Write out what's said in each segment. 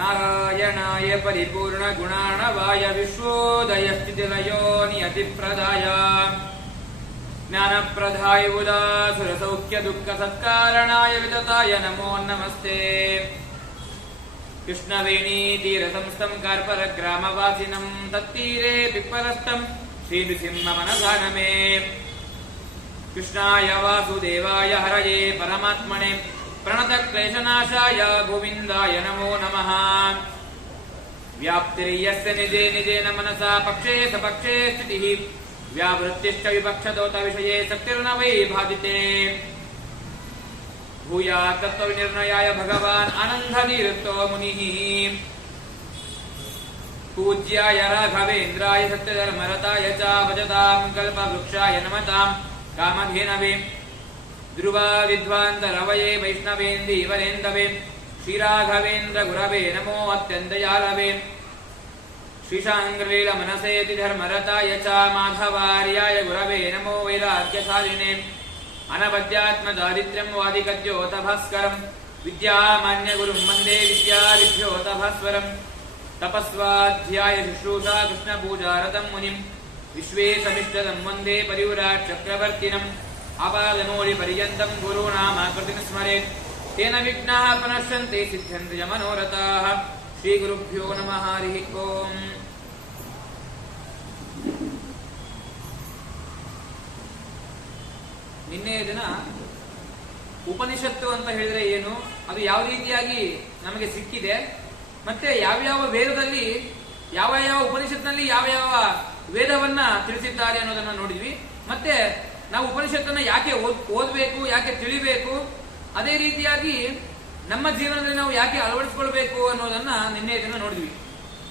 ನಾರಾಯಣಾಯ ಪರಿಪೂರ್ಣ ಗುಣಾಣವಾಯ ವಿಶ್ವೋದಯ ಸ್ಥಿತಿಲಯೋ ನಿಯತಿಪ್ರದಾಯ ಜ್ಞಾನಪ್ರದಾಯ ಉದಾಸುರ ಸೌಖ್ಯ ದುಃಖ ಸತ್ಕಾರಣಾಯ ವಿತತಾಯ ನಮೋ ನಮಸ್ತೆ. ಕೃಷ್ಣವೇಣೀ ತೀರ ಸಂಸ್ಥಂ ಕಾರ್ಪರ ಗ್ರಾಮವಾಸಿನಂ ತತ್ತೀರೆ ಪಿಪ್ಪಲಸ್ಥಂ ಶ್ರೀ ನೃಸಿಂಹ ಮನಸಾನಮೇ. ಕೃಷ್ಣಾಯ ವಾಸುದೇವಾಯ ಹರಯೇ ಪರಮಾತ್ಮನೆ ಪ್ರಣತ ಕ್ಲೇಶನಾಶಾಯ ಗೋವಿಂದಾಯ ನಮೋ ನಮಃ. ವ್ಯಾಪ್ತಿರ್ಯಸ್ಯ ನಿಜೇ ನಿಜೇನ ಮನಸಾ ಪಕ್ಷೇ ಸಪಕ್ಷೇ ಸ್ಥಿತಿಃ ವ್ಯಾವೃತ್ತಿಶ್ಚ ವಿಪಕ್ಷದೋತ ವಿಷಯೇ ಶಕ್ತಿರ್ನ ವೈ ಬಾಧಿತೆ. ಭೂಯಾತ್ ತತ್ವವಿನಿರ್ಣಯಾಯ ಭಗವಾನ್ ಆನಂದನಿರುತ್ತೋ ಮುನಿಃ. ಪೂಜ್ಯಾಯ ರಾಘವೇಂದ್ರಾಯ ಸತ್ಯಧರ್ಮರತಾಯ ಚ ಭಜತಾಂ ಕಲ್ಪವೃಕ್ಷಾಯ ನಮತಾಂ ಕಾಮಧೇನವೇ. ಧ್ರುವ ವಿದ್ವಾಂತರವಯೇ ವೈಷ್ಣವೇಂದೀವರೇಂದವೇ ಶ್ರೀರಾಘವೇಂದ್ರ ಗುರವೇ ನಮೋ ಅತ್ಯಂತಯಾಲವೇ. ಶ್ರೀಶಾಂಗ್ರಲೀಲ ಮನಸೇತಿ ಧರ್ಮರತಾಯ ಚ ಮಾಧವಾರ್ಯಾಯ ಗುರವೇ ನಮೋ ವೈರಾಗ್ಯಶಾಲಿನೇ. ಅನವದ್ಯಾತ್ಮ ದಾರಿದ್ರ್ಯಂ ವಾದಿಕದ್ಯೋತ ಭಾಸ್ಕರಂ ವಿದ್ಯಾಮಾನ್ಯ ಗುರುಂ ವಂದೇ ವಿದ್ಯಾವಿದ್ಯೋತ ಭಾಸ್ವರಂ. ತಪಸ್ವಾಧ್ಯಾಯ ಶುಶ್ರೂಷಾ ಕೃಷ್ಣ ಪೂಜಾರತಂ ಮುನಿಂ ವಿಶ್ವೇಶಮಿಷ್ಟದಂ ವಂದೇ ಪರಿವ್ರಾಟ್ ಚಕ್ರವರ್ತಿನಂ. ಆಪಾದನೋಳಿ ಪರ್ಯಂತಂ ಗುರುನಾಮಾಕೃತಿಂ ಸ್ಮರೇತ್ ತೇನ ವಿಘ್ನಾಃ ಪ್ರಣಶ್ಯಂತೆ ಸಿದ್ಧ್ಯಂತೆ ಚ ಮನೋರಥಾಃ. ಶ್ರೀ ಗುರುಭ್ಯೋ ನಮಃ. ಹರಿ ಓಂ. ನಿನ್ನೆಯ ದಿನ ಉಪನಿಷತ್ತು ಅಂತ ಹೇಳಿದ್ರೆ ಏನು, ಅದು ಯಾವ ರೀತಿಯಾಗಿ ನಮಗೆ ಸಿಕ್ಕಿದೆ, ಮತ್ತೆ ಯಾವ್ಯಾವ ವೇದದಲ್ಲಿ ಯಾವ ಯಾವ ಉಪನಿಷತ್ನಲ್ಲಿ ಯಾವ ಯಾವ ವೇದವನ್ನ ತಿಳಿಸಿದ್ದಾರೆ ಅನ್ನೋದನ್ನ ನೋಡಿದ್ವಿ. ಮತ್ತೆ ನಾವು ಉಪನಿಷತ್ತನ್ನ ಯಾಕೆ ಓದಬೇಕು, ಯಾಕೆ ತಿಳಿಬೇಕು, ಅದೇ ರೀತಿಯಾಗಿ ನಮ್ಮ ಜೀವನದಲ್ಲಿ ನಾವು ಯಾಕೆ ಅಳವಡಿಸಿಕೊಳ್ಬೇಕು ಅನ್ನೋದನ್ನ ನಿನ್ನೆ ದಿನ ನೋಡಿದ್ವಿ.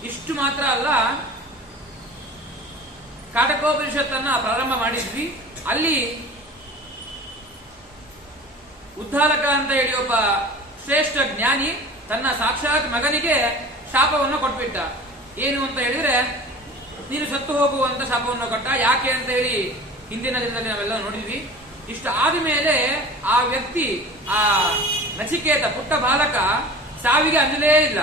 ಇಷ್ಟು ಮಾತ್ರ ಅಲ್ಲ, ಕಾಟಕೋಪನಿಷತ್ತನ್ನ ಪ್ರಾರಂಭ ಮಾಡಿದ್ವಿ. ಅಲ್ಲಿ ಉದ್ಧಾಲಕ ಅಂತ ಹೇಳಿ ಒಬ್ಬ ಶ್ರೇಷ್ಠ ಜ್ಞಾನಿ ತನ್ನ ಸಾಕ್ಷಾತ್ ಮಗನಿಗೆ ಶಾಪವನ್ನು ಕೊಟ್ಬಿಟ್ಟ. ಏನು ಅಂತ ಹೇಳಿದ್ರೆ, ನೀನು ಸತ್ತು ಹೋಗುವಂತ ಶಾಪವನ್ನು ಕೊಟ್ಟ. ಯಾಕೆ ಅಂತ ಹೇಳಿ ಹಿಂದಿನ ದಿನದಲ್ಲಿ ನಾವೆಲ್ಲ ನೋಡಿದ್ವಿ. ಇಷ್ಟು ಆದ್ಮೇಲೆ ಆ ವ್ಯಕ್ತಿ, ಆ ನಚಿಕೇತ ಪುಟ್ಟ ಬಾಲಕ ಸಾವಿಗೆ ಅಂಜಲೇ ಇಲ್ಲ.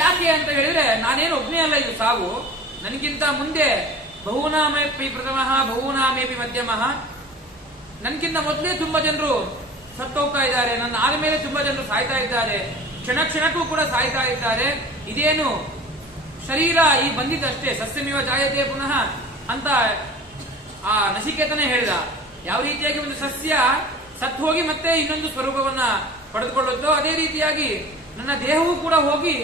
ಯಾಕೆ ಅಂತ ಹೇಳಿದ್ರೆ, ನಾನೇನು ಒಬ್ಬನೇ ಅಲ್ಲ ಇದು ಸಾವು, ನನಗಿಂತ ಮುಂದೆ ಬಹುನಾಮೇಪಿ ಪ್ರಥಮಃ ಬಹುನಾಮೇಪಿ ಮಧ್ಯಮಃ, ನನ್ಗಿಂತ ಮೊದಲೇ ತುಂಬಾ ಜನರು ಸತ್ತೋಗ್ತಾ ಇದ್ದಾರೆ, ನನ್ನ ಆದ್ಮೇಲೆ ತುಂಬಾ ಜನರು ಸಾಯ್ತಾ ಇದ್ದಾರೆ, ಕ್ಷಣ ಕ್ಷಣಕ್ಕೂ ಕೂಡ ಸಾಯ್ತಾ ಇದ್ದಾರೆ. ಇದೇನು ಶರೀರ ಈ ಬಂದಿದ್ದಷ್ಟೇ, ಸಸ್ಯಮಿವ ಜಾಯತೆ ಪುನಃ ಅಂತ ಆ ನಚಿಕೇತನೇ ಹೇಳಿದ. ಯಾವ ರೀತಿಯಾಗಿ ಒಂದು ಸಸ್ಯ ಸತ್ತು ಹೋಗಿ ಮತ್ತೆ ಇನ್ನೊಂದು ಸ್ವರೂಪವನ್ನ ಪಡೆದುಕೊಳ್ಳುತ್ತೋ, ಅದೇ ರೀತಿಯಾಗಿ ನನ್ನ ದೇಹವೂ ಕೂಡ ಹೋಗಿ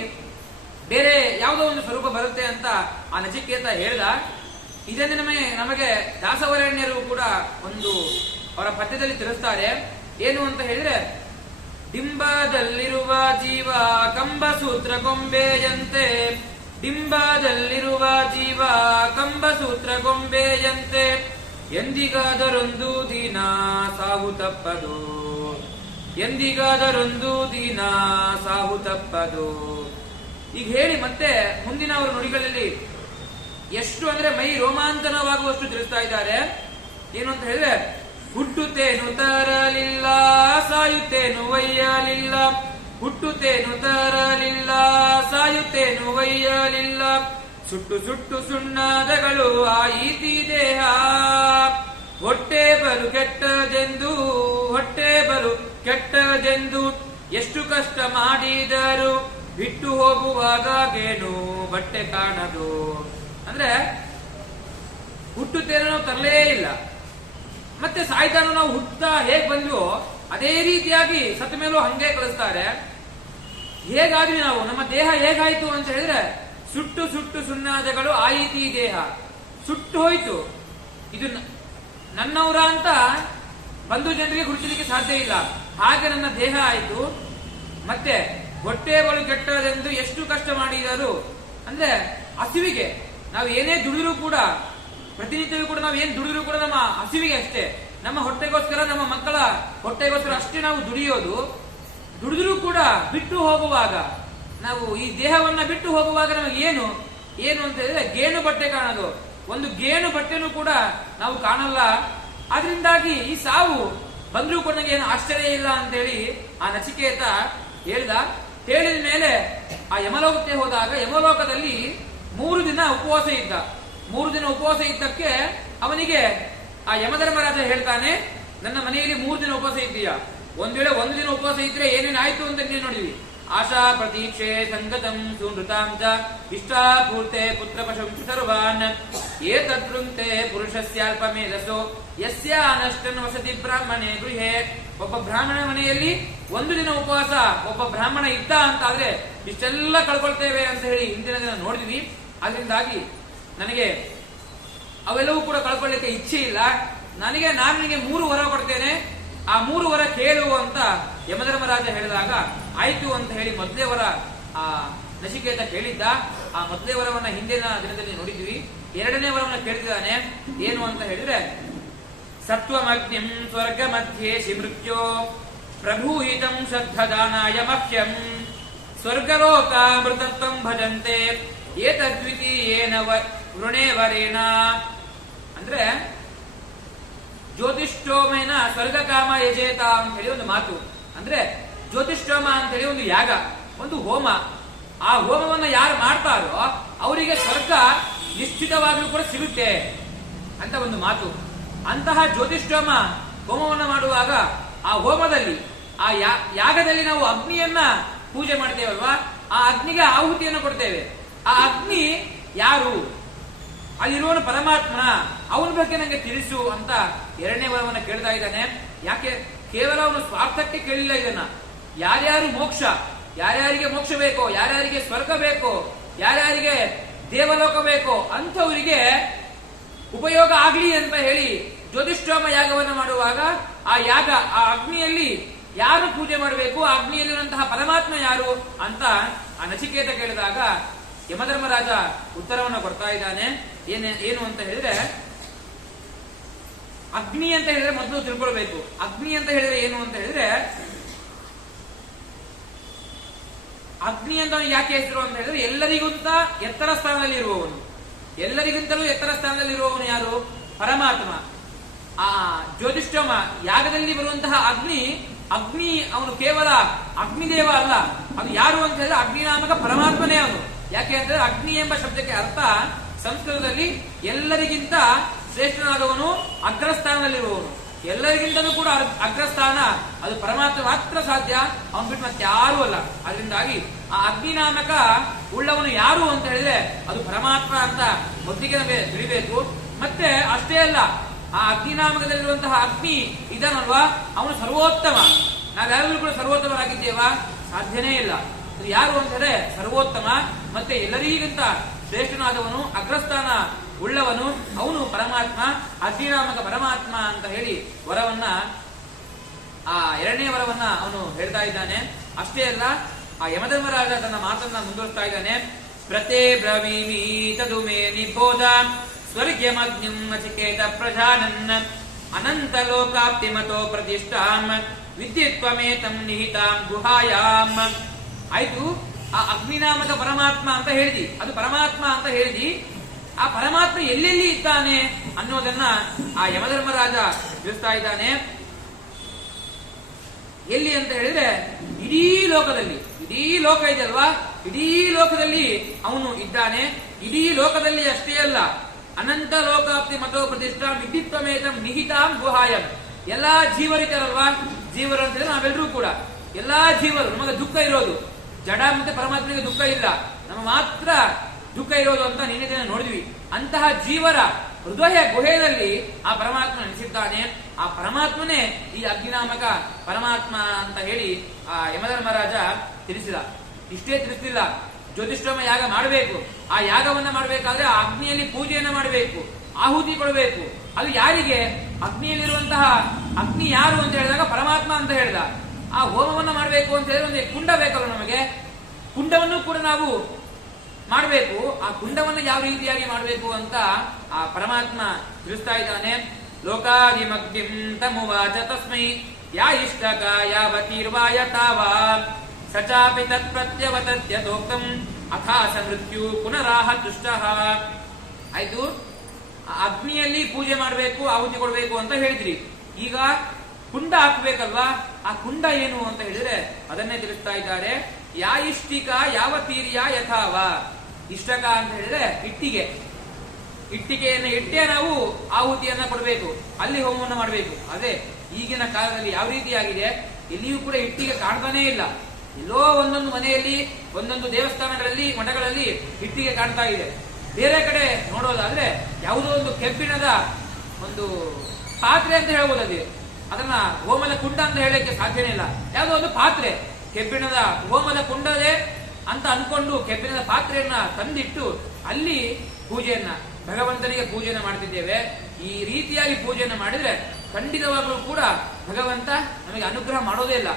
ಬೇರೆ ಯಾವುದೋ ಒಂದು ಸ್ವರೂಪ ಬರುತ್ತೆ ಅಂತ ಆ ನಚಿಕೇತ ಹೇಳ್ದ. ಇದನ್ನೇ ನಮಗೆ ದಾಸವರೇಣ್ಯರು ಕೂಡ ಒಂದು ಅವರ ಪದ್ಯದಲ್ಲಿ ತಿಳಿಸ್ತಾರೆ. ಏನು ಅಂತ ಹೇಳಿದ್ರೆ, ಡಿಂಬದಲ್ಲಿರುವ ಜೀವ ಕಂಬಸೂತ್ರ ಗೊಂಬೆಯಂತೆ, ಡಿಂಬದಲ್ಲಿರುವ ಜೀವ ಕಂಬಸೂತ್ರ ಗೊಂಬೆಯಂತೆ, ಎಂದಿಗಾದರೊಂದು ದಿನ ಸಾವು ತಪ್ಪದು, ಎಂದಿಗಾದರೊಂದು ದಿನ ಸಾವು ತಪ್ಪದು. ಈಗ ಹೇಳಿ ಮತ್ತೆ ಮುಂದಿನ ಅವರ ನುಡಿಗಳಲ್ಲಿ ಎಷ್ಟು ಅಂದ್ರೆ ಮೈ ರೋಮಾಂಚನವಾಗುವಷ್ಟು ತಿಳಿಸ್ತಾ ಇದ್ದಾರೆ. ಏನು ಅಂತ ಹೇಳಿದ್ರೆ, ಹುಟ್ಟುತ್ತೇನು ತರಲಿಲ್ಲ, ಸಾಯುತ್ತೇನು ಒಯ್ಯಲಿಲ್ಲ, ಹುಟ್ಟುತ್ತೇನು ತರಲಿಲ್ಲ, ಸಾಯುತ್ತೇನು ಒಯ್ಯಲಿಲ್ಲ, ಸುಟ್ಟು ಸುಟ್ಟು ಸುಣ್ಣದಗಳು ಆಯಿತಿ ದೇಹ, ಹೊಟ್ಟೆ ಬಲು ಕೆಟ್ಟದೆಂದು, ಹೊಟ್ಟೆ ಬಲು ಕೆಟ್ಟದೆಂದು, ಎಷ್ಟು ಕಷ್ಟ ಮಾಡಿದರು ಬಿಟ್ಟು ಹೋಗುವಾಗೇನು ಬಟ್ಟೆ ಕಾಣದು. ಅಂದ್ರೆ ಹುಟ್ಟುತ್ತೇನೋ ನಾವು ತರಲೇ ಇಲ್ಲ, ಮತ್ತೆ ಸಾಯ್ತಾನು ನಾವು ಹುಟ್ಟುತ್ತಾ ಹೇಗ್ ಬಂದ್ವೋ ಅದೇ ರೀತಿಯಾಗಿ ಸತ್ತ ಮೇಲೂ ಹಂಗೆ ಕಳಿಸ್ತಾರೆ. ಹೇಗಾದ್ವಿ ನಾವು, ನಮ್ಮ ದೇಹ ಹೇಗಾಯ್ತು ಅಂತ ಹೇಳಿದ್ರೆ, ಸುಟ್ಟು ಸುಟ್ಟು ಸುಣ್ಣಾದಗಳು ಆಯಿತಿ ದೇಹ, ಸುಟ್ಟು ಹೋಯ್ತು. ಇದು ನನ್ನವರ ಅಂತ ಬಂಧು ಜನರಿಗೆ ಗುರುತಿಸಲಿಕ್ಕೆ ಸಾಧ್ಯ ಇಲ್ಲ, ಹಾಗೆ ನನ್ನ ದೇಹ ಆಯಿತು. ಮತ್ತೆ ಹೊಟ್ಟೆ ಬಲು ಕೆಟ್ಟದೆಂದು ಎಷ್ಟು ಕಷ್ಟ ಮಾಡಿದರು ಅಂದ್ರೆ, ಹಸಿವಿಗೆ ನಾವು ಏನೇ ದುಡಿದ್ರು ಕೂಡ, ಪ್ರತಿನಿತ್ಯವೂ ಕೂಡ ನಾವು ಏನ್ ದುಡಿದ್ರು ಕೂಡ ನಮ್ಮ ಹಸಿವಿಗೆ ಅಷ್ಟೇ, ನಮ್ಮ ಹೊಟ್ಟೆಗೋಸ್ಕರ, ನಮ್ಮ ಮಕ್ಕಳ ಹೊಟ್ಟೆಗೋಸ್ಕರ ಅಷ್ಟೇ ನಾವು ದುಡಿಯೋದು. ದುಡಿದ್ರೂ ಕೂಡ ಬಿಟ್ಟು ಹೋಗುವಾಗ, ನಾವು ಈ ದೇಹವನ್ನ ಬಿಟ್ಟು ಹೋಗುವಾಗ ನಮಗೆ ಏನು ಏನು ಅಂತ ಹೇಳಿದ್ರೆ, ಗೇಣು ಬಟ್ಟೆ ಕಾಣೋದು. ಒಂದು ಗೇಣು ಬಟ್ಟೆನೂ ಕೂಡ ನಾವು ಕಾಣಲ್ಲ. ಆದ್ರಿಂದಾಗಿ ಈ ಸಾವು ಬಂದ್ರೂ ಕೂಡ ನನಗೆ ಏನು ಆಶ್ಚರ್ಯ ಇಲ್ಲ ಅಂತ ಹೇಳಿ ಆ ನಚಿಕೇತ ಹೇಳ್ದ. ಹೇಳಿದ ಮೇಲೆ ಆ ಯಮಲೋಕಕ್ಕೆ ಹೋದಾಗ ಯಮಲೋಕದಲ್ಲಿ 3 ದಿನ ಉಪವಾಸ ಇದ್ದ. 3 ದಿನ ಉಪವಾಸ ಇದ್ದಕ್ಕೆ ಅವನಿಗೆ ಆ ಯಮಧರ್ಮರಾಜ ಹೇಳ್ತಾನೆ, ನನ್ನ ಮನೆಯಲ್ಲಿ 3 ದಿನ ಉಪವಾಸ ಇದ್ದೀಯಾ, ಒಂದ್ ವೇಳೆ 1 ದಿನ ಉಪವಾಸ ಇದ್ರೆ ಏನೇನಾಯ್ತು ಅಂತ ನೀವು ನೋಡಿದ್ವಿ. ಆಶಾ ಪ್ರತೀಕ್ಷೆ ಸಂಗತಂ ಸುನೃತಾಂಚ ಇಷ್ಟಾಪೂರ್ತೆ ಪುತ್ರ ಪಶುಂ ಸರ್ವಾನ್ ಏತದ್ರುಂತೆ ಪುರುಷಸ್ಯಾಲ್ಪಮೇಧಸೋ ಯಸ್ಯ ಅನಷ್ಟನ್ ವಸತಿ ಬ್ರಾಹ್ಮಣೆ ಗೃಹೆ. ಒಬ್ಬ ಬ್ರಾಹ್ಮಣ ಮನೆಯಲ್ಲಿ 1 ದಿನ ಉಪವಾಸ ಒಬ್ಬ ಬ್ರಾಹ್ಮಣ ಇದ್ದ ಅಂತ ಆದ್ರೆ ಇಷ್ಟೆಲ್ಲ ಕಳ್ಕೊಳ್ತೇವೆ ಅಂತ ಹೇಳಿ ಹಿಂದಿನ ದಿನ ನೋಡಿದ್ವಿ. ಅದರಿಂದಾಗಿ ನನಗೆ ಅವೆಲ್ಲವೂ ಕೂಡ ಕಳ್ಕೊಳ್ಳಿಕ್ಕೆ ಇಚ್ಛೆ ಇಲ್ಲ. ನಾನು ನಿನಗೆ 3 ವರ ಕೊಡ್ತೇನೆ, ಆ 3 ವರ ಕೇಳು ಅಂತ ಯಮಧರ್ಮರಾಜ ಹೇಳಿದಾಗ ಆಯ್ತು ಅಂತ ಹೇಳಿ ಮೊದಲೇ ವರ ಆ ನಚಿಕೇತ ಕೇಳಿದ್ದ. ಆ ಮೊದಲೇ ವರವನ್ನ ಹಿಂದಿನ ದಿನದಲ್ಲಿ ನೋಡಿದ್ವಿ. 2ನೇ ವರವನ್ನ ಕೇಳಿದ್ದಾನೆ. ಏನು ಅಂತ ಹೇಳಿದ್ರೆ, ಸತ್ವಮಗ್ನಿಂ ಸ್ವರ್ಗ ಮಧ್ಯೆ ಮೃತ್ಯೋ ಪ್ರಭೂಹಿತಂ ಶ್ರದ್ಧದಾನಾಯ ಮಹ್ಯಂ ಸ್ವರ್ಗಲೋಕಾಮೃತತ್ವಂ ಭಜಂತೆ ಏತದ್ವಿತೀಯೇನ ವೃಣೇ ವರೇಣ. ಅಂದ್ರೆ ಜ್ಯೋತಿಷ್ಠೋಮೇನ ಸ್ವರ್ಗಕಾಮ ಯಜೇತ ಅಂತ ಹೇಳಿ ಒಂದು ಮಾತು. ಅಂದ್ರೆ ಜ್ಯೋತಿಷ್ಠೋಮ ಅಂತ ಹೇಳಿ ಒಂದು ಯಾಗ, ಒಂದು ಹೋಮ. ಆ ಹೋಮವನ್ನ ಯಾರು ಮಾಡ್ತಾರೋ ಅವರಿಗೆ ಸ್ವರ್ಗ ನಿಶ್ಚಿತವಾಗ್ಲೂ ಕೂಡ ಸಿಗುತ್ತೆ ಅಂತ ಒಂದು ಮಾತು. ಅಂತಹ ಜ್ಯೋತಿಷ್ಠೋಮ ಹೋಮವನ್ನ ಮಾಡುವಾಗ ಆ ಹೋಮದಲ್ಲಿ ಆ ಯಾಗದಲ್ಲಿ ನಾವು ಅಗ್ನಿಯನ್ನ ಪೂಜೆ ಮಾಡ್ತೇವಲ್ವಾ, ಆ ಅಗ್ನಿಗೆ ಆಹುತಿಯನ್ನು ಕೊಡ್ತೇವೆ. ಆ ಅಗ್ನಿ ಯಾರು? ಅಲ್ಲಿರುವನು ಪರಮಾತ್ಮ, ಅವನ ಬಗ್ಗೆ ನಂಗೆ ತಿಳಿಸು ಅಂತ 2ನೇ ವರವನ್ನ ಕೇಳ್ತಾ ಇದ್ದಾನೆ. ಯಾಕೆ? ಕೇವಲ ಅವನು ಸ್ವಾರ್ಥಕ್ಕೆ ಕೇಳಿಲ್ಲ ಇದನ್ನ. ಯಾರ್ಯಾರು ಮೋಕ್ಷ, ಯಾರ್ಯಾರಿಗೆ ಮೋಕ್ಷ ಬೇಕೋ, ಯಾರ್ಯಾರಿಗೆ ಸ್ವರ್ಗ ಬೇಕೋ, ಯಾರ್ಯಾರಿಗೆ ದೇವಲೋಕ ಬೇಕೋ ಅಂಥವರಿಗೆ ಉಪಯೋಗ ಆಗ್ಲಿ ಅಂತ ಹೇಳಿ ಜ್ಯೋತಿಷ್ಠೋಮ ಯಾಗವನ್ನು ಮಾಡುವಾಗ ಆ ಯಾಗ, ಆ ಅಗ್ನಿಯಲ್ಲಿ ಯಾರು ಪೂಜೆ ಮಾಡಬೇಕು, ಆ ಅಗ್ನಿಯಲ್ಲಿರುವಂತಹ ಪರಮಾತ್ಮ ಯಾರು ಅಂತ ಆ ನಚಿಕೇತ ಕೇಳಿದಾಗ ಯಮಧರ್ಮರಾಜ ಉತ್ತರವನ್ನು ಕೊಡ್ತಾ ಇದ್ದಾನೆ. ಏನು ಅಂತ ಹೇಳಿದ್ರೆ, ಅಗ್ನಿ ಅಂತ ಹೇಳಿದ್ರೆ ಮೊದಲು ತಿಳ್ಕೊಳ್ಬೇಕು. ಅಗ್ನಿ ಅಂತ ಹೇಳಿದ್ರೆ ಏನು ಅಂತ ಹೇಳಿದ್ರೆ, ಅಗ್ನಿ ಅಂತ ಯಾಕೆ ಹೆಸರು ಅಂತ ಹೇಳಿದ್ರೆ, ಎಲ್ಲರಿಗಿಂತ ಎತ್ತರ ಸ್ಥಾನದಲ್ಲಿ ಇರುವವನು, ಎಲ್ಲರಿಗಿಂತಲೂ ಎತ್ತರ ಸ್ಥಾನದಲ್ಲಿ ಇರುವವನು ಯಾರು? ಪರಮಾತ್ಮ. ಆ ಜ್ಯೋತಿಷ್ಠೋಮ ಯಾಗದಲ್ಲಿ ಬರುವಂತಹ ಅಗ್ನಿ ಅವನು ಕೇವಲ ಅಗ್ನಿದೇವ ಅಲ್ಲ, ಅದು ಯಾರು ಅಂತ ಹೇಳಿದ್ರೆ ಅಗ್ನಿನಾಮಕ ಪರಮಾತ್ಮನೇ ಅವನು. ಯಾಕೆ ಅಂತಂದ್ರೆ ಅಗ್ನಿ ಎಂಬ ಶಬ್ದಕ್ಕೆ ಅರ್ಥ ಸಂಸ್ಕೃತದಲ್ಲಿ ಎಲ್ಲರಿಗಿಂತ ಶ್ರೇಷ್ಠನಾದವನು, ಅಗ್ರಸ್ಥಾನದಲ್ಲಿರುವವನು. ಎಲ್ಲರಿಗಿಂತಲೂ ಕೂಡ ಅಗ್ರಸ್ಥಾನ ಅದು ಪರಮಾತ್ಮ ಮಾತ್ರ ಸಾಧ್ಯ, ಅವನು ಬಿಟ್ಟು ಮತ್ತೆ ಯಾರೂ ಅಲ್ಲ. ಅದರಿಂದಾಗಿ ಆ ಅಗ್ನಿನಾಮಕ ಉಳ್ಳವನು ಯಾರು ಅಂತ ಹೇಳಿದ್ರೆ ಅದು ಪರಮಾತ್ಮ ಅಂತ ಮೊದಲಿಗೆ ನಮಗೆ ತಿಳಿಬೇಕು. ಮತ್ತೆ ಅಷ್ಟೇ ಅಲ್ಲ, ಆ ಅಗ್ನಿನಾಮಕದಲ್ಲಿರುವಂತಹ ಅಗ್ನಿ ಇದನ್ನಲ್ವಾ, ಅವನು ಸರ್ವೋತ್ತಮ. ನಾವೆಲ್ಲರೂ ಕೂಡ ಸರ್ವೋತ್ತಮರಾಗಿದ್ದೇವಾ? ಸಾಧ್ಯನೇ ಇಲ್ಲ. ಅದು ಯಾರು ಅಂತ ಹೇಳಿದ್ರೆ ಸರ್ವೋತ್ತಮ, ಮತ್ತೆ ಎಲ್ಲರಿಗಿಂತ ಶ್ರೇಷ್ಠನಾದವನು, ಅಗ್ರಸ್ಥಾನ ಉಳ್ಳವನು, ಅವನು ಪರಮಾತ್ಮ, ಅಗ್ನಿನಾಮಕ ಪರಮಾತ್ಮ ಅಂತ ಹೇಳಿ ವರವನ್ನ, ಆ 2ನೇ ವರವನ್ನ ಅವನು ಹೇಳ್ತಾ ಇದ್ದಾನೆ. ಅಷ್ಟೇ ಅಲ್ಲ, ಆ ಯಮಧರ್ಮರಾಜ ತನ್ನ ಮಾತನ್ನ ಮುಂದುವರಿಸ್ತಾ ಇದ್ದಾನೆ. ಪ್ರತೇ ಬ್ರವೀಮಿ ತದು ಮೇ ನಿಬೋಧ ಸ್ವರ್ಗ್ಯಮಗ್ನಿಂ ನಚಿಕೇತ ಪ್ರಜಾನನ್ ಅನಂತ ಲೋಕಾಪ್ತಿಮತೋ ಪ್ರತಿಷ್ಠಾಂ ವಿದ್ಯುತ್ವಮೇತಂ ನಿಹಿತಾಂ ಗುಹಾಯಾಂ. ಆಯ್ತು, ಆ ಅಗ್ನಿನಾಮಕ ಪರಮಾತ್ಮ ಅಂತ ಹೇಳಿದಿ, ಅದು ಪರಮಾತ್ಮ ಅಂತ ಹೇಳಿದಿ. ಆ ಪರಮಾತ್ಮ ಎಲ್ಲೆಲ್ಲಿ ಇದ್ದಾನೆ ಅನ್ನೋದನ್ನ ಆ ಯಮಧರ್ಮರಾಜ ತಿಳಿಸ್ತಾ ಇದ್ದಾನೆ. ಎಲ್ಲಿ ಅಂತ ಹೇಳಿದ್ರೆ ಇಡೀ ಲೋಕದಲ್ಲಿ, ಇಡೀ ಲೋಕ ಇದೆ ಅಲ್ವಾ, ಇಡೀ ಲೋಕದಲ್ಲಿ ಅವನು ಇದ್ದಾನೆ. ಇಡೀ ಲೋಕದಲ್ಲಿ ಅಷ್ಟೇ ಅಲ್ಲ, ಅನಂತ ಲೋಕಾಪ್ತಿ ಮತೋ ಪ್ರತಿಷ್ಠಾ ವಿದ್ಯುತ್ವಮೇತಂ ನಿಹಿತಾಂ ಗುಹಾಯಂ. ಎಲ್ಲಾ ಜೀವರಿದ್ದಾರಲ್ವಾ, ಜೀವರು ಅಂತ ಹೇಳಿದ್ರೆ ನಾವೆಲ್ಲರೂ ಕೂಡ, ಎಲ್ಲಾ ಜೀವರು, ನಮಗೆ ದುಃಖ ಇರೋದು ಜಡ ಮತ್ತೆ ಪರಮಾತ್ಮನಿಗೆ ದುಃಖ ಇಲ್ಲ, ನಮ್ಮ ಮಾತ್ರ ದುಃಖ ಇರೋದು ಅಂತ ನಿನ್ನೆ ದಿನ ನೋಡಿದ್ವಿ. ಅಂತಹ ಜೀವರ ಹೃದಯ ಗುಹೆಯಲ್ಲಿ ಆ ಪರಮಾತ್ಮ ನೆಲೆಸಿದ್ದಾನೆ. ಆ ಪರಮಾತ್ಮನೇ ಈ ಅಗ್ನಿನಾಮಕ ಪರಮಾತ್ಮ ಅಂತ ಹೇಳಿ ಆ ಯಮಧರ್ಮರಾಜ ತಿಳಿಸಿದ. ಇಷ್ಟೇ ತಿಳಿಸಲಿಲ್ಲ, ಜ್ಯೋತಿಷ್ಠೋಮ ಯಾಗ ಮಾಡಬೇಕು. ಆ ಯಾಗವನ್ನ ಮಾಡಬೇಕಾದ್ರೆ ಆ ಅಗ್ನಿಯಲ್ಲಿ ಪೂಜೆಯನ್ನ ಮಾಡಬೇಕು, ಆಹುತಿ ಕೊಡಬೇಕು. ಅದು ಯಾರಿಗೆ? ಅಗ್ನಿಯಲ್ಲಿರುವಂತಹ ಅಗ್ನಿ ಯಾರು ಅಂತ ಹೇಳಿದಾಗ ಪರಮಾತ್ಮ ಅಂತ ಹೇಳಿದ. ಆ ಹೋಮವನ್ನ ಮಾಡಬೇಕು ಅಂತ ಹೇಳಿದ್ರೆ ಒಂದು ಕುಂಡ ಬೇಕಲ್ಲ ನಮಗೆ, ಕುಂಡವನ್ನು ಕೂಡ ನಾವು ಮಾಡಬೇಕು. ಆ ಕುಂಡವನ್ನು ಯಾವ ರೀತಿಯಾಗಿ ಮಾಡಬೇಕು ಅಂತ ಆ ಪರಮಾತ್ಮ ತಿಳಿಸ್ತಾ ಇದ್ದಾನೆ. ಲೋಕಾದಿಮಗ್ನಿಂ ತಮುವಾಚ ತಸ್ಮೈ ಯಾ ಇಷ್ಟಕ ಯಾವತೀರ್ವಾಯ ತಾವಾ ಸಚಾಪಿ ತತ್ಪ್ರತ್ಯವತದ್ಯತೋಕ್ತಂ ಅಥಾಸ ಮೃತ್ಯು ಪುನರಾಹ ದುಷ್ಟಃ. ಆಯ್ತು, ಅಗ್ನಿಯಲ್ಲಿ ಪೂಜೆ ಮಾಡಬೇಕು, ಆಹುತಿ ಕೊಡಬೇಕು ಅಂತ ಹೇಳಿದ್ರಿ. ಈಗ ಕುಂಡ ಹಾಕ್ಬೇಕಲ್ವಾ, ಆ ಕುಂಡ ಏನು ಅಂತ ಹೇಳಿದ್ರೆ ಅದನ್ನೇ ತಿಳಿಸ್ತಾ ಇದ್ದಾರೆ. ಯಾ ಇಷ್ಟಿಕ ಯಾವ ತೀರ್ಯ ಯಥಾವ. ಇಷ್ಟಕ ಅಂತ ಹೇಳಿದ್ರೆ ಇಟ್ಟಿಗೆಯನ್ನು ಇಟ್ಟೇ ನಾವು ಆಹುತಿಯನ್ನ ಕೊಡಬೇಕು, ಅಲ್ಲಿ ಹೋಮವನ್ನು ಮಾಡಬೇಕು. ಅದೇ ಈಗಿನ ಕಾಲದಲ್ಲಿ ಯಾವ ರೀತಿಯಾಗಿದೆ, ಎಲ್ಲಿಯೂ ಕೂಡ ಇಟ್ಟಿಗೆ ಕಾಣ್ತಾನೇ ಇಲ್ಲ. ಎಲ್ಲೋ ಒಂದೊಂದು ಮನೆಯಲ್ಲಿ, ಒಂದೊಂದು ದೇವಸ್ಥಾನಗಳಲ್ಲಿ, ಮಠಗಳಲ್ಲಿ ಇಟ್ಟಿಗೆ ಕಾಣ್ತಾ ಇದೆ. ಬೇರೆ ಕಡೆ ನೋಡೋದಾದ್ರೆ ಯಾವುದೋ ಒಂದು ಕೆಬ್ಬಿಣದ ಒಂದು ಪಾತ್ರೆ ಅಂತ ಹೇಳ್ಬೋದು. ಅದೇ ಅದನ್ನ ಹೋಮದ ಕುಂಡ ಅಂತ ಹೇಳಲಿಕ್ಕೆ ಸಾಧ್ಯನೇ ಇಲ್ಲ. ಯಾವುದೋ ಒಂದು ಪಾತ್ರೆ, ಕೆಬ್ಬಿಣದ ಹೋಮದ ಕುಂಡದೇ ಅಂತ ಅನ್ಕೊಂಡು ಕೆಬ್ಬಿಣದ ಪಾತ್ರೆಯನ್ನ ತಂದಿಟ್ಟು ಅಲ್ಲಿ ಭಗವಂತನಿಗೆ ಪೂಜೆಯನ್ನ ಮಾಡ್ತಿದ್ದೇವೆ. ಈ ರೀತಿಯಾಗಿ ಪೂಜೆಯನ್ನ ಮಾಡಿದ್ರೆ ಖಂಡಿತವಾಗಲೂ ಕೂಡ ಭಗವಂತ ನಮಗೆ ಅನುಗ್ರಹ ಮಾಡೋದೇ ಇಲ್ಲ.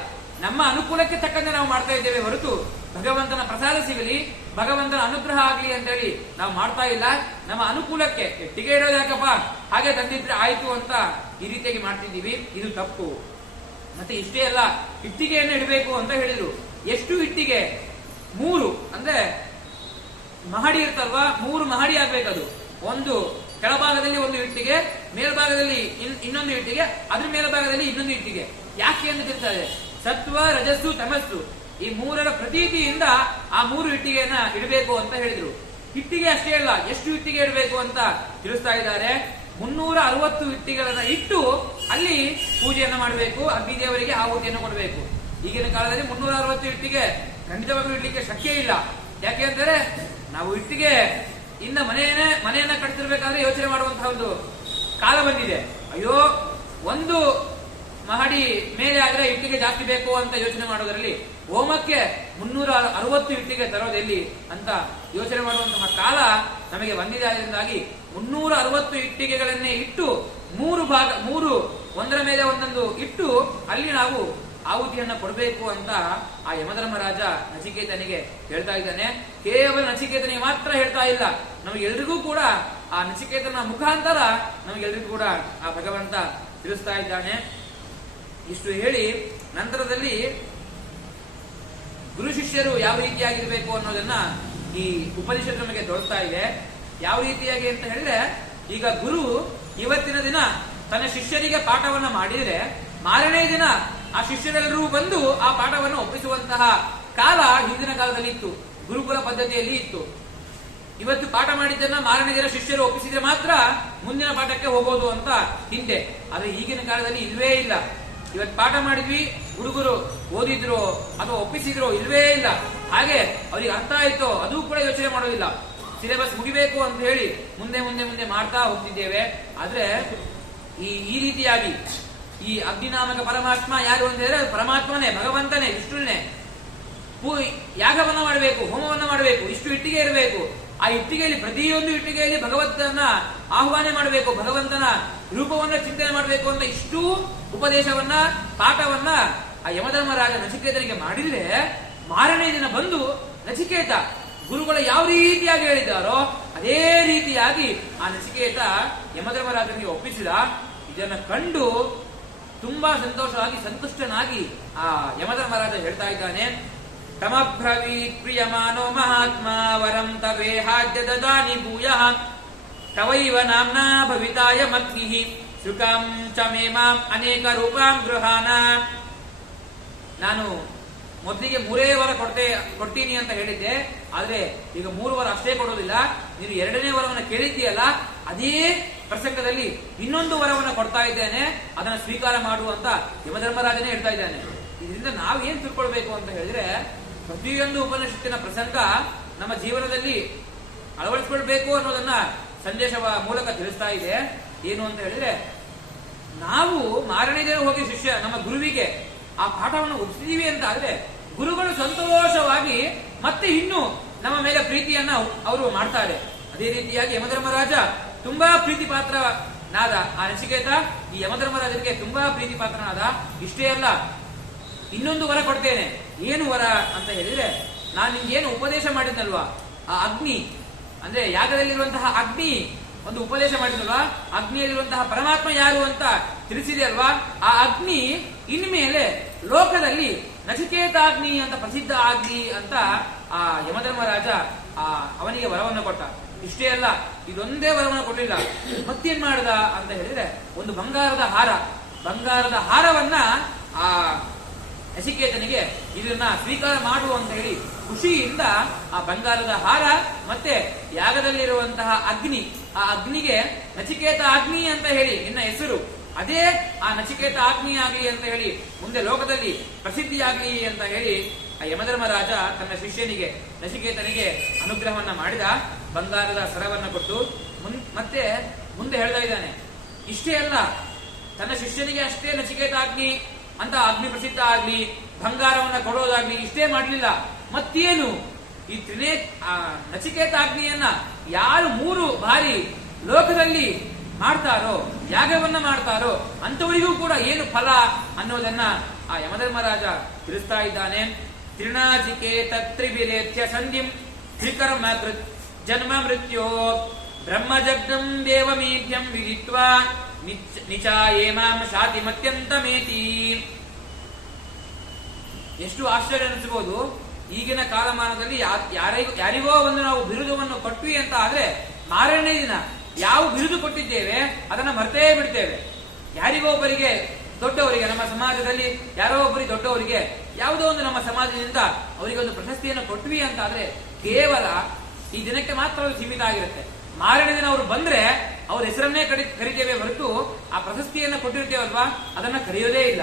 ನಮ್ಮ ಅನುಕೂಲಕ್ಕೆ ತಕ್ಕಂತೆ ನಾವು ಮಾಡ್ತಾ ಇದ್ದೇವೆ ಹೊರತು ಭಗವಂತನ ಪ್ರಸಾದ ಸಿಗಲಿ, ಭಗವಂತನ ಅನುಗ್ರಹ ಆಗಲಿ ಅಂತ ಹೇಳಿ ನಾವು ಮಾಡ್ತಾ ಇಲ್ಲ. ನಮ್ಮ ಅನುಕೂಲಕ್ಕೆ ಇಟ್ಟಿಗೆ ಇಡೋದು ಯಾಕಪ್ಪ, ಹಾಗೆ ತಂದಿದ್ರೆ ಆಯ್ತು ಅಂತ ಈ ರೀತಿಯಾಗಿ ಮಾಡ್ತಿದ್ದೀವಿ. ಇದು ತಪ್ಪು. ಮತ್ತೆ ಇಷ್ಟೇ ಅಲ್ಲ, ಇಟ್ಟಿಗೆಯನ್ನು ಇಡಬೇಕು ಅಂತ ಹೇಳಿದ್ರು. ಎಷ್ಟು ಇಟ್ಟಿಗೆ? 3 ಅಂದ್ರೆ ಮಹಡಿ ಇರ್ತಲ್ವಾ, 3 ಮಹಡಿ ಆಗ್ಬೇಕದು. ಒಂದು ಕೆಳಭಾಗದಲ್ಲಿ ಒಂದು ಇಟ್ಟಿಗೆ, ಮೇಲ್ಭಾಗದಲ್ಲಿ ಇನ್ನೊಂದು ಇಟ್ಟಿಗೆ, ಅದ್ರ ಮೇಲ್ಭಾಗದಲ್ಲಿ ಇನ್ನೊಂದು ಇಟ್ಟಿಗೆ. ಯಾಕೆ ಅಂತ ತಿಳಿಸ್ತಾರೆ. ಸತ್ವ, ರಜಸ್ಸು, ತಮಸ್ಸು ಈ 3ರ ಪ್ರತೀತಿಯಿಂದ ಆ 3 ಇಟ್ಟಿಗೆಯನ್ನ ಇಡಬೇಕು ಅಂತ ಹೇಳಿದ್ರು. ಇಟ್ಟಿಗೆ ಅಷ್ಟೇ ಅಲ್ಲ, ಎಷ್ಟು ಇಟ್ಟಿಗೆ ಇಡಬೇಕು ಅಂತ ತಿಳಿಸ್ತಾ ಇದ್ದಾರೆ. 360 ಇಟ್ಟಿಗೆಗಳನ್ನ ಇಟ್ಟು ಅಲ್ಲಿ ಪೂಜೆಯನ್ನ ಮಾಡಬೇಕು, ಅಗ್ನಿದೇವರಿಗೆ ಆಹುತಿಯನ್ನು ಕೊಡಬೇಕು. ಈಗಿನ ಕಾಲದಲ್ಲಿ 360 ಇಟ್ಟಿಗೆ ಖಂಡಿತವಾಗ್ಲೂ ಇಡ್ಲಿಕ್ಕೆ ಶಕ್ಯ ಇಲ್ಲ. ಯಾಕೆ ಅಂದರೆ ನಾವು ಇಟ್ಟಿಗೆ ಇನ್ನ ಮನೆಯನ್ನ ಕಟ್ತಿರ್ಬೇಕಾದ್ರೆ ಯೋಚನೆ ಮಾಡುವಂತಹ ಒಂದು ಕಾಲ ಬಂದಿದೆ. ಅಯ್ಯೋ, ಒಂದು ಮಹಡಿ ಮೇಲೆ ಆದ್ರೆ ಇಟ್ಟಿಗೆ ಜಾಸ್ತಿ ಬೇಕು ಅಂತ ಯೋಚನೆ ಮಾಡೋದ್ರಲ್ಲಿ ಹೋಮಕ್ಕೆ 360 ಇಟ್ಟಿಗೆ ತರೋದೆಲ್ಲಿ ಅಂತ ಯೋಚನೆ ಮಾಡುವಂತಹ ಕಾಲ ನಮಗೆ ಬಂದಿದೆ. ಅದರಿಂದಾಗಿ 360 ಇಟ್ಟಿಗೆಗಳನ್ನೇ ಇಟ್ಟು 3 ಒಂದರ ಮೇಲೆ ಒಂದೊಂದು ಇಟ್ಟು ಅಲ್ಲಿ ನಾವು ಆಹುತಿಯನ್ನ ಕೊಡಬೇಕು ಅಂತ ಆ ಯಮಧರ್ಮರಾಜ ನಚಿಕೇತನಿಗೆ ಹೇಳ್ತಾ ಇದ್ದಾನೆ. ಕೇವಲ ನಚಿಕೇತನಿಗೆ ಮಾತ್ರ ಹೇಳ್ತಾ ಇಲ್ಲ, ನಮಗೆಲ್ರಿಗೂ ಕೂಡ ಆ ನಚಿಕೇತನ ಮುಖಾಂತರ ನಮಗೆಲ್ರಿಗೂ ಕೂಡ ಆ ಭಗವಂತ ತಿಳಿಸ್ತಾ ಇದ್ದಾನೆ. ಇಷ್ಟು ಹೇಳಿ ನಂತರದಲ್ಲಿ ಗುರು ಶಿಷ್ಯರು ಯಾವ ರೀತಿಯಾಗಿರ್ಬೇಕು ಅನ್ನೋದನ್ನ ಈ ಉಪನಿಷತ್ತು ನಮಗೆ ತೋರಿಸ್ತಾ ಇದೆ. ಯಾವ ರೀತಿಯಾಗಿ ಅಂತ ಹೇಳಿದ್ರೆ, ಈಗ ಗುರು ಇವತ್ತಿನ ದಿನ ತನ್ನ ಶಿಷ್ಯರಿಗೆ ಪಾಠವನ್ನ ಮಾಡಿದ್ರೆ ಮಾರನೇ ದಿನ ಆ ಶಿಷ್ಯರೆಲ್ಲರೂ ಬಂದು ಆ ಪಾಠವನ್ನು ಒಪ್ಪಿಸುವಂತಹ ಕಾಲ ಹಿಂದಿನ ಕಾಲದಲ್ಲಿ ಇತ್ತು, ಗುರುಕುಲ ಪದ್ಧತಿಯಲ್ಲಿ ಇತ್ತು. ಇವತ್ತು ಪಾಠ ಮಾಡಿದ್ದನ್ನ ಮಾರನೇ ದಿನ ಶಿಷ್ಯರು ಒಪ್ಪಿಸಿದ್ರೆ ಮಾತ್ರ ಮುಂದಿನ ಪಾಠಕ್ಕೆ ಹೋಗೋದು ಅಂತ ಹಿಂದೆ. ಆದ್ರೆ ಈಗಿನ ಕಾಲದಲ್ಲಿ ಇಲ್ವೇ ಇಲ್ಲ. ಇವತ್ತು ಪಾಠ ಮಾಡಿದ್ವಿ, ಹುಡುಗರು ಓದಿದ್ರು ಅಥವಾ ಒಪ್ಪಿಸಿದ್ರು, ಇಲ್ವೇ ಇಲ್ಲ. ಹಾಗೆ ಅವ್ರಿಗೆ ಅರ್ಥ ಆಯ್ತೋ ಅದು ಕೂಡ ಯೋಚನೆ ಮಾಡೋದಿಲ್ಲ. ಸಿಲೆಬಸ್ ಮುಗಿಬೇಕು ಅಂತ ಹೇಳಿ ಮುಂದೆ ಮುಂದೆ ಮುಂದೆ ಮಾಡ್ತಾ ಹೋಗ್ತಿದ್ದೇವೆ. ಆದ್ರೆ ಈ ರೀತಿಯಾಗಿ ಈ ಅಗ್ನಿನಾಮಕ ಪರಮಾತ್ಮ ಯಾರು ಅಂತ ಹೇಳಿದ್ರೆ ಪರಮಾತ್ಮನೇ, ಭಗವಂತನೇ, ವಿಷ್ಣುನೇ. ಯಾಗವನ್ನ ಮಾಡಬೇಕು, ಹೋಮವನ್ನ ಮಾಡಬೇಕು, ಇಷ್ಟು ಇಟ್ಟಿಗೆ ಇರಬೇಕು. ಆ ಇಟ್ಟಿಗೆಯಲ್ಲಿ ಪ್ರತಿಯೊಂದು ಇಟ್ಟಿಗೆಯಲ್ಲಿ ಭಗವಂತನ ಆಹ್ವಾನ ಮಾಡಬೇಕು, ಭಗವಂತನ ರೂಪವನ್ನ ಚಿಂತನೆ ಮಾಡಬೇಕು ಅಂತ ಇಷ್ಟು ಉಪದೇಶವನ್ನ, ಪಾಠವನ್ನ ಆ ಯಮಧರ್ಮರಾಜ ನಚಿಕೇತನಿಗೆ ಮಾಡಿದ್ರೆ ಮಾರನೇ ದಿನ ಬಂದು ನಚಿಕೇತ ಗುರುಗಳು ಯಾವ ರೀತಿಯಾಗಿ ಹೇಳಿದ್ದಾರೋ ಅದೇ ರೀತಿಯಾಗಿ ಆ ನಚಿಕೇತ ಯಮಧರ್ಮರಾಜನಿಗೆ ಒಪ್ಪಿಸಿದ. ಇದನ್ನ ಕಂಡು ತುಂಬಾ ಸಂತೋಷವಾಗಿ, ಸಂತುಷ್ಟನಾಗಿ ಆ ಯಮಧರ್ಮರಾಜ ಹೇಳ್ತಾ ಇದ್ದಾನೆ. ತಮಬ್ರವೀತ್ ಪ್ರಿಯಮಾನೋ ಮಹಾತ್ಮ ವರಂ ತವೇಹಾದ್ಯ ದದಾನಿ ಭೂಯಃ ತವೈವ ನಾಮ್ನಾ ಭವಿತಾಯ ಮತ್ವಿಃ ಸುಖಂ ಚ ಮೇಮಾಂ ಅನೇಕ ರೂಪಾಂ ಗೃಹಾನ. ನಾನು ಮೊದಲಿಗೆ 3 ವರ ಕೊಡ್ತೀನಿ ಅಂತ ಹೇಳಿದ್ದೆ, ಆದ್ರೆ ಈಗ 3 ವರ ಅಷ್ಟೇ ಕೊಡೋದಿಲ್ಲ. ನೀನು 2ನೇ ವರವನ್ನು ಕೇಳಿದ್ದೀಯಲ್ಲ, ಅದೇ ಪ್ರಸಂಗದಲ್ಲಿ ಇನ್ನೊಂದು ವರವನ್ನು ಕೊಡ್ತಾ ಇದ್ದೇನೆ, ಅದನ್ನು ಸ್ವೀಕಾರ ಮಾಡುವಂತ ಯಮಧರ್ಮರಾಜನೇ ಹೇಳ್ತಾ ಇದ್ದಾನೆ. ಇದರಿಂದ ನಾವು ಏನ್ ತಿಳ್ಕೊಳ್ಬೇಕು ಅಂತ ಹೇಳಿದ್ರೆ, ಪ್ರತಿಯೊಂದು ಉಪನಿಷತ್ತಿನ ಪ್ರಸಂಗ ನಮ್ಮ ಜೀವನದಲ್ಲಿ ಅಳವಡಿಸಿಕೊಳ್ಬೇಕು ಅನ್ನೋದನ್ನ ಸಂದೇಶವ ಮೂಲಕ ತಿಳಿಸ್ತಾ ಇದೆ. ಏನು ಅಂತ ಹೇಳಿದ್ರೆ, ನಾವು ಮಾರನೇ ದಿನ ಹೋಗಿ ನಮ್ಮ ಗುರುವಿಗೆ ಆ ಪಾಠವನ್ನು ಒಪ್ಪಿಸಿದೀವಿ ಅಂತ ಆದ್ರೆ ಗುರುಗಳು ಸಂತೋಷವಾಗಿ ಮತ್ತೆ ಇನ್ನೂ ನಮ್ಮ ಮೇಲೆ ಪ್ರೀತಿಯನ್ನ ಅವರು ಮಾಡ್ತಾರೆ. ಅದೇ ರೀತಿಯಾಗಿ ಯಮಧರ್ಮರಾಜ ತುಂಬಾ ಪ್ರೀತಿ ಪಾತ್ರನಾದ ಆ ನಚಿಕೇತ ಈ ಯಮಧರ್ಮರಾಜನಿಗೆ ತುಂಬಾ ಪ್ರೀತಿ ಪಾತ್ರನಾದ. ಇಷ್ಟೇ ಅಲ್ಲ, ಇನ್ನೊಂದು ವರ ಕೊಡ್ತೇನೆ. ಏನು ವರ ಅಂತ ಹೇಳಿದ್ರೆ, ನಾನು ನಿಮ್ಗೇನು ಉಪದೇಶ ಮಾಡಿದ್ನಲ್ವಾ, ಆ ಅಗ್ನಿ ಅಂದ್ರೆ ಯಾಗದಲ್ಲಿರುವಂತಹ ಅಗ್ನಿ ಒಂದು ಉಪದೇಶ ಮಾಡಿದ್ನಲ್ವಾ, ಅಗ್ನಿಯಲ್ಲಿರುವಂತಹ ಪರಮಾತ್ಮ ಯಾರು ಅಂತ ತಿಳಿಸಿದೆ ಅಲ್ವಾ, ಆ ಅಗ್ನಿ ಇನ್ಮೇಲೆ ಲೋಕದಲ್ಲಿ ನಚಿಕೇತಾಗ್ನಿ ಅಂತ ಪ್ರಸಿದ್ಧ ಆಗ್ಲಿ ಅಂತ ಆ ಯಮಧರ್ಮರಾಜ ಅವನಿಗೆ ವರವನ್ನು ಕೊಟ್ಟ. ಇಷ್ಟೇ ಅಲ್ಲ, ಇದೊಂದೇ ವರವನ್ನು ಕೊಡಲಿಲ್ಲ, ಮತ್ತೇನ್ ಮಾಡ್ದ ಅಂತ ಹೇಳಿದ್ರೆ, ಒಂದು ಬಂಗಾರದ ಹಾರವನ್ನ ಆ ನಚಿಕೇತನಿಗೆ ಇದನ್ನ ಸ್ವೀಕಾರ ಮಾಡು ಅಂತ ಹೇಳಿ ಖುಷಿಯಿಂದ ಆ ಬಂಗಾರದ ಹಾರ ಮತ್ತೆ ಯಾಗದಲ್ಲಿರುವಂತಹ ಅಗ್ನಿ, ಆ ಅಗ್ನಿಗೆ ನಚಿಕೇತ ಅಗ್ನಿ ಅಂತ ಹೇಳಿ ನಿನ್ನ ಹೆಸರು, ಅದೇ ಆ ನಚಿಕೇತ ಅಗ್ನಿ ಆಗಲಿ ಅಂತ ಹೇಳಿ ಮುಂದೆ ಲೋಕದಲ್ಲಿ ಪ್ರಸಿದ್ಧಿಯಾಗಲಿ ಅಂತ ಹೇಳಿ ಆ ಯಮಧರ್ಮರಾಜ ತನ್ನ ಶಿಷ್ಯನಿಗೆ ನಚಿಕೇತನಿಗೆ ಅನುಗ್ರಹವನ್ನ ಮಾಡಿದ. ಬಂಗಾರದ ಸರವನ್ನ ಕೊಟ್ಟು ಮತ್ತೆ ಮುಂದೆ ಹೇಳ್ತಾ ಇದ್ದಾನೆ. ಇಷ್ಟೇ ಅಲ್ಲ, ತನ್ನ ಶಿಷ್ಯನಿಗೆ ಅಷ್ಟೇ ನಚಿಕೇತ ಅಗ್ನಿ ಅಂತ ಅಗ್ನಿ ಪ್ರಸಿದ್ಧ ಆಗ್ಲಿ, ಬಂಗಾರವನ್ನ ಕೊಡೋದಾಗ್ಲಿ ಇಷ್ಟೇ ಮಾಡಲಿಲ್ಲ. ಮತ್ತೇನು ಈ ನಚಿಕೇತ ಅಗ್ನಿಯನ್ನ ಯಾರು 3 ಬಾರಿ ಲೋಕದಲ್ಲಿ ಮಾಡ್ತಾರೋ, ಯಾಗವನ್ನ ಮಾಡ್ತಾರೋ ಅಂತವರಿಗೂ ಕೂಡ ಏನು ಫಲ ಅನ್ನೋದನ್ನ ಆ ಯಮಧರ್ಮರಾಜ ತಿಳಿಸ್ತಾ ಇದ್ದಾನೆ. ತ್ರಿನಾಚಿಕೇತ ತ್ರಿವಿರೇತ್ಯ ಸಂಧಿಂ ತ್ರಿಕರ್ಮ ಜನ್ಮ ಮೃತ್ಯೋ ಬ್ರಹ್ಮಜಗ್ನಂ ದೇವಮೀಢ್ಯಂ ವಿದಿತ್ವಾ ನಿಚಾಯೇಮಾಂ ಶಾತಿಮತ್ಯಂತಮೇತಿ. ಎಷ್ಟು ಆಶ್ಚರ್ಯ ಅನಿಸಬಹುದು. ಈಗಿನ ಕಾಲಮಾನದಲ್ಲಿ ಯಾರಿಗೋ ಒಂದು ನಾವು ಬಿರುದುವನ್ನು ಕೊಟ್ವಿ ಅಂತ ಆದ್ರೆ ಮಾರನೇ ದಿನ ಯಾವ ಬಿರುದು ಕೊಟ್ಟಿದ್ದೇವೆ ಅದನ್ನ ಮರ್ತೇ ಬಿಡ್ತೇವೆ. ಯಾರಿಗೋ ಒಬ್ಬರಿಗೆ ದೊಡ್ಡವರಿಗೆ, ನಮ್ಮ ಸಮಾಜದಲ್ಲಿ ಯಾರೋ ಒಬ್ಬರಿಗೆ ದೊಡ್ಡವರಿಗೆ ಯಾವುದೋ ಒಂದು ನಮ್ಮ ಸಮಾಜದಿಂದ ಅವರಿಗೆ ಒಂದು ಪ್ರಶಸ್ತಿಯನ್ನು ಕೊಟ್ವಿ ಅಂತ ಆದ್ರೆ ಕೇವಲ ಈ ದಿನಕ್ಕೆ ಮಾತ್ರ ಅದು ಸೀಮಿತ ಆಗಿರುತ್ತೆ. ಮಾರನೇ ದಿನ ಅವರು ಬಂದ್ರೆ ಅವ್ರ ಹೆಸರನ್ನೇ ಕರಿತೇವೆ ಹೊರತು ಆ ಪ್ರಶಸ್ತಿಯನ್ನ ಕೊಟ್ಟಿರ್ತೇವಲ್ವಾ ಅದನ್ನ ಕರೆಯೋದೇ ಇಲ್ಲ.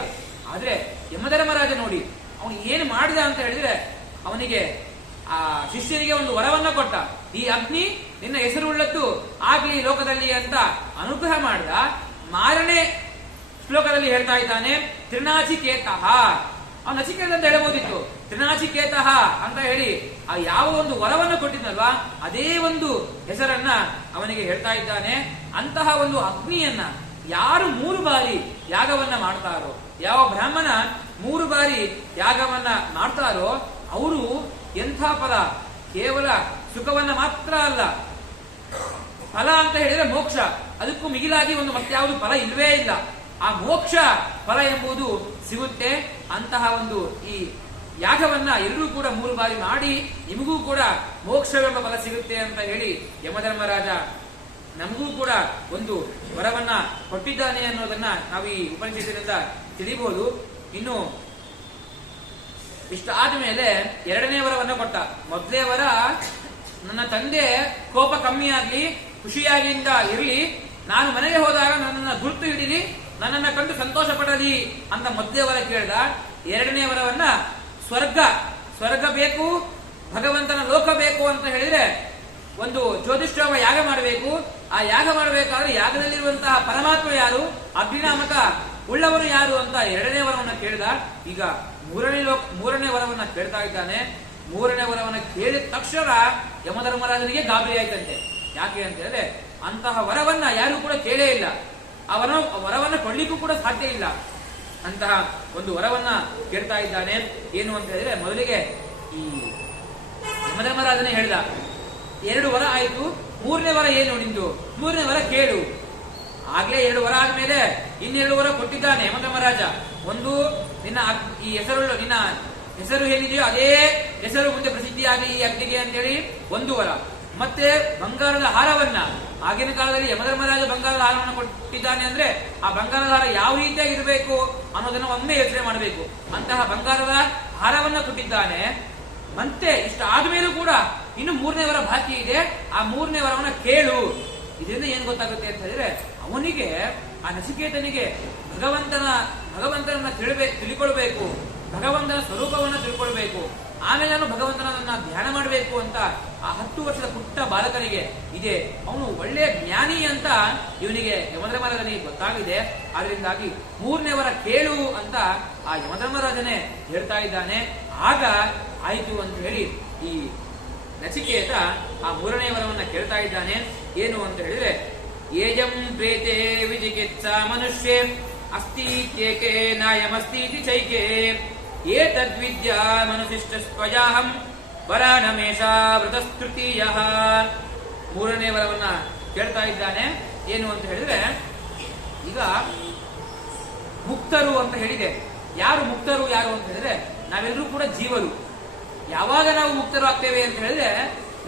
ಆದ್ರೆ ಯಮಧರ್ಮರಾಜ ನೋಡಿ ಅವನು ಏನು ಮಾಡಿದ ಅಂತ ಹೇಳಿದ್ರೆ, ಅವನಿಗೆ ಆ ಶಿಷ್ಯನಿಗೆ ಒಂದು ವರವನ್ನ ಕೊಟ್ಟ. ಈ ಅಗ್ನಿ ನಿನ್ನ ಹೆಸರುಳ್ಳದ್ದು ಆಗ್ಲಿ ಲೋಕದಲ್ಲಿ ಅಂತ ಅನುಗ್ರಹ ಮಾಡಿದ. ಮಾರನೇ ಶ್ಲೋಕದಲ್ಲಿ ಹೇಳ್ತಾ ಇದ್ದಾನೆ ತ್ರಿನಾಚಿಕೇತಃ. ಅವನು ನಚಿಕೇತ ಅಂತ ಹೇಳಬಹುದಿತ್ತು, ತ್ರಿನಾಚಿಕೇತಃ ಅಂತ ಹೇಳಿ ಆ ಯಾವ ಒಂದು ವರವನ್ನು ಕೊಟ್ಟಿದ್ನಲ್ವಾ ಅದೇ ಒಂದು ಹೆಸರನ್ನ ಅವನಿಗೆ ಹೇಳ್ತಾ ಇದ್ದಾನೆ. ಅಂತಹ ಒಂದು ಅಗ್ನಿಯನ್ನ ಯಾರು 3 ಬಾರಿ ಯಾಗವನ್ನ ಮಾಡ್ತಾರೋ, ಯಾವ ಬ್ರಾಹ್ಮಣ 3 ಬಾರಿ ಯಾಗವನ್ನ ಮಾಡ್ತಾರೋ ಅವರು ಎಂಥ ಫಲ, ಕೇವಲ ಸುಖವನ್ನ ಮಾತ್ರ ಅಲ್ಲ, ಫಲ ಅಂತ ಹೇಳಿದ್ರೆ ಮೋಕ್ಷ, ಅದಕ್ಕೂ ಮಿಗಿಲಾಗಿ ಒಂದು ಮತ್ಯಾವುದು ಫಲ ಇಲ್ವೇ ಇಲ್ಲ. ಆ ಮೋಕ್ಷ ಫಲ ಎಂಬುದು ಸಿಗುತ್ತೆ. ಅಂತಹ ಒಂದು ಈ ಯಾಗವನ್ನ ಎಲ್ಲರೂ ಕೂಡ 3 ಬಾರಿ ಮಾಡಿ ನಿಮಗೂ ಕೂಡ ಮೋಕ್ಷವೆಂಬ ಫಲ ಸಿಗುತ್ತೆ ಅಂತ ಹೇಳಿ ಯಮಧರ್ಮರಾಜ ನಮಗೂ ಕೂಡ ಒಂದು ವರವನ್ನ ಕೊಟ್ಟಿದ್ದಾನೆ ಅನ್ನೋದನ್ನ ನಾವು ಈ ಉಪನಿಷತ್ತಿನಿಂದ ತಿಳಿಬಹುದು. ಇನ್ನು ಇಷ್ಟಾದ ಮೇಲೆ 2ನೇ ವರವನ್ನ ಕೊಟ್ಟ. ಮೊದಲೇ ವರ ನನ್ನ ತಂದೆ ಕೋಪ ಕಮ್ಮಿ ಆಗ್ಲಿ, ಖುಷಿಯಾಗಿಂದ ಇರಲಿ, ನಾನು ಮನೆಗೆ ಹೋದಾಗ ನನ್ನನ್ನ ಗುರುತು ಹಿಡಿಲಿ, ನನ್ನನ್ನ ಕಂಡು ಸಂತೋಷ ಪಡಲಿ ಅಂತ ಮೊದಲೇ ವರ ಕೇಳ್ದ. 2ನೇ ವರವನ್ನ ಸ್ವರ್ಗ ಬೇಕು, ಭಗವಂತನ ಲೋಕ ಬೇಕು ಅಂತ ಹೇಳಿದ್ರೆ ಒಂದು ಜ್ಯೋತಿಷ್ಠೋಮ ಯಾಗ ಮಾಡಬೇಕು. ಆ ಯಾಗ ಮಾಡಬೇಕಾದ್ರೆ ಯಾಗದಲ್ಲಿರುವಂತಹ ಪರಮಾತ್ಮ ಯಾರು, ಅಗ್ನಿನಾಮಕ ಉಳ್ಳವನು ಯಾರು ಅಂತ 2ನೇ ವರವನ್ನ ಕೇಳಿದ. ಈಗ 3ನೇ ವರವನ್ನ ಕೇಳ್ತಾ ಇದ್ದಾನೆ. 3ನೇ ವರವನ್ನ ಕೇಳಿದ ತಕ್ಷಣ ಯಮಧರ್ಮರಾಜನಿಗೆ ಗಾಬರಿ ಆಯ್ತಂತೆ. ಯಾಕೆ ಅಂತ ಹೇಳಿದ್ರೆ ಅಂತಹ ವರವನ್ನ ಯಾರು ಕೂಡ ಕೇಳೇ ಇಲ್ಲ, ಆ ವರವನ್ನ ಕೊಡ್ಲಿಕ್ಕೂ ಕೂಡ ಸಾಧ್ಯ ಇಲ್ಲ. ಅಂತಹ ಒಂದು ವರವನ್ನ ಕೇಳ್ತಾ ಇದ್ದಾನೆ. ಏನು ಅಂತ ಹೇಳಿದ್ರೆ ಮೊದಲಿಗೆ ಈ ಯಮಧರ್ಮರಾಜನೇ ಹೇಳ್ದ 2 ವರ ಆಯ್ತು, 3ನೇ ವರ ಏನು ನಿಂದು, 3ನೇ ವರ ಕೇಳು. ಆಗ್ಲೇ 2 ವರ ಆದ್ಮೇಲೆ 2 ವರ ಕೊಟ್ಟಿದ್ದಾನೆ ಯಮಧರ್ಮರಾಜ. ಒಂದು ನಿನ್ನ ಈ ನಿನ್ನ ಹೆಸರು ಏನಿದೆಯೋ ಅದೇ ಹೆಸರು ಮುಂದೆ ಪ್ರಸಿದ್ಧಿಯಾಗಿ ಈ ಅಗ್ನಿಗೆ ಅಂತೇಳಿ ಒಂದು ವರ. ಮತ್ತೆ ಬಂಗಾರದ ಹಾರವನ್ನ, ಆಗಿನ ಕಾಲದಲ್ಲಿ ಯಮಧರ್ಮರಾಜ ಬಂಗಾರದ ಹಾರವನ್ನು ಕೊಟ್ಟಿದ್ದಾನೆ ಅಂದ್ರೆ ಆ ಬಂಗಾರದ ಹಾರ ಯಾವ ರೀತಿಯಾಗಿ ಇರಬೇಕು ಅನ್ನೋದನ್ನ ಒಮ್ಮೆ ಯೋಚನೆ ಮಾಡಬೇಕು. ಅಂತಹ ಬಂಗಾರದ ಹಾರವನ್ನ ಕೊಟ್ಟಿದ್ದಾನೆ. ಮತ್ತೆ ಇಷ್ಟ ಆದ್ಮೇಲೂ ಕೂಡ ಇನ್ನು 3ನೇ ವರ ಬಾಕಿ ಇದೆ, ಆ 3ನೇ ವರವನ್ನ ಕೇಳು. ಇದರಿಂದ ಏನ್ ಗೊತ್ತಾಗುತ್ತೆ ಅಂತ ಹೇಳಿದ್ರೆ ಅವನಿಗೆ, ಆ ನಚಿಕೇತನಿಗೆ ಭಗವಂತನನ್ನ ತಿಳ್ಕೊಳ್ಬೇಕು, ಭಗವಂತನ ಸ್ವರೂಪವನ್ನ ತಿಳ್ಕೊಳ್ಬೇಕು, ಆಮೇಲೆ ನಾನು ಭಗವಂತನನ್ನ ಧ್ಯಾನ ಮಾಡಬೇಕು ಅಂತ ಆ 10 ವರ್ಷದ ಪುಟ್ಟ ಬಾಲಕನಿಗೆ ಇದೆ. ಅವನು ಒಳ್ಳೆಯ ಜ್ಞಾನಿ ಅಂತ ಇವನಿಗೆ ಯಮಧರ್ಮರಾಜನಿಗೆ ಗೊತ್ತಾಗಿದೆ. ಆದ್ರಿಂದಾಗಿ 3ನೇ ವರ ಕೇಳು ಅಂತ ಆ ಯಮಧರ್ಮರಾಜನೇ ಹೇಳ್ತಾ ಇದ್ದಾನೆ. ಆಗ ಆಯ್ತು ಅಂತ ಹೇಳಿ ಈ ನಚಿಕೇತ ಆ 3ನೇ ವರವನ್ನ ಕೇಳ್ತಾ ಇದ್ದಾನೆ. ಏನು ಅಂತ ಹೇಳಿದ್ರೆ ಏಜಂ ಪ್ರೇತೆ ವಿಜಿಕಿತ್ಸಾ ಮನುಷ್ಯೇ ಅಸ್ತೀತ್ಯೇಕೆ ನಾಯಮಸ್ತೀತಿ ಚೈಕೆ ಏತದ್ವಿದ್ಯಾ ಮನುಶಿಷ್ಟ ಸ್ವಯಾಹಂ ವರಾನಮೇಷ ವೃತಸ್ತೃತೀಯ. 3ನೇ ವರವನ್ನ ಕೇಳ್ತಾ ಇದ್ದಾನೆ. ಏನು ಅಂತ ಹೇಳಿದ್ರೆ ಈಗ ಮುಕ್ತರು ಅಂತ ಹೇಳಿದೆ. ಯಾರು ಮುಕ್ತರು ಯಾರು ಅಂತ ಹೇಳಿದ್ರೆ ನಾವೆಲ್ಲರೂ ಕೂಡ ಜೀವರು. ಯಾವಾಗ ನಾವು ಮುಕ್ತರು ಆಗ್ತೇವೆ ಅಂತ ಹೇಳಿದ್ರೆ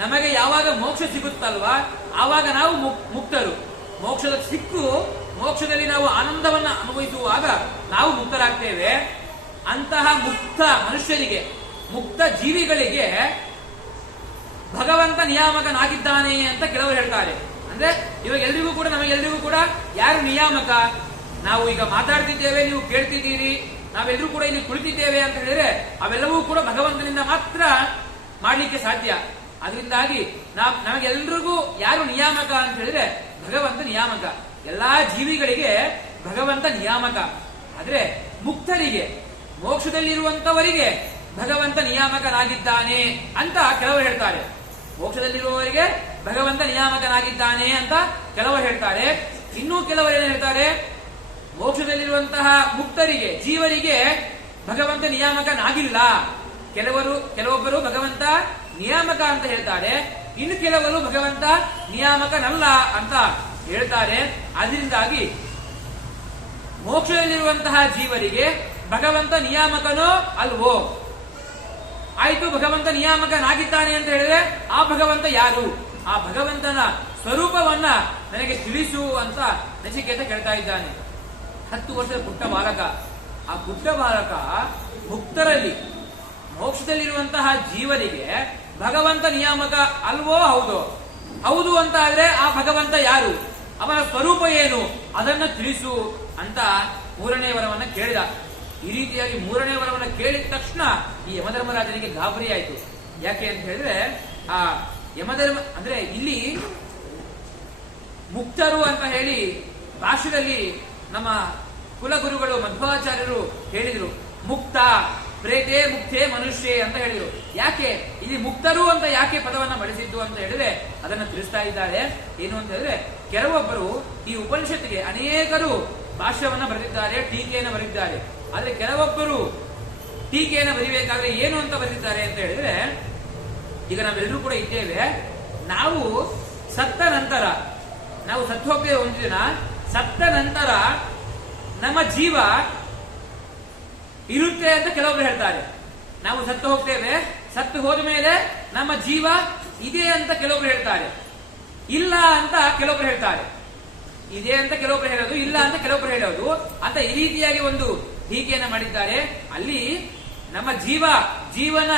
ನಮಗೆ ಯಾವಾಗ ಮೋಕ್ಷ ಸಿಗುತ್ತಲ್ವಾ ಆವಾಗ ನಾವು ಮುಕ್ತರು. ಮೋಕ್ಷದ ಸಿಕ್ಕು ಮೋಕ್ಷದಲ್ಲಿ ನಾವು ಆನಂದವನ್ನ ಅನುಭವಿಸುವಾಗ ನಾವು ಮುಕ್ತರಾಗ್ತೇವೆ. ಅಂತಹ ಮುಕ್ತ ಮನುಷ್ಯರಿಗೆ, ಮುಕ್ತ ಜೀವಿಗಳಿಗೆ ಭಗವಂತ ನಿಯಾಮಕನಾಗಿದ್ದಾನೆ ಅಂತ ಕೆಲವರು ಹೇಳ್ತಾರೆ. ಅಂದ್ರೆ ಇವಾಗ ಎಲ್ರಿಗೂ ಕೂಡ, ನಮಗೆಲ್ರಿಗೂ ಕೂಡ ಯಾರು ನಿಯಾಮಕ? ನಾವು ಈಗ ಮಾತಾಡ್ತಿದ್ದೇವೆ, ನೀವು ಕೇಳ್ತಿದ್ದೀರಿ, ನಾವೆಲ್ಲರೂ ಕೂಡ ಇಲ್ಲಿ ಕುಳಿತಿದ್ದೇವೆ ಅಂತ ಹೇಳಿದ್ರೆ ಅವೆಲ್ಲವೂ ಕೂಡ ಭಗವಂತನಿಂದ ಮಾತ್ರ ಮಾಡ್ಲಿಕ್ಕೆ ಸಾಧ್ಯ. ಅದರಿಂದಾಗಿ ನಮಗೆಲ್ರಿಗೂ ಯಾರು ನಿಯಾಮಕ ಅಂತ ಹೇಳಿದ್ರೆ ಭಗವಂತ ನಿಯಾಮಕ. ಎಲ್ಲಾ ಜೀವಿಗಳಿಗೆ ಭಗವಂತ ನಿಯಾಮಕ. ಆದ್ರೆ ಮುಕ್ತರಿಗೆ, ಮೋಕ್ಷದಲ್ಲಿರುವಂತವರಿಗೆ ಭಗವಂತ ನಿಯಾಮಕನಾಗಿದ್ದಾನೆ ಅಂತ ಕೆಲವರು ಹೇಳ್ತಾರೆ. ಮೋಕ್ಷದಲ್ಲಿರುವವರಿಗೆ ಭಗವಂತ ನಿಯಾಮಕನಾಗಿದ್ದಾನೆ ಅಂತ ಕೆಲವರು ಹೇಳ್ತಾರೆ. ಇನ್ನೂ ಕೆಲವರು ಏನು ಹೇಳ್ತಾರೆ? ಮೋಕ್ಷದಲ್ಲಿರುವಂತಹ ಮುಕ್ತರಿಗೆ, ಜೀವರಿಗೆ ಭಗವಂತ ನಿಯಾಮಕನಾಗಿಲ್ಲ. ಕೆಲವೊಬ್ಬರು ಭಗವಂತ ನಿಯಾಮಕ ಅಂತ ಹೇಳ್ತಾರೆ, ಇನ್ನು ಕೆಲವರು ಭಗವಂತ ನಿಯಾಮಕನಲ್ಲ ಅಂತ ಹೇಳ್ತಾರೆ. ಅದರಿಂದಾಗಿ ಮೋಕ್ಷದಲ್ಲಿರುವಂತಹ ಜೀವರಿಗೆ ಭಗವಂತ ನಿಯಾಮಕನೋ ಅಲ್ವೋ? ಆಯ್ತು, ಭಗವಂತ ನಿಯಾಮಕನಾಗಿದ್ದಾನೆ ಅಂತ ಹೇಳಿದ್ರೆ ಆ ಭಗವಂತ ಯಾರು? ಆ ಭಗವಂತನ ಸ್ವರೂಪವನ್ನ ನನಗೆ ತಿಳಿಸು ಅಂತ ನಚಿಕೇತ ಕೇಳ್ತಾ ಇದ್ದಾನೆ. 10 ವರ್ಷದ ಪುಟ್ಟ ಬಾಲಕ. ಆ ಪುಟ್ಟ ಬಾಲಕ ಮುಕ್ತರಲ್ಲಿ, ಮೋಕ್ಷದಲ್ಲಿರುವಂತಹ ಜೀವರಿಗೆ ಭಗವಂತ ನಿಯಾಮಕ ಅಲ್ವೋ? ಹೌದು. ಹೌದು ಅಂತ ಆದ್ರೆ ಆ ಭಗವಂತ ಯಾರು? ಅವನ ಸ್ವರೂಪ ಏನು? ಅದನ್ನ ತಿಳಿಸು ಅಂತ 3ನೇ ವರವನ್ನ ಕೇಳಿದ. ಈ ರೀತಿಯಾಗಿ 3ನೇ ವರವನ್ನ ಕೇಳಿದ ತಕ್ಷಣ ಈ ಯಮಧರ್ಮರಾಜನಿಗೆ ಗಾಬರಿ ಆಯಿತು. ಯಾಕೆ ಅಂತ ಹೇಳಿದ್ರೆ, ಆ ಯಮಧರ್ಮ ಅಂದ್ರೆ ಇಲ್ಲಿ ಮುಕ್ತರು ಅಂತ ಹೇಳಿ ಭಾಷ್ಯದಲ್ಲಿ ನಮ್ಮ ಕುಲಗುರುಗಳು ಮಧ್ವಾಚಾರ್ಯರು ಹೇಳಿದ್ರು. ಮುಕ್ತ ಪ್ರೇತೆ ಮುಕ್ತೇ ಮನುಷ್ಯೇ ಅಂತ ಹೇಳಿದ್ರು. ಯಾಕೆ ಇಲ್ಲಿ ಮುಕ್ತರು ಅಂತ ಯಾಕೆ ಪದವನ್ನ ಬಳಸಿದ್ದು ಅಂತ ಹೇಳಿದ್ರೆ ಅದನ್ನ ತಿಳಿಸ್ತಾ ಇದ್ದಾರೆ. ಏನು ಅಂತ ಹೇಳಿದ್ರೆ, ಕೆಲವೊಬ್ಬರು ಈ ಉಪನಿಷತ್ತಿಗೆ ಅನೇಕರು ಭಾಷ್ಯವನ್ನ ಬರೆದಿದ್ದಾರೆ, ಟೀಕೆಯನ್ನು ಬರೆದಿದ್ದಾರೆ. ಆದ್ರೆ ಕೆಲವೊಬ್ಬರು ಟೀಕೆಯನ್ನು ಬರೀಬೇಕಾದ್ರೆ ಏನು ಅಂತ ಬರೆದಿದ್ದಾರೆ ಅಂತ ಹೇಳಿದ್ರೆ, ಈಗ ನಾವೆಲ್ಲರೂ ಕೂಡ ಇದ್ದೇವೆ, ನಾವು ಸತ್ತ ನಂತರ, ನಾವು ಸತ್ತು ಹೋಗ್ತೇವೆ ಒಂದು ದಿನ, ಸತ್ತ ನಂತರ ನಮ್ಮ ಜೀವ ಇರುತ್ತೆ ಅಂತ ಕೆಲವೊಬ್ರು ಹೇಳ್ತಾರೆ. ನಾವು ಸತ್ತು ಹೋಗ್ತೇವೆ, ಸತ್ತು ಹೋದ ಮೇಲೆ ನಮ್ಮ ಜೀವ ಇದೆ ಅಂತ ಕೆಲವೊಬ್ರು ಹೇಳ್ತಾರೆ, ಇಲ್ಲ ಅಂತ ಕೆಲವೊಬ್ರು ಹೇಳ್ತಾರೆ. ಇದೆ ಅಂತ ಕೆಲವೊಬ್ರು ಹೇಳೋದು, ಇಲ್ಲ ಅಂತ ಕೆಲವೊಬ್ರು ಹೇಳೋದು ಅಂತ ಈ ರೀತಿಯಾಗಿ ಒಂದು ಟೀಕೆಯನ್ನು ಮಾಡಿದ್ದಾರೆ. ಅಲ್ಲಿ ನಮ್ಮ ಜೀವನ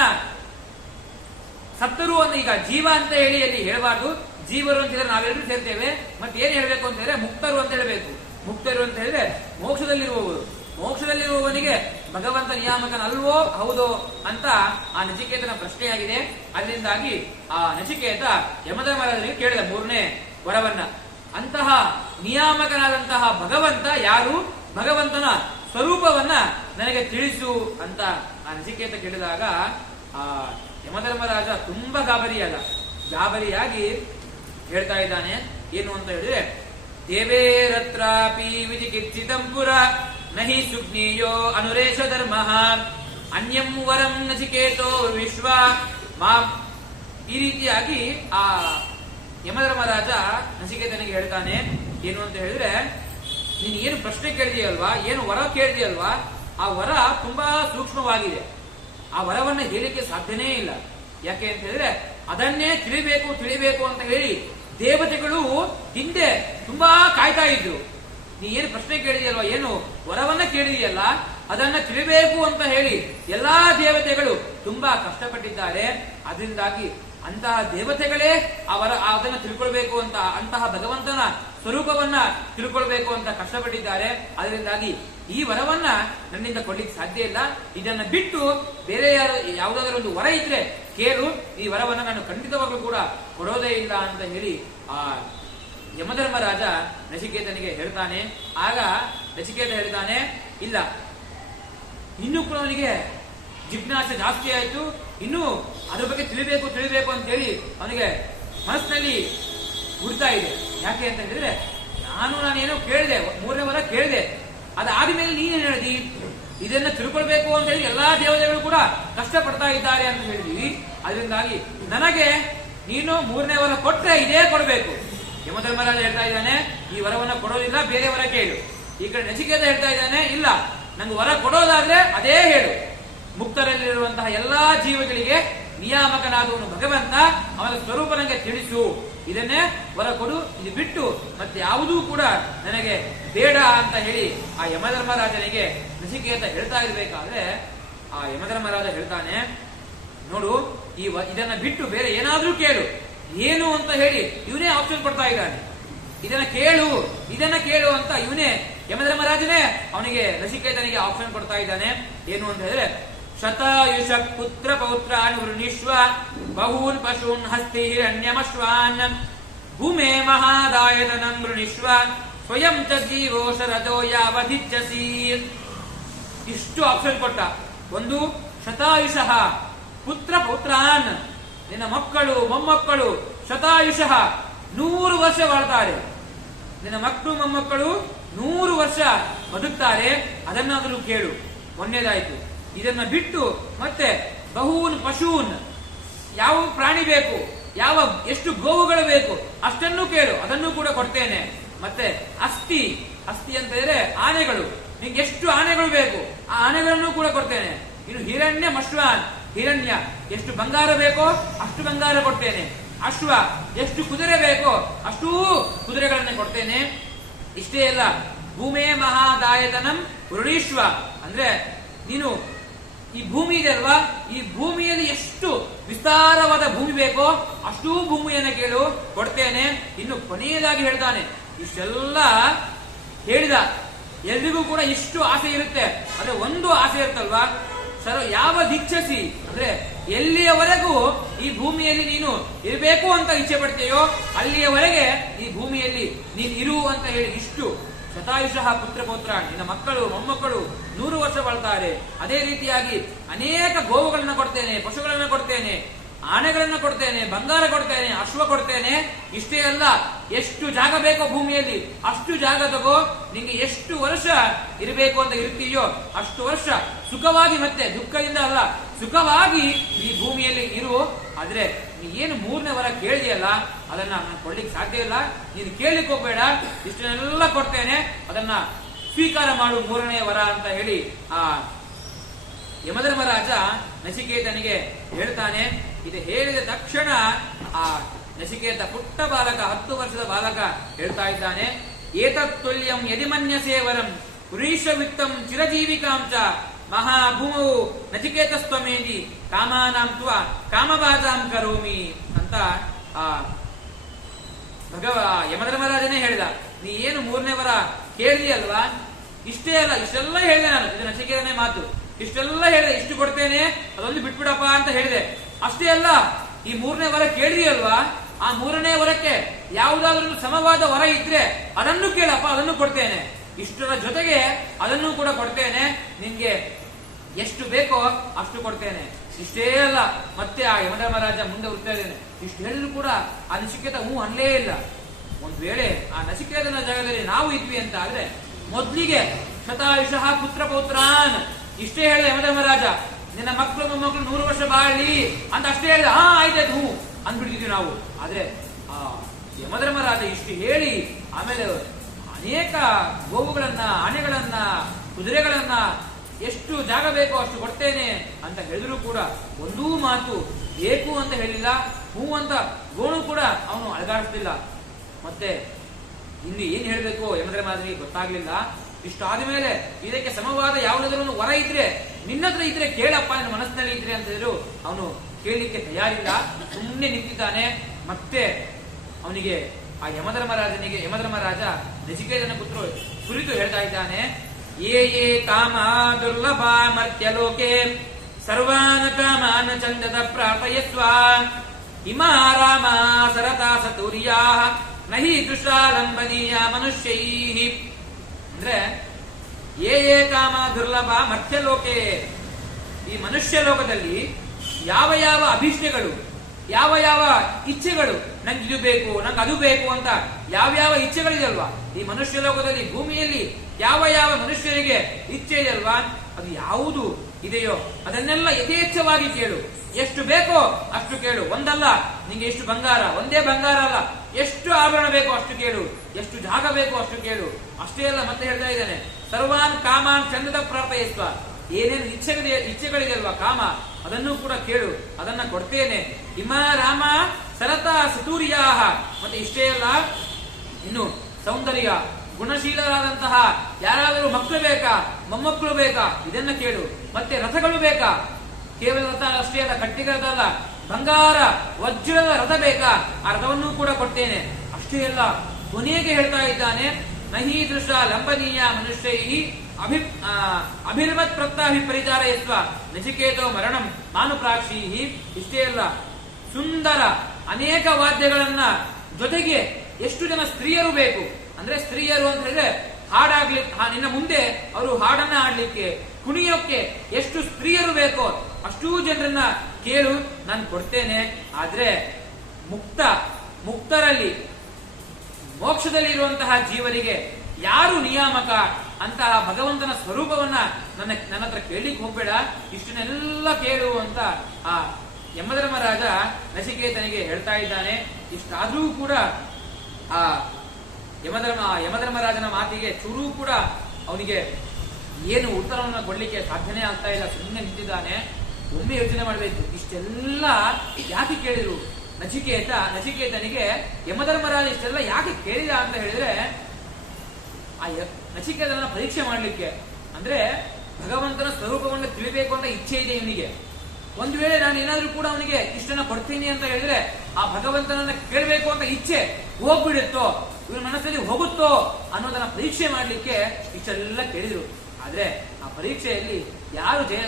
ಸತ್ತರು ಅಂತ, ಈಗ ಜೀವ ಅಂತ ಹೇಳಿ ಅಲ್ಲಿ ಹೇಳಬಾರ್ದು. ಜೀವರು ಅಂತ ಹೇಳಿದ್ರೆ ನಾವೆಲ್ಲರೂ ಸೇರ್ತೇವೆ. ಮತ್ತೆ ಏನ್ ಹೇಳ್ಬೇಕು ಅಂತ ಹೇಳಿದ್ರೆ ಮುಕ್ತರು ಅಂತ ಹೇಳಬೇಕು. ಮುಕ್ತರು ಅಂತ ಹೇಳಿದ್ರೆ ಮೋಕ್ಷದಲ್ಲಿರುವವರು. ಮೋಕ್ಷದಲ್ಲಿರುವವನಿಗೆ ಭಗವಂತ ನಿಯಾಮಕನಲ್ವೋ ಹೌದೋ ಅಂತ ಆ ನಚಿಕೇತನ ಪ್ರಶ್ನೆಯಾಗಿದೆ. ಅದರಿಂದಾಗಿ ಆ ನಚಿಕೇತ ಯಮಧರ್ಮರಾಜನಿಗೆ ಕೇಳಿದ 3ನೇ ವರವನ್ನ. ಅಂತಹ ನಿಯಾಮಕನಾದಂತಹ ಭಗವಂತ ಯಾರು? ಭಗವಂತನ ಸ್ವರೂಪವನ್ನ ನನಗೆ ತಿಳಿಸು ಅಂತ ಆ ನಚಿಕೇತ ಕೇಳಿದಾಗ ಆ ಯಮಧರ್ಮರಾಜ ತುಂಬಾ ಗಾಬರಿಯಾಗಿ ಹೇಳ್ತಾ ಇದ್ದಾನೆ. ಏನು ಅಂತ ಹೇಳಿದ್ರೆ, ದೇವೇರತ್ರಾಪಿ ವಿಚಿಕಿತ್ಸಿತಂ ಪುರ ನಹಿ ಸುಗ್ನೀಯೋ ಅನುರೇಶ ಧರ್ಮ ಅನ್ಯಂ ವರಂ ನಚಿಕೇತೋ ವಿಶ್ವ ಮಾಂ. ಈ ರೀತಿಯಾಗಿ ಆ ಯಮಧರ್ಮರಾಜ ನಚಿಕೇತನಿಗೆ ಹೇಳ್ತಾನೆ. ಏನು ಅಂತ ಹೇಳಿದ್ರೆ, ನೀನು ಏನು ಪ್ರಶ್ನೆ ಕೇಳಿದೆಯಲ್ವಾ, ಏನು ವರ ಕೇಳಿದೆಯಲ್ವಾ, ಆ ವರ ತುಂಬಾ ಸೂಕ್ಷ್ಮವಾಗಿದೆ. ಆ ವರವನ್ನ ಹೇಳಿಕೆ ಸಾಧ್ಯನೇ ಇಲ್ಲ. ಯಾಕೆ ಅಂತ ಹೇಳಿದ್ರೆ ಅದನ್ನೇ ತಿಳಿಬೇಕು ಅಂತ ಹೇಳಿ ದೇವತೆಗಳು ಹಿಂದೆ ತುಂಬಾ ಕಾಯ್ತಾ ಇದ್ರು. ನೀ ಏನು ಪ್ರಶ್ನೆ ಕೇಳಿದೆಯಲ್ವಾ, ಏನು ವರವನ್ನ ಕೇಳಿದೆಯಲ್ಲ, ಅದನ್ನ ತಿಳಿಬೇಕು ಅಂತ ಹೇಳಿ ಎಲ್ಲಾ ದೇವತೆಗಳು ತುಂಬಾ ಕಷ್ಟಪಟ್ಟಿದ್ದಾರೆ. ಅದರಿಂದಾಗಿ ಅಂತಹ ದೇವತೆಗಳೇ ಅದನ್ನ ತಿಳ್ಕೊಳ್ಬೇಕು ಅಂತ, ಅಂತಹ ಭಗವಂತನ ಸ್ವರೂಪವನ್ನ ತಿಳ್ಕೊಳ್ಬೇಕು ಅಂತ ಕಷ್ಟಪಟ್ಟಿದ್ದಾರೆ. ಅದರಿಂದಾಗಿ ಈ ವರವನ್ನ ನನ್ನಿಂದ ಕೊಡ್ಲಿಕ್ಕೆ ಸಾಧ್ಯ ಇಲ್ಲ. ಇದನ್ನ ಬಿಟ್ಟು ಬೇರೆ ಯಾವುದಾದ್ರೂ ಒಂದು ವರ ಇದ್ರೆ ಕೇಳು, ಈ ವರವನ್ನ ನಾನು ಖಂಡಿತವಾಗ್ಲೂ ಕೂಡ ಕೊಡೋದೇ ಇಲ್ಲ ಅಂತ ಹೇಳಿ ಆ ಯಮಧರ್ಮರಾಜ ನಚಿಕೇತನಿಗೆ ಹೇಳ್ತಾನೆ. ಆಗ ನಚಿಕೇತ ಹೇಳ್ತಾನೆ, ಇಲ್ಲ, ಇನ್ನೂ ಕೂಡ ಅವನಿಗೆ ಜಿಜ್ಞಾಸೆ ಜಾಸ್ತಿ ಆಯ್ತು, ಇನ್ನೂ ಅದ್ರ ಬಗ್ಗೆ ತಿಳಿಬೇಕು ಅಂತ ಹೇಳಿ ಅವನಿಗೆ ಮನಸ್ಸಿನಲ್ಲಿ ಹುಡ್ತಾ ಇದೆ. ಯಾಕೆ ಅಂತ ಹೇಳಿದ್ರೆ, ನಾನೇನೋ ಕೇಳಿದೆ, 3ನೇ ವರ ಕೇಳಿದೆ, ಅದಾದ್ಮೇಲೆ ನೀನೇನು ಹೇಳಿದಿ, ಇದನ್ನ ತಿಳ್ಕೊಳ್ಬೇಕು ಅಂತ ಹೇಳಿ ಎಲ್ಲಾ ದೇವತೆಗಳು ಕೂಡ ಕಷ್ಟಪಡ್ತಾ ಇದ್ದಾರೆ ಅಂತ ಹೇಳಿದ್ವಿ. ಅದರಿಂದಾಗಿ ನನಗೆ ನೀನು 3ನೇ ವರ ಕೊಟ್ರೆ ಇದೇ ಕೊಡಬೇಕು. ಯಮಧರ್ಮರಾಜ ಹೇಳ್ತಾ ಇದ್ದಾನೆ, ಈ ವರವನ್ನ ಕೊಡೋದಿಲ್ಲ, ಬೇರೆ ವರ ಕೇಳು. ಈ ಕಡೆ ನಚಿಕೇತ ಹೇಳ್ತಾ ಇದ್ದಾನೆ, ಇಲ್ಲ, ನಂಗೆ ವರ ಕೊಡೋದಾದ್ರೆ ಅದೇ ಹೇಳು. ಮುಕ್ತರಲ್ಲಿರುವಂತಹ ಎಲ್ಲಾ ಜೀವಗಳಿಗೆ ನಿಯಾಮಕನಾದವನು ಭಗವಂತ, ಅವನ ಸ್ವರೂಪ ನನಗೆ ತಿಳಿಸು ಇದನ್ನೇ ವರ ಕೊಡು, ಇದು ಬಿಟ್ಟು ಮತ್ತೆ ಯಾವುದೂ ಕೂಡ ನನಗೆ ಬೇಡ ಅಂತ ಹೇಳಿ ಆ ಯಮಧರ್ಮರಾಜನಿಗೆ ನಚಿಕೇತ ಹೇಳ್ತಾ ಇರ್ಬೇಕಾದ್ರೆ ಆ ಯಮಧರ್ಮರಾಜ ಹೇಳ್ತಾನೆ, ನೋಡು ಇದನ್ನ ಬಿಟ್ಟು ಬೇರೆ ಏನಾದ್ರೂ ಕೇಳು, ಏನು ಅಂತ ಹೇಳಿ ಇವನೇ ಆಪ್ಷನ್ ಕೊಡ್ತಾ ಇದ್ದಾನೆ. ಇದನ್ನ ಕೇಳು ಅಂತ ಇವನೇ ಯಮಧರ್ಮರಾಜನೇ ಅವನಿಗೆ ನಚಿಕೇತನಿಗೆ ಆಪ್ಷನ್ ಕೊಡ್ತಾ ಇದ್ದಾನೆ. ಏನು ಅಂತ ಹೇಳಿದ್ರೆ, ಶತಾಯುಷ ಪುತ್ರ ಪೌತ್ರಾನ್ ವೃಣೀಶ್ವ ಬಹೂನ್ ಪಶೂನ್ ಹಸ್ತಿ ಹಿರಣ್ಯಮಶ್ವಾನ್ ಭೂಮೇ ಮಹಾದಾಯತನಂ ವೃಣೀಶ್ವ ಸ್ವಯಂ ಚ ಜೀವೋ ಶರದೋ ಯಾವಧಿಚ್ಛಸಿ. ಇಷ್ಟು ಆಪ್ಷನ್ ಕೊಟ್ಟ. ಒಂದು, ಶತಾಯುಷಃ ಪುತ್ರ ಪೌತ್ರಾನ್, ನಿನ್ನ ಮಕ್ಕಳು ಮೊಮ್ಮಕ್ಕಳು ಶತಾಯುಷಃ 100 ವರ್ಷ ಬಾಳ್ತಾರೆ. ನಿನ್ನ ಮಕ್ಕಳು ಮೊಮ್ಮಕ್ಕಳು 100 ವರ್ಷ ಬದುಕ್ತಾರೆ, ಅದನ್ನಾದರೂ ಕೇಳು. ಮೊನ್ನೆದಾಯ್ತು. ಇದನ್ನ ಬಿಟ್ಟು ಮತ್ತೆ ಬಹೂನ್ ಪಶೂನ್, ಯಾವ ಪ್ರಾಣಿ ಬೇಕು, ಎಷ್ಟು ಗೋವುಗಳು ಬೇಕು ಅಷ್ಟನ್ನು ಕೇಳು, ಅದನ್ನು ಕೂಡ ಕೊಡ್ತೇನೆ. ಮತ್ತೆ ಅಸ್ಥಿ ಅಂತ ಹೇಳಿದ್ರೆ ಆನೆಗಳು, ನಿಂಗೆ ಎಷ್ಟು ಆನೆಗಳು ಬೇಕು ಆ ಆನೆಗಳನ್ನು ಕೂಡ ಕೊಡ್ತೇನೆ. ಇನ್ನು ಹಿರಣ್ಯ ಮಶ್ವಾನ್, ಹಿರಣ್ಯ ಎಷ್ಟು ಬಂಗಾರ ಬೇಕೋ ಅಷ್ಟು ಬಂಗಾರ ಕೊಡ್ತೇನೆ. ಅಶ್ವ ಎಷ್ಟು ಕುದುರೆ ಬೇಕೋ ಅಷ್ಟೂ ಕುದುರೆಗಳನ್ನೇ ಕೊಡ್ತೇನೆ. ಇಷ್ಟೇ ಅಲ್ಲ, ಭೂಮೇ ಮಹಾದಾಯತನಂ ವೃಣೀಶ್ವ, ಅಂದ್ರೆ ನೀನು ಈ ಭೂಮಿ ಇದೆ ಅಲ್ವಾ, ಈ ಭೂಮಿಯಲ್ಲಿ ಎಷ್ಟು ವಿಸ್ತಾರವಾದ ಭೂಮಿ ಬೇಕೋ ಅಷ್ಟೂ ಭೂಮಿಯನ್ನು ಕೇಳು, ಕೊಡ್ತೇನೆ. ಇನ್ನು ಕೊನೆಯದಾಗಿ ಹೇಳ್ತಾನೆ, ಇಷ್ಟೆಲ್ಲ ಹೇಳಿದ ಎಲ್ರಿಗೂ ಕೂಡ ಇಷ್ಟು ಆಸೆ ಇರುತ್ತೆ, ಆದ್ರೆ ಒಂದು ಆಸೆ ಇರುತ್ತಲ್ವಾ, ಯಾವ ದಿಚ್ಛಸಿ ಅಂದ್ರೆ ಎಲ್ಲಿಯವರೆಗೂ ಈ ಭೂಮಿಯಲ್ಲಿ ನೀನು ಇರಬೇಕು ಅಂತ ಇಚ್ಛೆ ಪಡ್ತೀಯೋ ಅಲ್ಲಿಯವರೆಗೆ ಈ ಭೂಮಿಯಲ್ಲಿ ನೀನು ಇರು ಅಂತ ಹೇಳಿ ಇಷ್ಟು ಶತಾಯುಷಃ ಪುತ್ರ ಪೌತ್ರ, ನಿನ್ನ ಮಕ್ಕಳು ಮೊಮ್ಮಕ್ಕಳು 100 ವರ್ಷ ಬಾಳ್ತಾರೆ. ಅದೇ ರೀತಿಯಾಗಿ ಅನೇಕ ಗೋವುಗಳನ್ನ ಕೊಡ್ತೇನೆ, ಪಶುಗಳನ್ನ ಕೊಡ್ತೇನೆ, ಆನೆಗಳನ್ನ ಕೊಡ್ತೇನೆ, ಬಂಗಾರ ಕೊಡ್ತೇನೆ, ಅಶ್ವ ಕೊಡ್ತೇನೆ. ಇಷ್ಟೇ ಅಲ್ಲ, ಎಷ್ಟು ಜಾಗ ಬೇಕೋ ಭೂಮಿಯಲ್ಲಿ ಅಷ್ಟು ಜಾಗ ತಗೋ, ನಿಂಗೆ ಎಷ್ಟು ವರ್ಷ ಇರಬೇಕು ಅಂತ ಇರ್ತೀಯೋ ಅಷ್ಟು ವರ್ಷ ಸುಖವಾಗಿ, ಮತ್ತೆ ದುಃಖದಿಂದ ಅಲ್ಲ ಸುಖವಾಗಿ ಈ ಭೂಮಿಯಲ್ಲಿ ಇರು. ಆದ್ರೆ ನೀ ಏನು 3ನೇ ವರ ಕೇಳಿದೆಯಲ್ಲ ಅದನ್ನ ನಾನು ಕೊಡ್ಲಿಕ್ಕೆ ಸಾಧ್ಯ ಇಲ್ಲ, ನೀನು ಕೇಳಲಿಕ್ಕೆ ಹೋಗ್ಬೇಡ, ಇಷ್ಟನ್ನೆಲ್ಲ ಕೊಡ್ತೇನೆ, ಅದನ್ನ ಸ್ವೀಕಾರ ಮಾಡು 3ನೇ ವರ ಅಂತ ಹೇಳಿ ಆ ಯಮಧರ್ಮರಾಜ ನಚಿಕೇತನಿಗೆ ಹೇಳ್ತಾನೆ. ಇದು ಹೇಳಿದ ತಕ್ಷಣ ಆ ನಚಿಕೇತ ಪುಟ್ಟ ಬಾಲಕ, 10 ವರ್ಷದ ಬಾಲಕ ಹೇಳ್ತಾ ಇದ್ದಾನೆ, ಏತತ್ ತುಲ್ಯಂ ಯದಿಮನ್ಯಸೇ ವರಂ ಪುರೀಶವಿತ್ತಂ ಚಿರಜೀವಿಕಾಂಚ ಮಹಾಭೂಮೌ ನಚಿಕೇತಸ್ತ್ವಮೇದಿ ಕಾಮಾನಾಂ ತ್ವ ಕಾಮಬಾಧಾಂ ಕರೋಮಿ ಅಂತ ಆ ಯಮಧರ್ಮರಾಜನೇ ಹೇಳಿದ. ನೀ ಏನು 3ನೇ ವರ ಕೇಳಿದೆಯಲ್ವಾ, ಇಷ್ಟೇ ಅಲ್ಲ, ಇಷ್ಟೆಲ್ಲ ಹೇಳಿದೆ ನಾನು, ಇದು ನಚಿಕೇತನೇ ಮಾತು, ಇಷ್ಟೆಲ್ಲ ಹೇಳಿದೆ, ಇಷ್ಟು ಕೊಡ್ತೇನೆ, ಅದೊಂದು ಬಿಟ್ಬಿಡಪ್ಪ ಅಂತ ಹೇಳಿದೆ. ಅಷ್ಟೇ ಅಲ್ಲ, ಈ 3ನೇ ವರ ಕೇಳಿದೆಯಲ್ವಾ, ಆ 3ನೇ ವರಕ್ಕೆ ಯಾವುದಾದ್ರೂ ಸಮವಾದ ವರ ಇದ್ರೆ ಅದನ್ನು ಕೇಳಪ್ಪ, ಅದನ್ನು ಕೊಡ್ತೇನೆ. ಇಷ್ಟರ ಜೊತೆಗೆ ಅದನ್ನು ಕೂಡ ಕೊಡ್ತೇನೆ, ನಿನ್ಗೆ ಎಷ್ಟು ಬೇಕೋ ಅಷ್ಟು ಕೊಡ್ತೇನೆ. ಇಷ್ಟೇ ಅಲ್ಲ, ಮತ್ತೆ ಆ ಯಮಧರ್ಮರಾಜ ಮುಂದೆ ಉತ್ತರ ಇದ್ದೇನೆ. ಇಷ್ಟು ಹೇಳಿದ್ರು ಕೂಡ ಆ ನಚಿಕೇತ ಅಲ್ಲೇ ಇಲ್ಲ. ಒಂದ್ ವೇಳೆ ಆ ನಚಿಕೇತನ ಜಾಗದಲ್ಲಿ ನಾವು ಇದ್ವಿ ಅಂತ ಆದ್ರೆ ಮೊದ್ಲಿಗೆ ಶತಾಯುಷಃ ಪುತ್ರ ಪೌತ್ರಾನ್ ಇಷ್ಟೇ ಹೇಳಿದ ಯಮಧರ್ಮರಾಜ, ನಿನ್ನ ಮಕ್ಕಳು ಮೊಮ್ಮಕ್ಕಳು 100 ವರ್ಷ ಬಾಳಿ ಅಂತ ಅಷ್ಟೇ ಹೇಳಿದ, ಆಯ್ತಾಯ್ತು ಹೂ ಅಂದ್ಬಿಡ್ತಿದ್ವಿ ನಾವು. ಆದ್ರೆ ಆ ಯಮಧರ್ಮರಾಜ ಇಷ್ಟು ಹೇಳಿ ಆಮೇಲೆ ಅನೇಕ ಗೋವುಗಳನ್ನ, ಆನೆಗಳನ್ನ, ಕುದುರೆಗಳನ್ನ ಎಷ್ಟು ಜಾಗ ಬೇಕೋ ಅಷ್ಟು ಕೊಡ್ತೇನೆ ಅಂತ ಹೇಳಿದ್ರು ಕೂಡ ಒಂದೂ ಮಾತು ಬೇಕು ಅಂತ ಹೇಳಿಲ್ಲ, ಹೂ ಅಂತ ಗೋಣು ಕೂಡ ಅವನು ಅಲಗಾಡಿಸ್ತಿಲ್ಲ. ಮತ್ತೆ ಇನ್ನು ಏನ್ ಹೇಳ್ಬೇಕು ಯಮಧರ್ಮರಾಜನಿಗೆ ಗೊತ್ತಾಗ್ಲಿಲ್ಲ. ಇಷ್ಟಾದ ಮೇಲೆ ಇದಕ್ಕೆ ಸಮವಾದ ಯಾವುದಾದ್ರೂ ವರ ಇದ್ರೆ ನಿನ್ನ ಹತ್ರ ಇದ್ರೆ ಕೇಳಪ್ಪ, ನಿನ್ನ ಮನಸ್ಸಿನಲ್ಲಿ ಇದ್ರೆ ಅಂತ ಹೇಳಿದ್ರು ಅವನು ಕೇಳಲಿಕ್ಕೆ ತಯಾರಿಲ್ಲ, ಸುಮ್ಮನೆ ನಿಂತಿದ್ದಾನೆ. ಮತ್ತೆ ಅವನಿಗೆ ಆ ಯಮಧರ್ಮರಾಜ ನಚಿಕೇತನ ಕುರಿತು ಹೇಳ್ತಾ ಇದ್ದಾನೆ, ಯೇ ಕಾಮ ದುರ್ಲಭ ಮರ್ತ್ಯಲೋಕೆ ಸರ್ವಾನ್ ಕಾಮಾನ್ ಚಂದದ ಪ್ರಾರ್ಥಯಸ್ವ ಇಮಾ ರಾಮ ಸರತಾ ಸತೂರ್ಯಾ ನಹಿ ದೃಷ್ಟಾಲಂಬನೀಯ ಮನುಷ್ಯೈಃ. ಅಂದ್ರೆ ಯೇ ಕಾಮ ದುರ್ಲಭ ಮರ್ತ್ಯಲೋಕೆ, ಈ ಮನುಷ್ಯ ಲೋಕದಲ್ಲಿ ಯಾವ ಯಾವ ಅಭಿಷ್ಟಗಳು, ಯಾವ ಯಾವ ಇಚ್ಛೆಗಳು, ನಂಗೆ ಇದು ಬೇಕು, ನಂಗೆ ಅದು ಬೇಕು ಅಂತ ಯಾವ್ಯಾವ ಇಚ್ಛೆಗಳಿದೆಯಲ್ವಾ ಈ ಮನುಷ್ಯ ಲೋಕದಲ್ಲಿ, ಭೂಮಿಯಲ್ಲಿ ಯಾವ ಯಾವ ಮನುಷ್ಯರಿಗೆ ಇಚ್ಛೆ ಇದೆಯಲ್ವಾ ಅದು ಯಾವುದು ಇದೆಯೋ ಅದನ್ನೆಲ್ಲ ಯಥೇಚ್ಛವಾಗಿ ಕೇಳು, ಎಷ್ಟು ಬೇಕೋ ಅಷ್ಟು ಕೇಳು. ಒಂದಲ್ಲ, ನಿಂಗೆ ಎಷ್ಟು ಬಂಗಾರ, ಒಂದೇ ಬಂಗಾರ ಅಲ್ಲ, ಎಷ್ಟು ಆಭರಣ ಬೇಕೋ ಅಷ್ಟು ಕೇಳು, ಎಷ್ಟು ಜಾಗ ಬೇಕೋ ಅಷ್ಟು ಕೇಳು. ಅಷ್ಟೇ ಅಲ್ಲ, ಮತ್ತೆ ಹೇಳ್ತಾ ಇದ್ದಾನೆ, ಸರ್ವಾನ್ ಕಾಮಾನ್ ಚಂದದ ಪ್ರಾರ್ಥಯಿಸ್ವ, ಏನೇನು ಇಚ್ಛೆಗಳಿದೆ ಅಲ್ವಾ ಕಾಮ, ಅದನ್ನು ಕೂಡ ಕೇಳು, ಅದನ್ನ ಕೊಡ್ತೇನೆ. ಇಮಾ ರಾಮ ಸರತಾ ಸತೂರ್ಯಾ, ಮತ್ತೆ ಇಷ್ಟೇ ಅಲ್ಲ, ಇನ್ನು ಸೌಂದರ್ಯ ಗುಣಶೀಲರಾದಂತಹ ಯಾರಾದರೂ ಮಕ್ಕಳು ಬೇಕಾ, ಮೊಮ್ಮಕ್ಕಳು ಬೇಕಾ, ಇದನ್ನ ಕೇಳು. ಮತ್ತೆ ರಥಗಳು ಬೇಕಾ, ಕೇವಲ ರಥ ಅಷ್ಟೇ ಅಲ್ಲ, ಕಟ್ಟಿಗರದಲ್ಲ, ಬಂಗಾರ ವಜ್ರದ ರಥ ಬೇಕಾ, ಆ ರಥವನ್ನು ಕೂಡ ಕೊಡ್ತೇನೆ. ಅಷ್ಟೇ ಅಲ್ಲ, ಕೊನೆಗೆ ಹೇಳ್ತಾ ಇದ್ದಾನೆ, ನಹೀದೃಶ ಲಂಬನೀಯ ಮನುಷ್ಯೈ ಅಭಿರ್ಮತ್ ಪ್ರತ್ಯಾಭಿಪರಿಚಾರಯಸ್ವ ನಚಿಕೇತೋ ಮರಣಂ ಮಾನುಪ್ರಾಕ್ಷಿ. ಇಷ್ಟೇ ಅಲ್ಲ, ಸುಂದರ ಅನೇಕ ವಾದ್ಯಗಳನ್ನ ಜೊತೆಗೆ ಎಷ್ಟು ಜನ ಸ್ತ್ರೀಯರು ಬೇಕು ಅಂದ್ರೆ, ಸ್ತ್ರೀಯರು ಅಂತ ಹೇಳಿದ್ರೆ ಹಾಡಾಗ್ಲಿಕ್ಕೆ, ನಿನ್ನ ಮುಂದೆ ಅವರು ಹಾಡನ್ನ ಆಡ್ಲಿಕ್ಕೆ ಕುಣಿಯೋಕ್ಕೆ ಎಷ್ಟು ಸ್ತ್ರೀಯರು ಬೇಕೋ ಅಷ್ಟೂ ಜನರನ್ನ ಕೇಳು, ನಾನು ಕೊಡ್ತೇನೆ. ಆದ್ರೆ ಮುಕ್ತರಲ್ಲಿ ಮೋಕ್ಷದಲ್ಲಿ ಇರುವಂತಹ ಜೀವರಿಗೆ ಯಾರು ನಿಯಾಮಕ ಅಂತಹ ಭಗವಂತನ ಸ್ವರೂಪವನ್ನ ನನ್ನ ಹತ್ರ ಕೇಳಲಿಕ್ಕೆ ಹೋಗ್ಬೇಡ, ಇಷ್ಟನ್ನೆಲ್ಲ ಕೇಳು ಅಂತ ಆ ಯಮಧರ್ಮರಾಜ ನಚಿಕೇತನಿಗೆ ಹೇಳ್ತಾ ಇದ್ದಾನೆ. ಇಷ್ಟಾದ್ರೂ ಕೂಡ ಆ ಯಮಧರ್ಮರಾಜನ ಮಾತಿಗೆ ಚೂರು ಕೂಡ ಅವನಿಗೆ ಏನು ಉತ್ತರವನ್ನು ಕೊಡ್ಲಿಕ್ಕೆ ಸಾಧ್ಯನೇ ಆಗ್ತಾ ಇಲ್ಲ, ಸುಮ್ಮನೆ ನಿಂತಿದ್ದಾನೆ. ಒಮ್ಮೆ ಯೋಚನೆ ಮಾಡಬೇಕು, ಇಷ್ಟೆಲ್ಲ ಯಾಕೆ ಕೇಳಿದ್ರು ನಚಿಕೇತನಿಗೆ ಯಮಧರ್ಮರಾಜ ಇಷ್ಟೆಲ್ಲ ಯಾಕೆ ಕೇಳಿದ ಅಂತ ಹೇಳಿದ್ರೆ, ಆ ನಚಿಕೇತನ ಪರೀಕ್ಷೆ ಮಾಡ್ಲಿಕ್ಕೆ, ಅಂದ್ರೆ ಭಗವಂತನ ಸ್ವರೂಪವನ್ನು ತಿಳಿಬೇಕು ಅಂತ ಇಚ್ಛೆ ಇದೆ ಇವನಿಗೆ. ಒಂದು ವೇಳೆ ನಾನು ಏನಾದ್ರೂ ಕೂಡ ಅವನಿಗೆ ಇಷ್ಟನ್ನ ಕೊಡ್ತೀನಿ ಅಂತ ಹೇಳಿದ್ರೆ ಆ ಭಗವಂತನನ್ನ ಕೇಳಬೇಕು ಅಂತ ಇಚ್ಛೆ ಹೋಗ್ಬಿಡುತ್ತೋ, ಇವನ ಮನಸ್ಸಲ್ಲಿ ಹೋಗುತ್ತೋ ಅನ್ನೋದನ್ನ ಪರೀಕ್ಷೆ ಮಾಡ್ಲಿಕ್ಕೆ ಇಷ್ಟೆಲ್ಲ ಕೇಳಿದ್ರು. ಆದ್ರೆ ಆ ಪರೀಕ್ಷೆಯಲ್ಲಿ ಯಾರು ಜಯ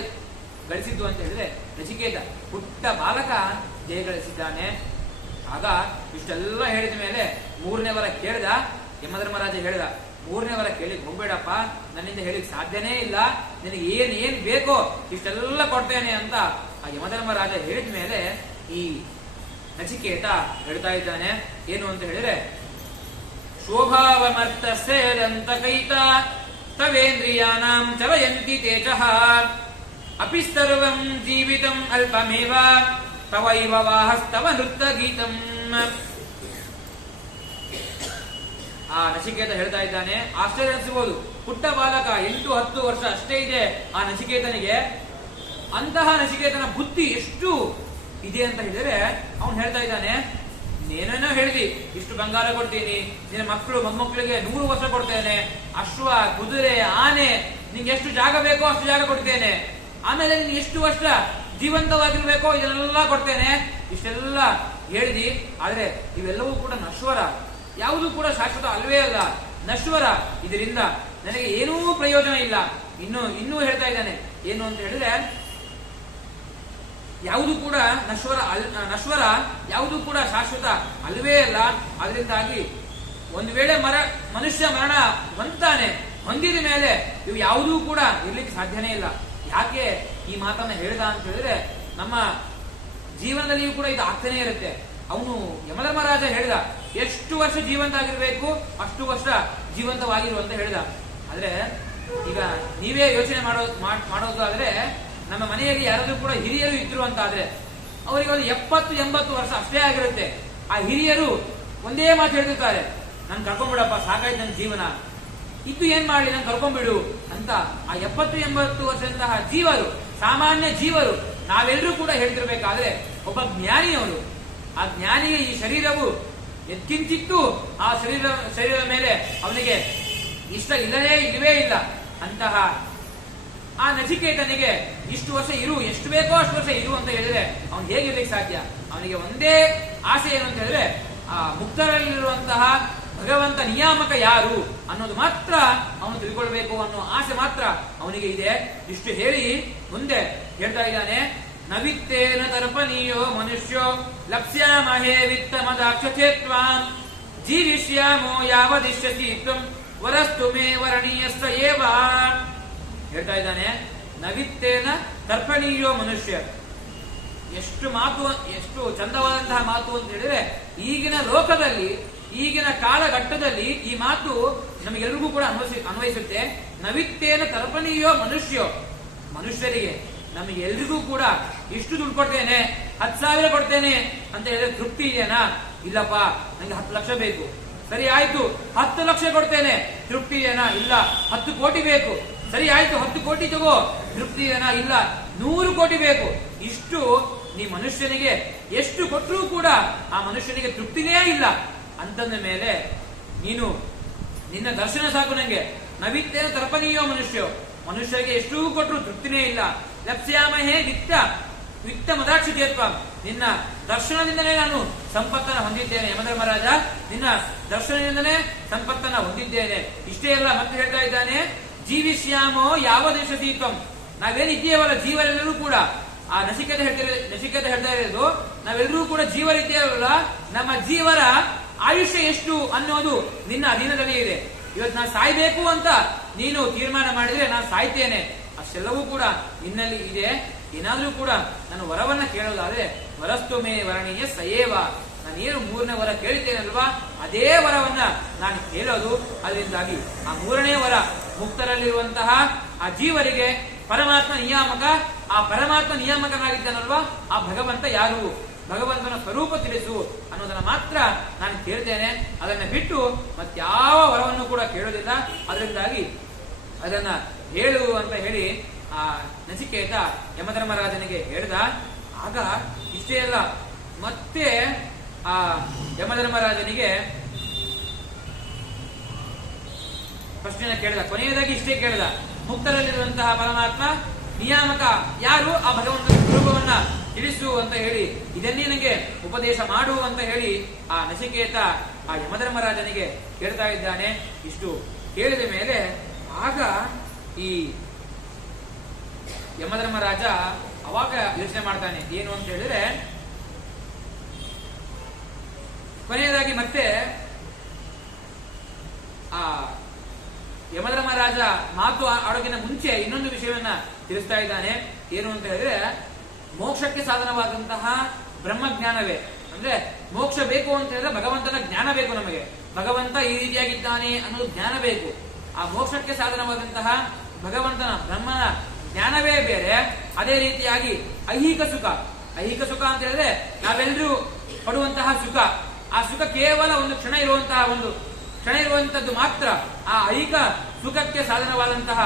ಗಳಿಸಿದ್ದು ಅಂತ ಹೇಳಿದ್ರೆ ನಚಿಕೇತ, ಪುಟ್ಟ ಬಾಲಕ ಜಯ ಗಳಿಸಿದ್ದಾನೆ. ಆಗ ಇಷ್ಟೆಲ್ಲ ಹೇಳಿದ ಮೇಲೆ 3ನೇ ವರ ಕೇಳಿದ ಯಮಧರ್ಮರಾಜ. ಹೇಳಿದ, 3ನೇ ವರ ಕೇಳಿಕ್ ಹೋಗ್ಬೇಡಪ್ಪ, ನನ್ನಿಂದ ಹೇಳಿಕ್ ಸಾಧ್ಯನೇ ಇಲ್ಲ, ನಿನಗೆ ಏನ್ ಬೇಕೋ ಇಷ್ಟೆಲ್ಲ ಕೊಡ್ತೇನೆ ಅಂತ ಆ ಯಮಧರ್ಮರಾಜ ಹೇಳಿದ ಮೇಲೆ ಈ ನಚಿಕೇತ ಹೇಳ್ತಾ ಇದ್ದಾನೆ. ಏನು ಅಂತ ಹೇಳಿದ್ರೆ, ಶೋಭಾವಮರ್ಥ ಸೇದಂತ ಕೈತ ತವೇಂದ್ರಿಯಾನಾಂ ಚಲಯಂತಿ ತೇಜಃ ಅಪಿ ಸರ್ವಂ ಜೀವಿತಂ ಅಲ್ಪಮೇವ ತವೈವ ವಾಹಸ್ತವ ನೃತ್ಯ ಗೀತಂ. ಆ ನಚಿಕೇತ ಹೇಳ್ತಾ ಇದ್ದಾನೆ. ಆಶ್ಚರ್ಯ ಅನಿಸಬಹುದು, ಪುಟ್ಟ ಬಾಲಕ 8-10 ವರ್ಷ ಅಷ್ಟೇ ಇದೆ ಆ ನಚಿಕೇತನಿಗೆ. ಅಂತಹ ನಚಿಕೇತನ ಬುದ್ಧಿ ಎಷ್ಟು ಇದೆ ಅಂತ ಹೇಳಿದ್ರೆ, ಅವನು ಹೇಳ್ತಾ ಇದ್ದಾನೆ, ನೇನೇನೋ ಹೇಳಿದಿ, ಇಷ್ಟು ಬಂಗಾರ ಕೊಡ್ತೀನಿ, ನಿನ್ನ ಮಕ್ಕಳು ಮೊಮ್ಮಕ್ಕಳಿಗೆ 100 ವರ್ಷ ಕೊಡ್ತೇನೆ, ಅಶ್ವ ಕುದುರೆ ಆನೆ ನಿಂಗೆ ಎಷ್ಟು ಜಾಗ ಬೇಕೋ ಅಷ್ಟು ಜಾಗ ಕೊಡ್ತೇನೆ, ಆಮೇಲೆ ನೀನು ಎಷ್ಟು ವರ್ಷ ಜೀವಂತವಾಗಿರ್ಬೇಕೋ ಇದನ್ನೆಲ್ಲ ಕೊಡ್ತೇನೆ, ಇಷ್ಟೆಲ್ಲ ಹೇಳಿದಿ. ಆದ್ರೆ ಇವೆಲ್ಲವೂ ಕೂಡ ನಶ್ವರ, ಯಾವುದು ಕೂಡ ಶಾಶ್ವತ ಅಲ್ವೇ ಅಲ್ಲ, ನಶ್ವರ. ಇದರಿಂದ ನನಗೆ ಏನೂ ಪ್ರಯೋಜನ ಇಲ್ಲ. ಇನ್ನೂ ಹೇಳ್ತಾ ಇದ್ದಾನೆ, ಏನು ಅಂತ ಹೇಳಿದ್ರೆ, ಯಾವುದು ಕೂಡ ನಶ್ವರ, ಯಾವುದು ಕೂಡ ಶಾಶ್ವತ ಅಲ್ವೇ ಅಲ್ಲ. ಅದರಿಂದಾಗಿ ಒಂದು ವೇಳೆ ಮನುಷ್ಯ ಮರಣ ಹೊಂದಿದ ಮೇಲೆ ಇವು ಯಾವುದೂ ಕೂಡ ಇರ್ಲಿಕ್ಕೆ ಸಾಧ್ಯನೇ ಇಲ್ಲ. ಯಾಕೆ ಈ ಮಾತನ್ನ ಹೇಳಿದ ಅಂತ ಹೇಳಿದ್ರೆ, ನಮ್ಮ ಜೀವನದಲ್ಲಿಯೂ ಕೂಡ ಇದು ಆಗ್ತಾನೆ ಇರುತ್ತೆ. ಅವನು ಯಮಧರ್ಮರಾಜ ಹೇಳಿದ, ಎಷ್ಟು ವರ್ಷ ಜೀವಂತ ಆಗಿರ್ಬೇಕು ಅಷ್ಟು ವರ್ಷ ಜೀವಂತವಾಗಿರು ಅಂತ ಹೇಳಿದ. ಆದ್ರೆ ಈಗ ನೀವೇ ಯೋಚನೆ ಮಾಡೋದಾದ್ರೆ, ನಮ್ಮ ಮನೆಯಲ್ಲಿ ಯಾರಾದ್ರೂ ಕೂಡ ಹಿರಿಯರು ಇದ್ರು ಅಂತ ಆದ್ರೆ ಅವರಿಗೆ ಒಂದು 70-80 ವರ್ಷ ಅಷ್ಟೇ ಆಗಿರುತ್ತೆ. ಆ ಹಿರಿಯರು ಒಂದೇ ಮಾತು ಹೇಳ್ತಿರ್ತಾರೆ, ನನ್ ಕರ್ಕೊಂಡ್ಬಿಡಪ್ಪ, ಸಾಕಾಯ್ತು ನನ್ನ ಜೀವನ, ಇದ್ದು ಏನ್ ಮಾಡ್ಲಿ, ನನ್ ಕರ್ಕೊಂಡ್ಬಿಡು ಅಂತ. ಆ 70-80 ವರ್ಷದಂತಹ ಜೀವರು, ಸಾಮಾನ್ಯ ಜೀವರು, ನಾವೆಲ್ಲರೂ ಕೂಡ ಹೇಳ್ತಿರ್ಬೇಕಾದ್ರೆ ಒಬ್ಬ ಜ್ಞಾನಿಯವರು, ಆ ಜ್ಞಾನಿಗೆ ಈ ಶರೀರವು ಎತ್ಕಿಂಚಿತ್ತು ಆ ಶರೀರದ ಮೇಲೆ ಅವನಿಗೆ ಇಷ್ಟ ಇಲ್ಲವೇ ಇಲ್ಲ. ಅಂತಹ ಆ ನಚಿಕೇತನಿಗೆ ಇಷ್ಟು ವರ್ಷ ಇರು, ಎಷ್ಟು ಬೇಕೋ ಅಷ್ಟು ವರ್ಷ ಇರು ಅಂತ ಹೇಳಿದ್ರೆ ಅವನು ಹೇಗಿರ್ಲಿಕ್ಕೆ ಸಾಧ್ಯ? ಅವನಿಗೆ ಒಂದೇ ಆಸೆ ಏನು ಅಂತ ಹೇಳಿದ್ರೆ, ಆ ಮುಕ್ತರಲ್ಲಿರುವಂತಹ ಭಗವಂತ ನಿಯಾಮಕ ಯಾರು ಅನ್ನೋದು ಮಾತ್ರ ಅವನು ತಿಳ್ಕೊಳ್ಬೇಕು ಅನ್ನೋ ಆಸೆ ಮಾತ್ರ ಅವನಿಗೆ ಇದೆ. ಇಷ್ಟು ಹೇಳಿ ಮುಂದೆ ಹೇಳ್ತಾ ಇದ್ದಾನೆ, ನವಿತ್ತೇನ ತರ್ಪಣೀಯೋ ಮನುಷ್ಯೋ ಲಕ್ಷ್ಯಾಮಹೇ ವಿತ್ತ ಮದಾಕ್ಷೇತ್ವಾಂ ಜೀವಿಷ್ಯಾಮೋ ಯಾವದಿಶ್ಯಸಿ ತ್ವಂ ವರಸ್ತು ಮೇ ವರಣೀಯಸ್ತ ಏವ. ಹೇಳ್ತಾ ಇದ್ದಾನೆ, ನವಿತ್ತೇನ ತರ್ಪಣೀಯೋ ಮನುಷ್ಯ. ಎಷ್ಟು ಚಂದವಾದಂತಹ ಮಾತು ಅಂತ ಹೇಳಿದ್ರೆ, ಈಗಿನ ಲೋಕದಲ್ಲಿ, ಈಗಿನ ಕಾಲಘಟ್ಟದಲ್ಲಿ ಈ ಮಾತು ನಮಗೆಲ್ಲರಿಗೂ ಕೂಡ ಅನ್ವಯಿಸುತ್ತೆ. ನವಿತ್ತೇನ ತರ್ಪಣೀಯೋ ಮನುಷ್ಯೋ, ಮನುಷ್ಯರಿಗೆ ನಮಗೆಲ್ರಿಗೂ ಕೂಡ ಇಷ್ಟು ದುಡ್ಡು ಕೊಡ್ತೇನೆ, 10,000 ಕೊಡ್ತೇನೆ ಅಂತ ಹೇಳಿದ್ರೆ ತೃಪ್ತಿ ಇದೆಯಾ? ಇಲ್ಲಪ್ಪ, ನಂಗೆ 10 ಲಕ್ಷ ಬೇಕು. ಸರಿ ಆಯ್ತು, 10 ಲಕ್ಷ ಕೊಡ್ತೇನೆ, ತೃಪ್ತಿ ಇದೆಯಾ? ಇಲ್ಲ. 10 ಕೋಟಿ ಬೇಕು. ಸರಿ ಆಯ್ತು, 10 ಕೋಟಿ ತಗೋ, ತೃಪ್ತಿ ಇದೆಯಾ? ಇಲ್ಲ. 100 ಕೋಟಿ ಬೇಕು. ಇಷ್ಟು ನೀ ಮನುಷ್ಯನಿಗೆ ಎಷ್ಟು ಕೊಟ್ಟರೂ ಕೂಡ ಆ ಮನುಷ್ಯನಿಗೆ ತೃಪ್ತಿನೇ ಇಲ್ಲ ಅಂತಂದ ಮೇಲೆ ನೀನು ನಿನ್ನ ದರ್ಶನ ಸಾಕು ನಂಗೆ. ನವಿತ್ತೇನ ತರ್ಪಣೀಯೋ ಮನುಷ್ಯರಿಗೆ ಎಷ್ಟು ಕೊಟ್ಟರು ತೃಪ್ತಿನೇ ಇಲ್ಲ. ಲಪ್ಸ್ಯಾಮಹೇ ವಿತ್ತ ಮದಾಕ್ಷಿತೇತ್ವ, ನಿನ್ನ ದರ್ಶನದಿಂದಲೇ ನಾನು ಸಂಪತ್ತನ್ನ ಹೊಂದಿದ್ದೇನೆ ಯಮಧರ್ಮರಾಜ, ನಿನ್ನ ದರ್ಶನದಿಂದಲೇ ಸಂಪತ್ತನ್ನ ಹೊಂದಿದ್ದೇನೆ. ಇಷ್ಟೇ ಅಲ್ಲ, ಮತ್ತೆ ಹೇಳ್ತಾ ಇದ್ದಾನೆ, ಜೀವಿಷ್ಯಾಮೋ ಯಾವ ದೇಶತೀತ್ವಂ, ನಾವೇನಿದ್ದೇವಲ್ಲ ಜೀವರೆಲ್ಲರೂ ಕೂಡ, ಆ ನಚಿಕೇತ ಹೇಳ್ತಾ ಇರೋದು, ನಾವೆಲ್ಲರೂ ಕೂಡ ಜೀವರಿದ್ದೇವಲ್ಲ, ನಮ್ಮ ಜೀವರ ಆಯುಷ್ಯ ಎಷ್ಟು ಅನ್ನೋದು ನಿನ್ನ ಅಧೀನದಲ್ಲಿ ಇದೆ. ಇವತ್ತು ನಾನು ಸಾಯ್ಬೇಕು ಅಂತ ನೀನು ತೀರ್ಮಾನ ಮಾಡಿದ್ರೆ ನಾನು ಸಾಯ್ತೇನೆ, ಅಷ್ಟೆಲ್ಲವೂ ಕೂಡ ನಿನ್ನಲ್ಲಿ ಇದೆ. ಏನಾದ್ರೂ ಕೂಡ ನಾನು ವರವನ್ನ ಕೇಳೋದಾದ್ರೆ ವರಸ್ತು ಮೇ ವರಣೀಯ ಸಯೇವ, ನಾನೇನು 3ನೇ ವರ ಕೇಳಿದ್ದೇನಲ್ವಾ ಅದೇ ವರವನ್ನ ನಾನು ಕೇಳೋದು. ಅದರಿಂದಾಗಿ ಆ 3ನೇ ವರ ಮುಕ್ತರಲ್ಲಿರುವಂತಹ ಆ ಜೀವರಿಗೆ ಪರಮಾತ್ಮ ನಿಯಾಮಕ, ಆ ಪರಮಾತ್ಮ ನಿಯಾಮಕನಾಗಿದ್ದಾನಲ್ವಾ ಆ ಭಗವಂತ ಯಾರು, ಭಗವಂತನ ಸ್ವರೂಪ ತಿಳಿಸು ಅನ್ನೋದನ್ನ ಮಾತ್ರ ನಾನು ಕೇಳ್ತೇನೆ. ಅದನ್ನ ಬಿಟ್ಟು ಮತ್ಯಾವ ವರವನ್ನು ಕೂಡ ಕೇಳೋದಿಲ್ಲ. ಅದರಿಂದಾಗಿ ಅದನ್ನ ಹೇಳು ಅಂತ ಹೇಳಿ ಆ ನಚಿಕೇತ ಯಮಧರ್ಮರಾಜನಿಗೆ ಹೇಳಿದ. ಆಗ ಇಷ್ಟೇ ಅಲ್ಲ, ಮತ್ತೆ ಆ ಯಮಧರ್ಮರಾಜನಿಗೆ ಪ್ರಶ್ನೆನ ಕೇಳಿದ. ಕೊನೆಯದಾಗಿ ಇಷ್ಟೇ ಕೇಳಿದ, ಮುಕ್ತರಲ್ಲಿರುವಂತಹ ಪರಮಾತ್ಮ ನಿಯಾಮಕ ಯಾರು, ಆ ಭಗವಂತನ ಸ್ವರೂಪವನ್ನ ತಿಳಿಸು ಅಂತ ಹೇಳಿ, ಇದನ್ನೇ ನನಗೆ ಉಪದೇಶ ಮಾಡು ಅಂತ ಹೇಳಿ ಆ ನಚಿಕೇತ ಆ ಯಮಧರ್ಮರಾಜನಿಗೆ ಕೇಳ್ತಾ ಇದ್ದಾನೆ. ಇಷ್ಟು ಕೇಳಿದ ಮೇಲೆ ಆಗ ಈ ಯಮಧರ್ಮರಾಜ ಅವಾಗ ಯೋಚನೆ ಮಾಡ್ತಾನೆ. ಏನು ಅಂತ ಹೇಳಿದ್ರೆ, ಕೊನೆಯದಾಗಿ ಮತ್ತೆ ಆ ಯಮಧರ್ಮರಾಜ ಮಾತು ಆಡೋಕಿನ ಮುಂಚೆ ಇನ್ನೊಂದು ವಿಷಯವನ್ನ ತಿಳಿಸ್ತಾ ಇದ್ದಾನೆ. ಏನು ಅಂತ ಹೇಳಿದ್ರೆ, ಮೋಕ್ಷಕ್ಕೆ ಸಾಧನವಾದಂತಹ ಬ್ರಹ್ಮಜ್ಞಾನವೇ, ಅಂದ್ರೆ ಮೋಕ್ಷ ಬೇಕು ಅಂತ ಹೇಳಿದ್ರೆ ಭಗವಂತನ ಜ್ಞಾನ ಬೇಕು. ನಮಗೆ ಭಗವಂತ ಈ ರೀತಿಯಾಗಿದ್ದಾನೆ ಅನ್ನೋದು ಜ್ಞಾನ ಬೇಕು. ಆ ಮೋಕ್ಷಕ್ಕೆ ಸಾಧನವಾದಂತಹ ಭಗವಂತನ ಬ್ರಹ್ಮನ ಜ್ಞಾನವೇ ಬೇರೆ. ಅದೇ ರೀತಿಯಾಗಿ ಐಹಿಕ ಸುಖ ಅಂತ ಹೇಳಿದ್ರೆ ನಾವೆಲ್ಲರೂ ಪಡುವಂತಹ ಸುಖ, ಆ ಸುಖ ಕೇವಲ ಒಂದು ಕ್ಷಣ ಇರುವಂತದ್ದು ಮಾತ್ರ. ಆ ಐಹಿಕ ಸುಖಕ್ಕೆ ಸಾಧನವಾದಂತಹ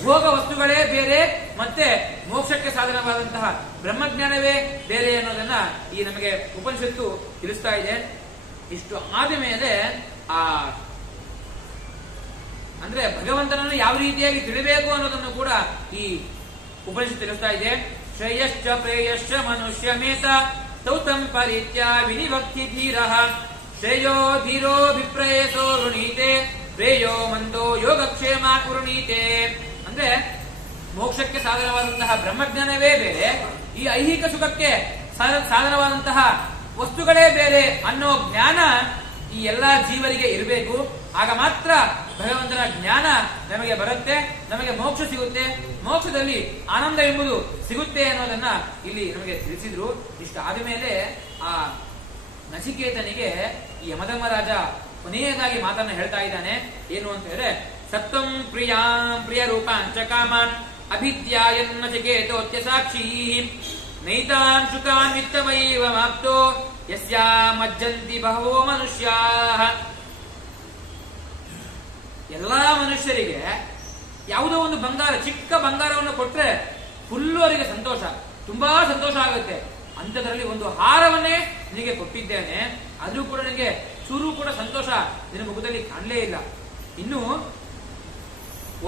ಭೋಗ ವಸ್ತುಗಳೇ ಬೇರೆ, ಮತ್ತೆ ಮೋಕ್ಷಕ್ಕೆ ಸಾಧನವಾದಂತಹ ಬ್ರಹ್ಮಜ್ಞಾನವೇ ಬೇರೆ ಅನ್ನೋದನ್ನ ಈ ನಮಗೆ ಉಪನಿಷತ್ತು ತಿಳಿಸ್ತಾ ಇದೆ. ಇಷ್ಟು ಆದ ಮೇಲೆ ಆ ಅಂದ್ರೆ ಭಗವಂತನನ್ನು ಯಾವ ರೀತಿಯಾಗಿ ತಿಳಿಬೇಕು ಅನ್ನೋದನ್ನು ಕೂಡ ಈ ಉಪನಿಷತ್ತು ತಿಳಿಸ್ತಾ ಇದೆ. ಶ್ರೇಯಶ್ಚ ಪ್ರೇಯಶ್ಚ ಮನುಷ್ಯ ಮೇತ ತೌತಂ ಪರಿತ್ಯ ವಿನಿಭಕ್ತಿ ಧೀರಃ ಶ್ರೇಯೋ ಧೀರೋ ವಿಪ್ರೇಯಸೋ ವೃಣೀತೆ ಪ್ರೇಯೋ ಮಂದೋ ಯೋಗಕ್ಷೇಮ ವೃಣೀತೆ. ಅಂದ್ರೆ ಮೋಕ್ಷಕ್ಕೆ ಸಾಧನವಾದಂತಹ ಬ್ರಹ್ಮಜ್ಞಾನವೇ ಬೇರೆ, ಈ ಐಹಿಕ ಸುಖಕ್ಕೆ ಸಾಧನವಾದಂತಹ ವಸ್ತುಗಳೇ ಬೇರೆ ಅನ್ನೋ ಜ್ಞಾನ ಈ ಎಲ್ಲಾ ಜೀವರಿಗೆ ಇರಬೇಕು. ಆಗ ಮಾತ್ರ ಭಗವಂತನ ಜ್ಞಾನ ನಮಗೆ ಬರುತ್ತೆ, ನಮಗೆ ಮೋಕ್ಷ ಸಿಗುತ್ತೆ, ಮೋಕ್ಷದಲ್ಲಿ ಆನಂದ ಎಂಬುದು ಸಿಗುತ್ತೆ ಅನ್ನೋದನ್ನ ಇಲ್ಲಿ ನಮಗೆ ತಿಳಿಸಿದ್ರು. ಇಷ್ಟ ಆದ ಮೇಲೆ ಆ ನಚಿಕೇತನಿಗೆ ಈ ಯಮಧರ್ಮರಾಜ ಕೊನೆಯದಾಗಿ ಮಾತನ್ನ ಹೇಳ್ತಾ ಇದ್ದಾನೆ. ಏನು ಅಂತ ಹೇಳಿದ್ರೆ, ಸತ್ವಂ ಪ್ರಿಯ ರೂಪಾಂಚ ಕಾಮಾನ್ ಅಭಿದ್ಯಾಯನ್ ನಚಿಕೇತೋತ್ಯ ಸಾಕ್ಷಿ ನೈತಾನ್ ಶುಕಾನ್ ವಿತ್ತಮೈವ ಮಾಪ್ತೋ ಯಸ್ಯಾ ಮಜ್ಜಂತಿ ಬಹವೋ ಮನುಷ್ಯಾಃ. ಎಲ್ಲಾ ಮನುಷ್ಯರಿಗೆ ಯಾವುದೋ ಒಂದು ಚಿಕ್ಕ ಬಂಗಾರವನ್ನು ಕೊಟ್ರೆ ಫುಲ್ಲು ಅವರಿಗೆ ಸಂತೋಷ, ತುಂಬಾ ಸಂತೋಷ ಆಗುತ್ತೆ. ಅಂಥದ್ರಲ್ಲಿ ಒಂದು ಹಾರವನ್ನೇ ನಿನಗೆ ಕೊಟ್ಟಿದ್ದೇನೆ, ಆದ್ರೂ ಕೂಡ ನನಗೆ ಚೂರು ಕೂಡ ಸಂತೋಷ ನಿನ್ನ ಮುಖದಲ್ಲಿ ಕಾಣಲೇ ಇಲ್ಲ. ಇನ್ನು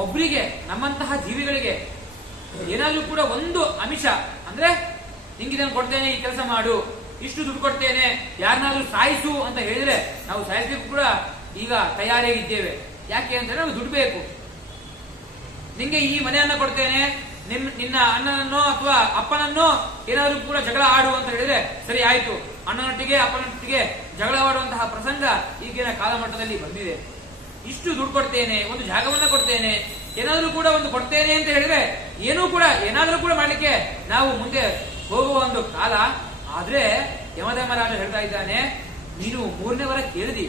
ಒಬ್ರಿಗೆ, ನಮ್ಮಂತಹ ಜೀವಿಗಳಿಗೆ ಏನಾದ್ರೂ ಕೂಡ ಒಂದು ಅಂಶ ಅಂದ್ರೆ ನಿಂಗೆ ಇದನ್ನು ಕೊಡ್ತೇನೆ, ಈ ಕೆಲಸ ಮಾಡು, ಇಷ್ಟು ದುಡ್ಡು ಕೊಡ್ತೇನೆ, ಯಾರನ್ನಾದ್ರೂ ಸಾಯಿಸು ಅಂತ ಹೇಳಿದ್ರೆ ನಾವು ಸಾಯಿಸ್ಬೇಕು ಕೂಡ ಈಗ ತಯಾರಾಗಿದ್ದೇವೆ. ಯಾಕೆ ಅಂತಂದ್ರೆ ನಾವು ದುಡ್ಡು ಬೇಕು. ನಿಂಗೆ ಈ ಮನೆಯನ್ನ ಕೊಡ್ತೇನೆ, ನಿನ್ನ ಅಣ್ಣನನ್ನೋ ಅಥವಾ ಅಪ್ಪನನ್ನೋ ಏನಾದ್ರೂ ಕೂಡ ಜಗಳ ಆಡು ಅಂತ ಹೇಳಿದ್ರೆ ಸರಿ ಆಯ್ತು, ಅಣ್ಣನೊಟ್ಟಿಗೆ ಅಪ್ಪನೊಟ್ಟಿಗೆ ಜಗಳ ಆಡುವಂತಹ ಪ್ರಸಂಗ ಈಗಿನ ಕಾಲಮಟ್ಟದಲ್ಲಿ ಬಂದಿದೆ. ಇಷ್ಟು ದುಡ್ಡು ಕೊಡ್ತೇನೆ, ಒಂದು ಜಾಗವನ್ನ ಕೊಡ್ತೇನೆ, ಏನಾದ್ರೂ ಕೂಡ ಒಂದು ಕೊಡ್ತೇನೆ ಅಂತ ಹೇಳಿದ್ರೆ ಏನಾದ್ರೂ ಕೂಡ ಮಾಡ್ಲಿಕ್ಕೆ ನಾವು ಮುಂದೆ ಹೋಗುವ ಒಂದು ಕಾಲ. ಆದ್ರೆ ಯಮಧರ್ಮರಾಜ ಹೇಳ್ತಾ ಇದ್ದಾನೆ, ನೀನು 3ನೇ ವರ ಕೇಳಿದಿ,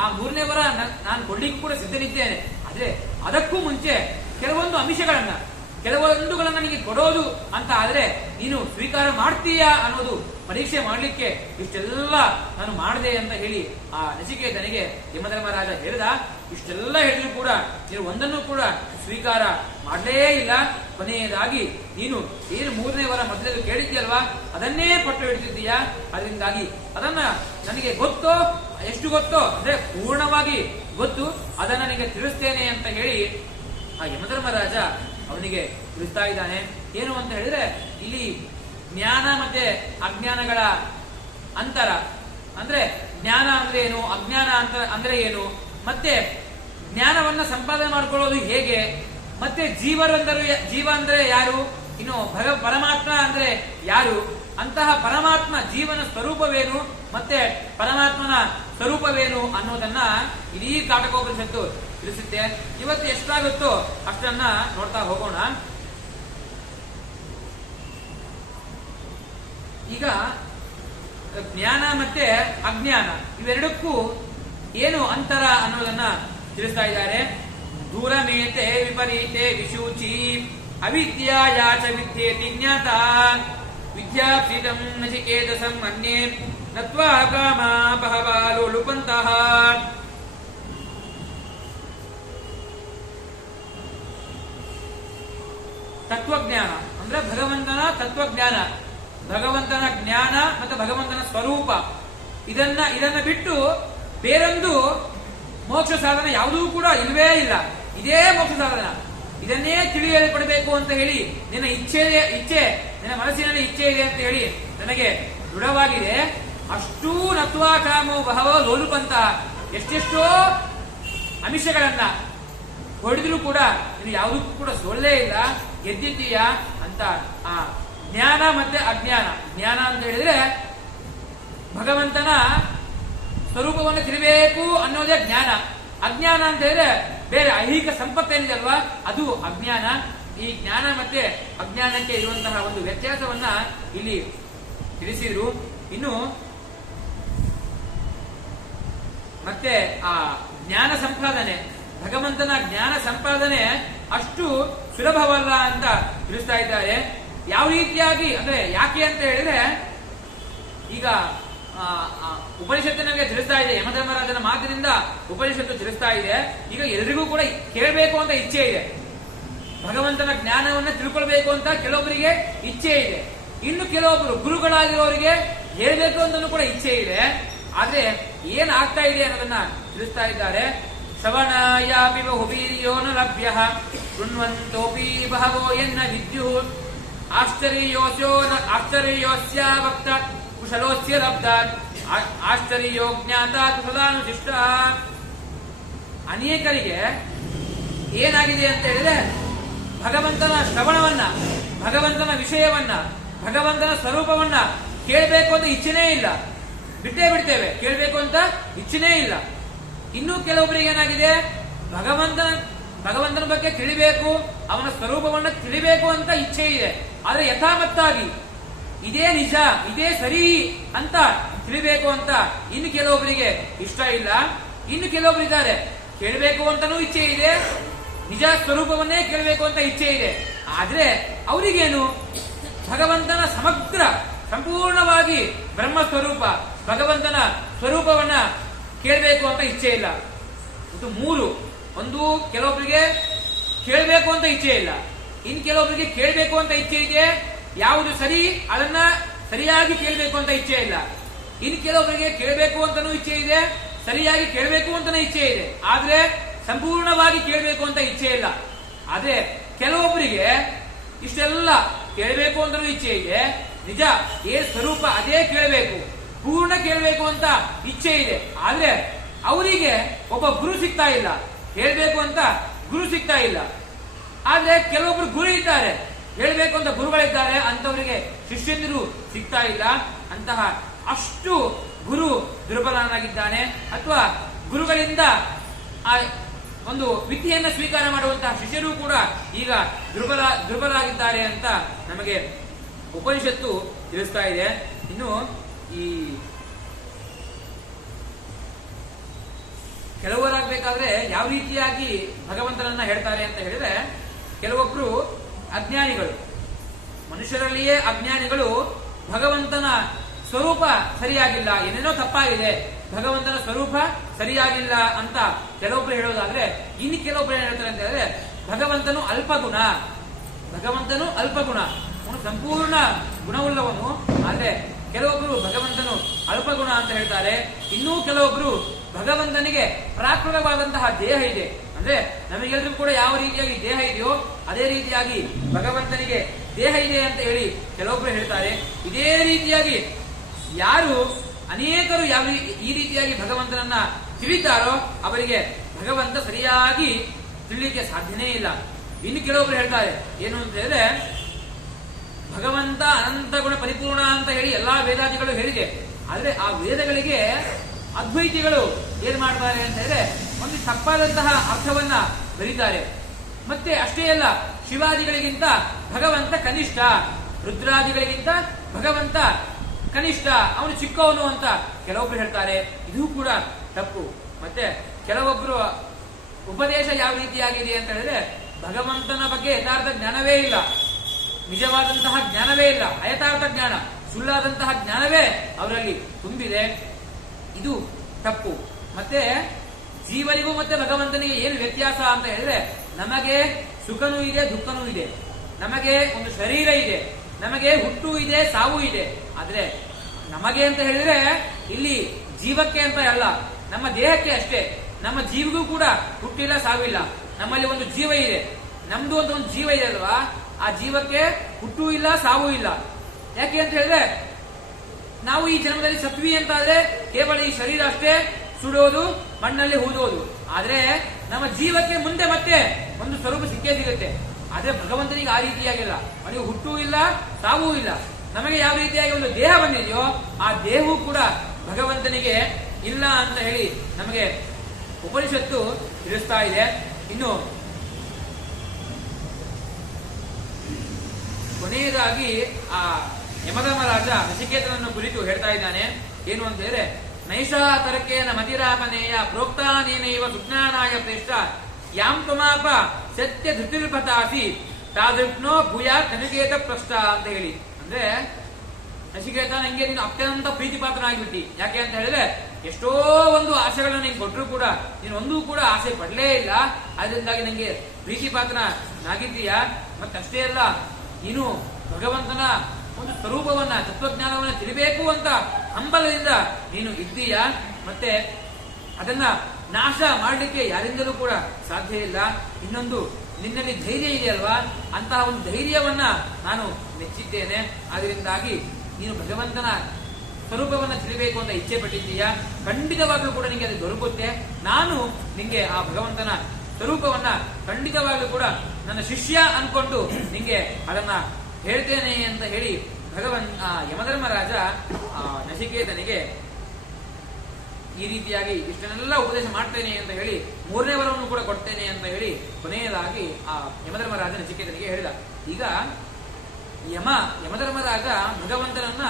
ಆ 3ನೇ ವರ ನಾನು ಕೊಡ್ಲಿಕ್ಕೂ ಕೂಡ ಸಿದ್ಧನಿದ್ದೇನೆ. ಆದ್ರೆ ಅದಕ್ಕೂ ಮುಂಚೆ ಕೆಲವೊಂದುಗಳನ್ನ ನನಗೆ ಕೊಡೋದು ಅಂತ ಆದ್ರೆ ನೀನು ಸ್ವೀಕಾರ ಮಾಡ್ತೀಯಾ ಅನ್ನೋದು ಪರೀಕ್ಷೆ ಮಾಡ್ಲಿಕ್ಕೆ ಇಷ್ಟೆಲ್ಲ ನಾನು ಮಾಡಿದೆ ಅಂತ ಹೇಳಿ ಆ ನಚಿಕೇತನಿಗೆ ಯಮಧರ್ಮರಾಜ ಹೇಳಿದ. ಇಷ್ಟೆಲ್ಲ ಹೇಳಿದ್ರು ಕೂಡ ನೀನು ಒಂದನ್ನು ಕೂಡ ಸ್ವೀಕಾರ ಮಾಡಲೇ ಇಲ್ಲ. ಕೊನೆಯದಾಗಿ ನೀನು ಏನು 3ನೇ ವರ ಮೊದಲು ಕೇಳಿದ್ಯಲ್ವಾ, ಅದನ್ನೇ ಪಟ್ಟು ಹಿಡಿದಿದ್ದೀಯಾ. ಅದರಿಂದಾಗಿ ಅದನ್ನ ನನಗೆ ಗೊತ್ತೋ, ಎಷ್ಟು ಗೊತ್ತೋ ಅಂದ್ರೆ ಪೂರ್ಣವಾಗಿ ಗೊತ್ತು, ಅದನ್ನ ನನಗೆ ತಿಳಿಸ್ತೇನೆ ಅಂತ ಹೇಳಿ ಆ ಯಮಧರ್ಮರಾಜ ಅವನಿಗೆ ತಿಳಿಸ್ತಾ ಇದ್ದಾನೆ. ಏನು ಅಂತ ಹೇಳಿದ್ರೆ, ಇಲ್ಲಿ ಜ್ಞಾನ ಮತ್ತೆ ಅಜ್ಞಾನಗಳ ಅಂತರ ಅಂದ್ರೆ ಜ್ಞಾನ ಅಂದ್ರೆ ಏನು, ಅಜ್ಞಾನ ಅಂತ ಅಂದ್ರೆ ಏನು, ಮತ್ತೆ ಜ್ಞಾನವನ್ನ ಸಂಪಾದನೆ ಮಾಡ್ಕೊಳ್ಳೋದು ಹೇಗೆ, ಮತ್ತೆ ಜೀವ ಅಂದ್ರೆ ಯಾರು, ಇನ್ನು ಪರಮಾತ್ಮ ಅಂದ್ರೆ ಯಾರು, ಅಂತಹ ಪರಮಾತ್ಮ ಜೀವನ ಸ್ವರೂಪವೇನು, ಮತ್ತೆ ಪರಮಾತ್ಮನ ಸ್ವರೂಪವೇನು ಅನ್ನೋದನ್ನ ಇಡೀ ಕಾಟಕೋಪನಿಷತ್ತು ತಿಳಿಸುತ್ತೆ. ಇವತ್ತು ಎಷ್ಟಾಗುತ್ತೋ ಅಷ್ಟನ್ನ ನೋಡ್ತಾ ಹೋಗೋಣ. ಈಗ ಜ್ಞಾನ ಮತ್ತೆ ಅಜ್ಞಾನ ಇವೆರಡಕ್ಕೂ ಏನು ಅಂತರ ಅನ್ನೋದನ್ನ ತಿಳಿಸ್ತಾ ಇದ್ದಾರೆ. ದೂರಮೇತೆ ವಿಪರೀತೆ ವಿಶೂಚಿ ಅವಿದ್ಯಾಯಾಚ ವಿದ್ಯೇತಿ ಜ್ಞಾತ ವಿದ್ಯಾಪ್ಸಿತಂ ನಚಿಕೇತಸಂ ಮನ್ಯೇ ನತ್ವಾ ಕಾಮ ಬಹವಾ ಲೋಲುಪಂತಹ. ತತ್ವಜ್ಞಾನ ಅಂದ್ರೆ ಭಗವಂತನ ತತ್ವಜ್ಞಾನ, ಭಗವಂತನ ಜ್ಞಾನ ಮತ್ತು ಭಗವಂತನ ಸ್ವರೂಪ, ಇದನ್ನ ಬಿಟ್ಟು ಬೇರೊಂದು ಮೋಕ್ಷ ಸಾಧನ ಯಾವುದೂ ಕೂಡ ಇಲ್ವೇ ಇಲ್ಲ. ಇದೇ ಮೋಕ್ಷ ಸಾಧನ, ಇದನ್ನೇ ತಿಳಿಯಲ್ಪಡಬೇಕು ಅಂತ ಹೇಳಿ ನಿನ್ನ ಇಚ್ಛೆ ನಿನ್ನ ಮನಸ್ಸಿನಲ್ಲಿ ಇಚ್ಛೆ ಇದೆ ಅಂತ ಹೇಳಿ ನನಗೆ ದೃಢವಾಗಿದೆ. ಅಷ್ಟೂ ನತ್ವಾ ಕಾಮೋ ಬಹವ ಲೋಲುಪಂತ, ಎಷ್ಟೆಷ್ಟೋ ಅಂಶಗಳನ್ನ ಹೊಡೆದ್ರೂ ಕೂಡ ಇದು ಯಾವುದಕ್ಕೂ ಕೂಡ ಸೋಲೇ ಇಲ್ಲ, ಗೆದ್ದಿದ್ದೀಯ ಅಂತ. ಆ ಜ್ಞಾನ ಮತ್ತೆ ಅಜ್ಞಾನ, ಜ್ಞಾನ ಅಂತ ಹೇಳಿದ್ರೆ ಭಗವಂತನ ಸ್ವರೂಪವನ್ನು ತಿಳಿಬೇಕು ಅನ್ನೋದೇ ಜ್ಞಾನ. ಅಜ್ಞಾನ ಅಂತ ಹೇಳಿದ್ರೆ ಬೇರೆ ಐಹಿಕ ಸಂಪತ್ತೇನಿದೆ ಅಲ್ವಾ, ಅದು ಅಜ್ಞಾನ. ಈ ಜ್ಞಾನ ಮತ್ತೆ ಅಜ್ಞಾನಕ್ಕೆ ಇರುವಂತಹ ಒಂದು ವ್ಯತ್ಯಾಸವನ್ನ ಇಲ್ಲಿ ತಿಳಿಸಿದ್ರು. ಇನ್ನು ಮತ್ತೆ ಆ ಜ್ಞಾನ ಸಂಪಾದನೆ, ಭಗವಂತನ ಜ್ಞಾನ ಸಂಪಾದನೆ ಅಷ್ಟು ಸುಲಭವಲ್ಲ ಅಂತ ತಿಳಿಸ್ತಾ ಇದ್ದಾರೆ. ಯಾವ ರೀತಿಯಾಗಿ ಅಂದ್ರೆ ಯಾಕೆ ಅಂತ ಹೇಳಿದ್ರೆ, ಈಗ ಉಪನಿಷತ್ತು ನಮಗೆ ತಿಳಿಸ್ತಾ ಇದೆ, ಯಮಧರ್ಮರಾಜನ ಮಾತಿನಿಂದ ಉಪನಿಷತ್ತು ತಿಳಿಸ್ತಾ ಇದೆ. ಈಗ ಎಲ್ರಿಗೂ ಕೂಡ ಕೇಳಬೇಕು ಅಂತ ಇಚ್ಛೆ ಇದೆ, ಭಗವಂತನ ಜ್ಞಾನವನ್ನ ತಿಳ್ಕೊಳ್ಬೇಕು ಅಂತ ಕೆಲವೊಬ್ಬರಿಗೆ ಇಚ್ಛೆ ಇದೆ, ಇನ್ನು ಕೆಲವೊಬ್ಬರು ಗುರುಗಳಾಗಿರೋರಿಗೆ ಹೇಳ್ಬೇಕು ಅಂತನೂ ಕೂಡ ಇಚ್ಛೆ ಇದೆ. ಆದ್ರೆ ಏನ್ ಆಗ್ತಾ ಇದೆ ಅನ್ನೋದನ್ನ ತಿಳಿಸ್ತಾ ಇದ್ದಾರೆ. ಶ್ರವಣಾಯಾಪಿ ಬಹುವೀರ್ಯೋ ನ ಲಭ್ಯ ಶೃಣ್ವಂತೋಪಿ ಬಹವೋ ಎನ್ನ ವಿದ್ಯು ಆಶ್ಚರ್ಯೋಸ್ಯ ವಕ್ತ ಕುಶಲೋಸ್ಯ ಲಬ್ಧ ಆಶ್ಚರ್ಯೋ ಜ್ಞಾತ ಕುಶಲಾನುಶಿಷ್ಟ. ಅನೇಕರಿಗೆ ಏನಾಗಿದೆ ಅಂತ ಹೇಳಿದ್ರೆ, ಭಗವಂತನ ಶ್ರವಣವನ್ನ, ಭಗವಂತನ ವಿಷಯವನ್ನ, ಭಗವಂತನ ಸ್ವರೂಪವನ್ನ ಕೇಳಬೇಕು ಅಂತ ಇಚ್ಛೆನೇ ಇಲ್ಲ, ಬಿಟ್ಟೇ ಬಿಡ್ತೇವೆ, ಕೇಳಬೇಕು ಅಂತ ಇಚ್ಛೆನೇ ಇಲ್ಲ. ಇನ್ನು ಕೆಲವೊಬ್ಬರಿಗೆ ಏನಾಗಿದೆ, ಭಗವಂತನ ಬಗ್ಗೆ ತಿಳಿಬೇಕು, ಅವನ ಸ್ವರೂಪವನ್ನ ತಿಳಿಬೇಕು ಅಂತ ಇಚ್ಛೆ ಇದೆ, ಆದ್ರೆ ಯಥಾಮತ್ತಾಗಿ ಇದೇ ನಿಜ, ಇದೇ ಸರಿ ಅಂತ ತಿಳಿಬೇಕು ಅಂತ ಇನ್ನು ಕೆಲವೊಬ್ಬರಿಗೆ ಇಷ್ಟ ಇಲ್ಲ. ಇನ್ನು ಕೆಲವೊಬ್ಬರಿದ್ದಾರೆ ಕೇಳಬೇಕು ಅಂತಾನೂ ಇಚ್ಛೆ ಇದೆ, ನಿಜ ಸ್ವರೂಪವನ್ನೇ ಕೇಳಬೇಕು ಅಂತ ಇಚ್ಛೆ ಇದೆ, ಆದ್ರೆ ಅವರಿಗೇನು ಭಗವಂತನ ಸಮಗ್ರ ಸಂಪೂರ್ಣವಾಗಿ ಬ್ರಹ್ಮ ಸ್ವರೂಪ ಭಗವಂತನ ಸ್ವರೂಪವನ್ನ ಕೇಳಬೇಕು ಅಂತ ಇಚ್ಛೆ ಇಲ್ಲ. ಇದು ಮೂರು. ಒಂದು, ಕೆಲವೊಬ್ಬರಿಗೆ ಕೇಳಬೇಕು ಅಂತ ಇಚ್ಛೆ ಇಲ್ಲ, ಇನ್ ಕೆಲವೊಬ್ಬರಿಗೆ ಕೇಳಬೇಕು ಅಂತ ಇಚ್ಛೆ ಇದೆ, ಯಾವುದು ಸರಿ ಅದನ್ನ ಸರಿಯಾಗಿ ಕೇಳಬೇಕು ಅಂತ ಇಚ್ಛೆ ಇಲ್ಲ. ಇನ್ ಕೆಲವೊಬ್ಬರಿಗೆ ಕೇಳಬೇಕು ಅಂತಾನೂ ಇಚ್ಛೆ ಇದೆ, ಸರಿಯಾಗಿ ಕೇಳಬೇಕು ಅಂತಾನೂ ಇಚ್ಛೆ ಇದೆ, ಆದ್ರೆ ಸಂಪೂರ್ಣವಾಗಿ ಕೇಳಬೇಕು ಅಂತ ಇಚ್ಛೆ ಇಲ್ಲ. ಆದ್ರೆ ಕೆಲವೊಬ್ಬರಿಗೆ ಇಷ್ಟೆಲ್ಲ ಕೇಳಬೇಕು ಅಂತಾನೂ ಇಚ್ಛೆ ಇದೆ, ನಿಜ ಏ ಸ್ವರೂಪ ಅದೇ ಕೇಳಬೇಕು, ಪೂರ್ಣ ಕೇಳಬೇಕು ಅಂತ ಇಚ್ಛೆ ಇದೆ, ಆದ್ರೆ ಅವರಿಗೆ ಒಬ್ಬ ಗುರು ಸಿಗ್ತಾ ಇಲ್ಲ, ಹೇಳ್ಬೇಕು ಅಂತ ಗುರು ಸಿಗ್ತಾ ಇಲ್ಲ. ಆದ್ರೆ ಕೆಲವೊಬ್ರು ಗುರು ಇದ್ದಾರೆ, ಹೇಳ್ಬೇಕು ಅಂತ ಗುರುಗಳಿದ್ದಾರೆ, ಅಂತವರಿಗೆ ಶಿಷ್ಯಂದಿರು ಸಿಗ್ತಾ ಇಲ್ಲ. ಅಂತಹ ಅಷ್ಟು ಗುರು ದುರ್ಬಲನಾಗಿದ್ದಾನೆ, ಅಥವಾ ಗುರುಗಳಿಂದ ಆ ಒಂದು ವಿದ್ಯೆಯನ್ನ ಸ್ವೀಕಾರ ಮಾಡುವಂತಹ ಶಿಷ್ಯರು ಕೂಡ ಈಗ ದುರ್ಬಲರಾಗಿದ್ದಾರೆ ಅಂತ ನಮಗೆ ಉಪನಿಷತ್ತು ತಿಳಿಸ್ತಾ ಇದೆ. ಇನ್ನು ಈ ಕೆಲವರಾಗಬೇಕಾದ್ರೆ ಯಾವ ರೀತಿಯಾಗಿ ಭಗವಂತನನ್ನ ಹೇಳ್ತಾರೆ ಅಂತ ಹೇಳಿದ್ರೆ, ಕೆಲವೊಬ್ರು ಅಜ್ಞಾನಿಗಳು, ಮನುಷ್ಯರಲ್ಲಿಯೇ ಅಜ್ಞಾನಿಗಳು ಭಗವಂತನ ಸ್ವರೂಪ ಸರಿಯಾಗಿಲ್ಲ, ಏನೇನೋ ತಪ್ಪಾಗಿದೆ, ಭಗವಂತನ ಸ್ವರೂಪ ಸರಿಯಾಗಿಲ್ಲ ಅಂತ ಕೆಲವೊಬ್ರು ಹೇಳೋದಾದ್ರೆ, ಇನ್ನು ಕೆಲವೊಬ್ರು ಏನ್ ಹೇಳ್ತಾರೆ ಅಂತ ಹೇಳಿದ್ರೆ ಭಗವಂತನು ಅಲ್ಪಗುಣ, ಭಗವಂತನು ಅಲ್ಪಗುಣ, ಅವನು ಸಂಪೂರ್ಣ ಗುಣವುಳ್ಳವನು. ಆದ್ರೆ ಕೆಲವೊಬ್ಬರು ಭಗವಂತನು ಅಲ್ಪಗುಣ ಅಂತ ಹೇಳ್ತಾರೆ. ಇನ್ನೂ ಕೆಲವೊಬ್ರು ಭಗವಂತನಿಗೆ ಪ್ರಾಕೃತವಾದಂತಹ ದೇಹ ಇದೆ, ಅಂದ್ರೆ ನಮಗೆಲ್ಲರಿಗೂ ಕೂಡ ಯಾವ ರೀತಿಯಾಗಿ ದೇಹ ಇದೆಯೋ ಅದೇ ರೀತಿಯಾಗಿ ಭಗವಂತನಿಗೆ ದೇಹ ಇದೆ ಅಂತ ಹೇಳಿ ಕೆಲವೊಬ್ರು ಹೇಳ್ತಾರೆ. ಇದೇ ರೀತಿಯಾಗಿ ಯಾರು ಅನೇಕರು ಯಾವ ಈ ರೀತಿಯಾಗಿ ಭಗವಂತನನ್ನ ತಿಳಿತಾರೋ ಅವರಿಗೆ ಭಗವಂತ ಸರಿಯಾಗಿ ತಿಳಿಲಿಕ್ಕೆ ಸಾಧ್ಯನೇ ಇಲ್ಲ. ಇನ್ನು ಕೆಲವೊಬ್ರು ಹೇಳ್ತಾರೆ ಏನು ಅಂತ ಹೇಳಿದ್ರೆ, ಭಗವಂತ ಅನಂತ ಗುಣ ಪರಿಪೂರ್ಣ ಅಂತ ಹೇಳಿ ಎಲ್ಲಾ ವೇದಾದಿಗಳು ಹೇಳಿದೆ. ಆದ್ರೆ ಆ ವೇದಗಳಿಗೆ ಅದ್ವೈತಿಗಳು ಏನ್ ಮಾಡ್ತಾರೆ ಅಂತ ಹೇಳಿದ್ರೆ ಒಂದು ತಪ್ಪಾದಂತಹ ಅರ್ಥವನ್ನ ಬರೀತಾರೆ. ಮತ್ತೆ ಅಷ್ಟೇ ಅಲ್ಲ, ಶಿವಾದಿಗಳಿಗಿಂತ ಭಗವಂತ ಕನಿಷ್ಠ, ರುದ್ರಾದಿಗಳಿಗಿಂತ ಭಗವಂತ ಕನಿಷ್ಠ, ಅವನು ಚಿಕ್ಕವನು ಅಂತ ಕೆಲವೊಬ್ರು ಹೇಳ್ತಾರೆ. ಇದು ಕೂಡ ತಪ್ಪು. ಮತ್ತೆ ಕೆಲವೊಬ್ರು ಉಪದೇಶ ಯಾವ ರೀತಿಯಾಗಿದೆ ಅಂತ ಹೇಳಿದ್ರೆ ಭಗವಂತನ ಬಗ್ಗೆ ಯಥಾರ್ಥ ಜ್ಞಾನವೇ ಇಲ್ಲ, ನಿಜವಾದಂತಹ ಜ್ಞಾನವೇ ಇಲ್ಲ, ಅಯಥಾರ್ಥ ಜ್ಞಾನ, ಸುಳ್ಳಾದಂತಹ ಜ್ಞಾನವೇ ಅವರಲ್ಲಿ ತುಂಬಿದೆ. ಇದು ತಪ್ಪು. ಮತ್ತೆ ಜೀವನಿಗೂ ಮತ್ತೆ ಭಗವಂತನಿಗೆ ಏನು ವ್ಯತ್ಯಾಸ ಅಂತ ಹೇಳಿದ್ರೆ, ನಮಗೆ ಸುಖನೂ ಇದೆ, ದುಃಖನೂ ಇದೆ, ನಮಗೆ ಒಂದು ಶರೀರ ಇದೆ, ನಮಗೆ ಹುಟ್ಟು ಇದೆ, ಸಾವು ಇದೆ. ಆದ್ರೆ ನಮಗೆ ಅಂತ ಹೇಳಿದ್ರೆ ಇಲ್ಲಿ ಜೀವಕ್ಕೆ ಅಂತ ಅಲ್ಲ, ನಮ್ಮ ದೇಹಕ್ಕೆ ಅಷ್ಟೇ. ನಮ್ಮ ಜೀವಿಗೂ ಕೂಡ ಹುಟ್ಟಿಲ್ಲ, ಸಾವಿಲ್ಲ. ನಮ್ಮಲ್ಲಿ ಒಂದು ಜೀವ ಇದೆ, ನಮ್ದು ಅಂತ ಒಂದು ಜೀವ ಇದೆ ಅಲ್ವಾ, ಆ ಜೀವಕ್ಕೆ ಹುಟ್ಟು ಇಲ್ಲ, ಸಾವು ಇಲ್ಲ. ಯಾಕೆ ಅಂತ ಹೇಳಿದ್ರೆ ನಾವು ಈ ಜನ್ಮದಲ್ಲಿ ಸತ್ವಿ ಅಂತ ಆದ್ರೆ ಕೇವಲ ಈ ಶರೀರ ಅಷ್ಟೇ ಸುಡೋದು, ಮಣ್ಣಲ್ಲಿ ಹೂದೋದು. ಆದ್ರೆ ನಮ್ಮ ಜೀವಕ್ಕೆ ಮುಂದೆ ಮತ್ತೆ ಒಂದು ಸ್ವರೂಪ ಸಿಕ್ಕೇ ಸಿಗುತ್ತೆ. ಆದ್ರೆ ಭಗವಂತನಿಗೆ ಆ ರೀತಿಯಾಗಿಲ್ಲ, ಅವನಿಗೆ ಹುಟ್ಟೂ ಇಲ್ಲ, ಸಾವೂ ಇಲ್ಲ. ನಮಗೆ ಯಾವ ರೀತಿಯಾಗಿ ಒಂದು ದೇಹ ಬಂದಿದೆಯೋ ಆ ದೇಹವೂ ಕೂಡ ಭಗವಂತನಿಗೆ ಇಲ್ಲ ಅಂತ ಹೇಳಿ ನಮಗೆ ಉಪನಿಷತ್ತು ತಿಳಿಸ್ತಾ ಇದೆ. ಇನ್ನು ಕೊನೆಯದಾಗಿ ಆ ಯಮಧರ್ಮರಾಜ ನಚಿಕೇತನನ್ನು ಕುರಿತು ಹೇಳ್ತಾ ಇದ್ದಾನೆ. ಏನು ಅಂತ ಹೇಳಿದ್ರೆ, ನೈಷಾ ತರ್ಕೇನ ಮತಿರಾಪನೇಯ ಪ್ರೋಕ್ತಾನೇನೈವ ಸುಜ್ಞಾನಾಯ ಪ್ರೇಷ್ಠ ಯಾಂ ತ್ವಮಾಪ ಸತ್ಯ ಧೃತಿರ್ಪತಾಸಿ ತಾದೃಪ್ನೋ ಭೂಯಾತ್ ನಚಿಕೇತ ಪ್ರಶ್ನ ಅಂತ ಹೇಳಿ. ಅಂದ್ರೆ ನಚಿಕೇತ, ನಂಗೆ ನೀನು ಅತ್ಯಂತ ಪ್ರೀತಿ ಪಾತ್ರನಾಗಿಬಿಟ್ಟಿ. ಯಾಕೆ ಅಂತ ಹೇಳಿದ್ರೆ ಎಷ್ಟೋ ಒಂದು ಆಸೆಗಳನ್ನ ನೀನು ಕೊಟ್ಟರು ಕೂಡ ನೀನು ಒಂದೂ ಕೂಡ ಆಸೆ ಪಡಲೇ ಇಲ್ಲ. ಅದರಿಂದಾಗಿ ನಂಗೆ ಪ್ರೀತಿ ಪಾತ್ರನಾಗಿದ್ದೀಯ. ಮತ್ತಷ್ಟೇ ಅಲ್ಲ, ನೀನು ಭಗವಂತನ ಒಂದು ಸ್ವರೂಪವನ್ನ, ತತ್ವಜ್ಞಾನವನ್ನ ತಿಳಿಬೇಕು ಅಂತ ಹಂಬಲದಿಂದ ನೀನು ಇದ್ದೀಯ. ಮತ್ತೆ ಅದನ್ನ ನಾಶ ಮಾಡಲಿಕ್ಕೆ ಯಾರಿಂದಲೂ ಕೂಡ ಸಾಧ್ಯ ಇಲ್ಲ. ಇನ್ನೊಂದು, ನಿನ್ನಲ್ಲಿ ಧೈರ್ಯ ಇದೆಯಲ್ವಾ, ಅಂತಹ ಒಂದು ಧೈರ್ಯವನ್ನ ನಾನು ಮೆಚ್ಚಿದ್ದೇನೆ. ಅದರಿಂದಾಗಿ ನೀನು ಭಗವಂತನ ಸ್ವರೂಪವನ್ನ ತಿಳಿಬೇಕು ಅಂತ ಇಚ್ಛೆ ಪಟ್ಟಿದ್ದೀಯ. ಖಂಡಿತವಾಗ್ಲೂ ಕೂಡ ನಿಂಗೆ ಅದು ದೊರಕುತ್ತೆ. ನಾನು ನಿಂಗೆ ಆ ಭಗವಂತನ ಸ್ವರೂಪವನ್ನ ಖಂಡಿತವಾಗ್ಲೂ ಕೂಡ ನನ್ನ ಶಿಷ್ಯ ಅನ್ಕೊಂಡು ನಿಂಗೆ ಅದನ್ನ ಹೇಳ್ತೇನೆ ಅಂತ ಹೇಳಿ ಯಮಧರ್ಮರಾಜ ನಚಿಕೇತನಿಗೆ ಈ ರೀತಿಯಾಗಿ ಇಷ್ಟನ್ನೆಲ್ಲ ಉಪದೇಶ ಮಾಡ್ತೇನೆ ಅಂತ ಹೇಳಿ 3ನೇ ವರವನ್ನು ಕೂಡ ಕೊಡ್ತೇನೆ ಅಂತ ಹೇಳಿ ಕೊನೆಯದಾಗಿ ಆ ಯಮಧರ್ಮರಾಜ ನಚಿಕೇತನಿಗೆ ಹೇಳಿದ. ಈಗ ಯಮಧರ್ಮರಾಜ ಭಗವಂತನನ್ನ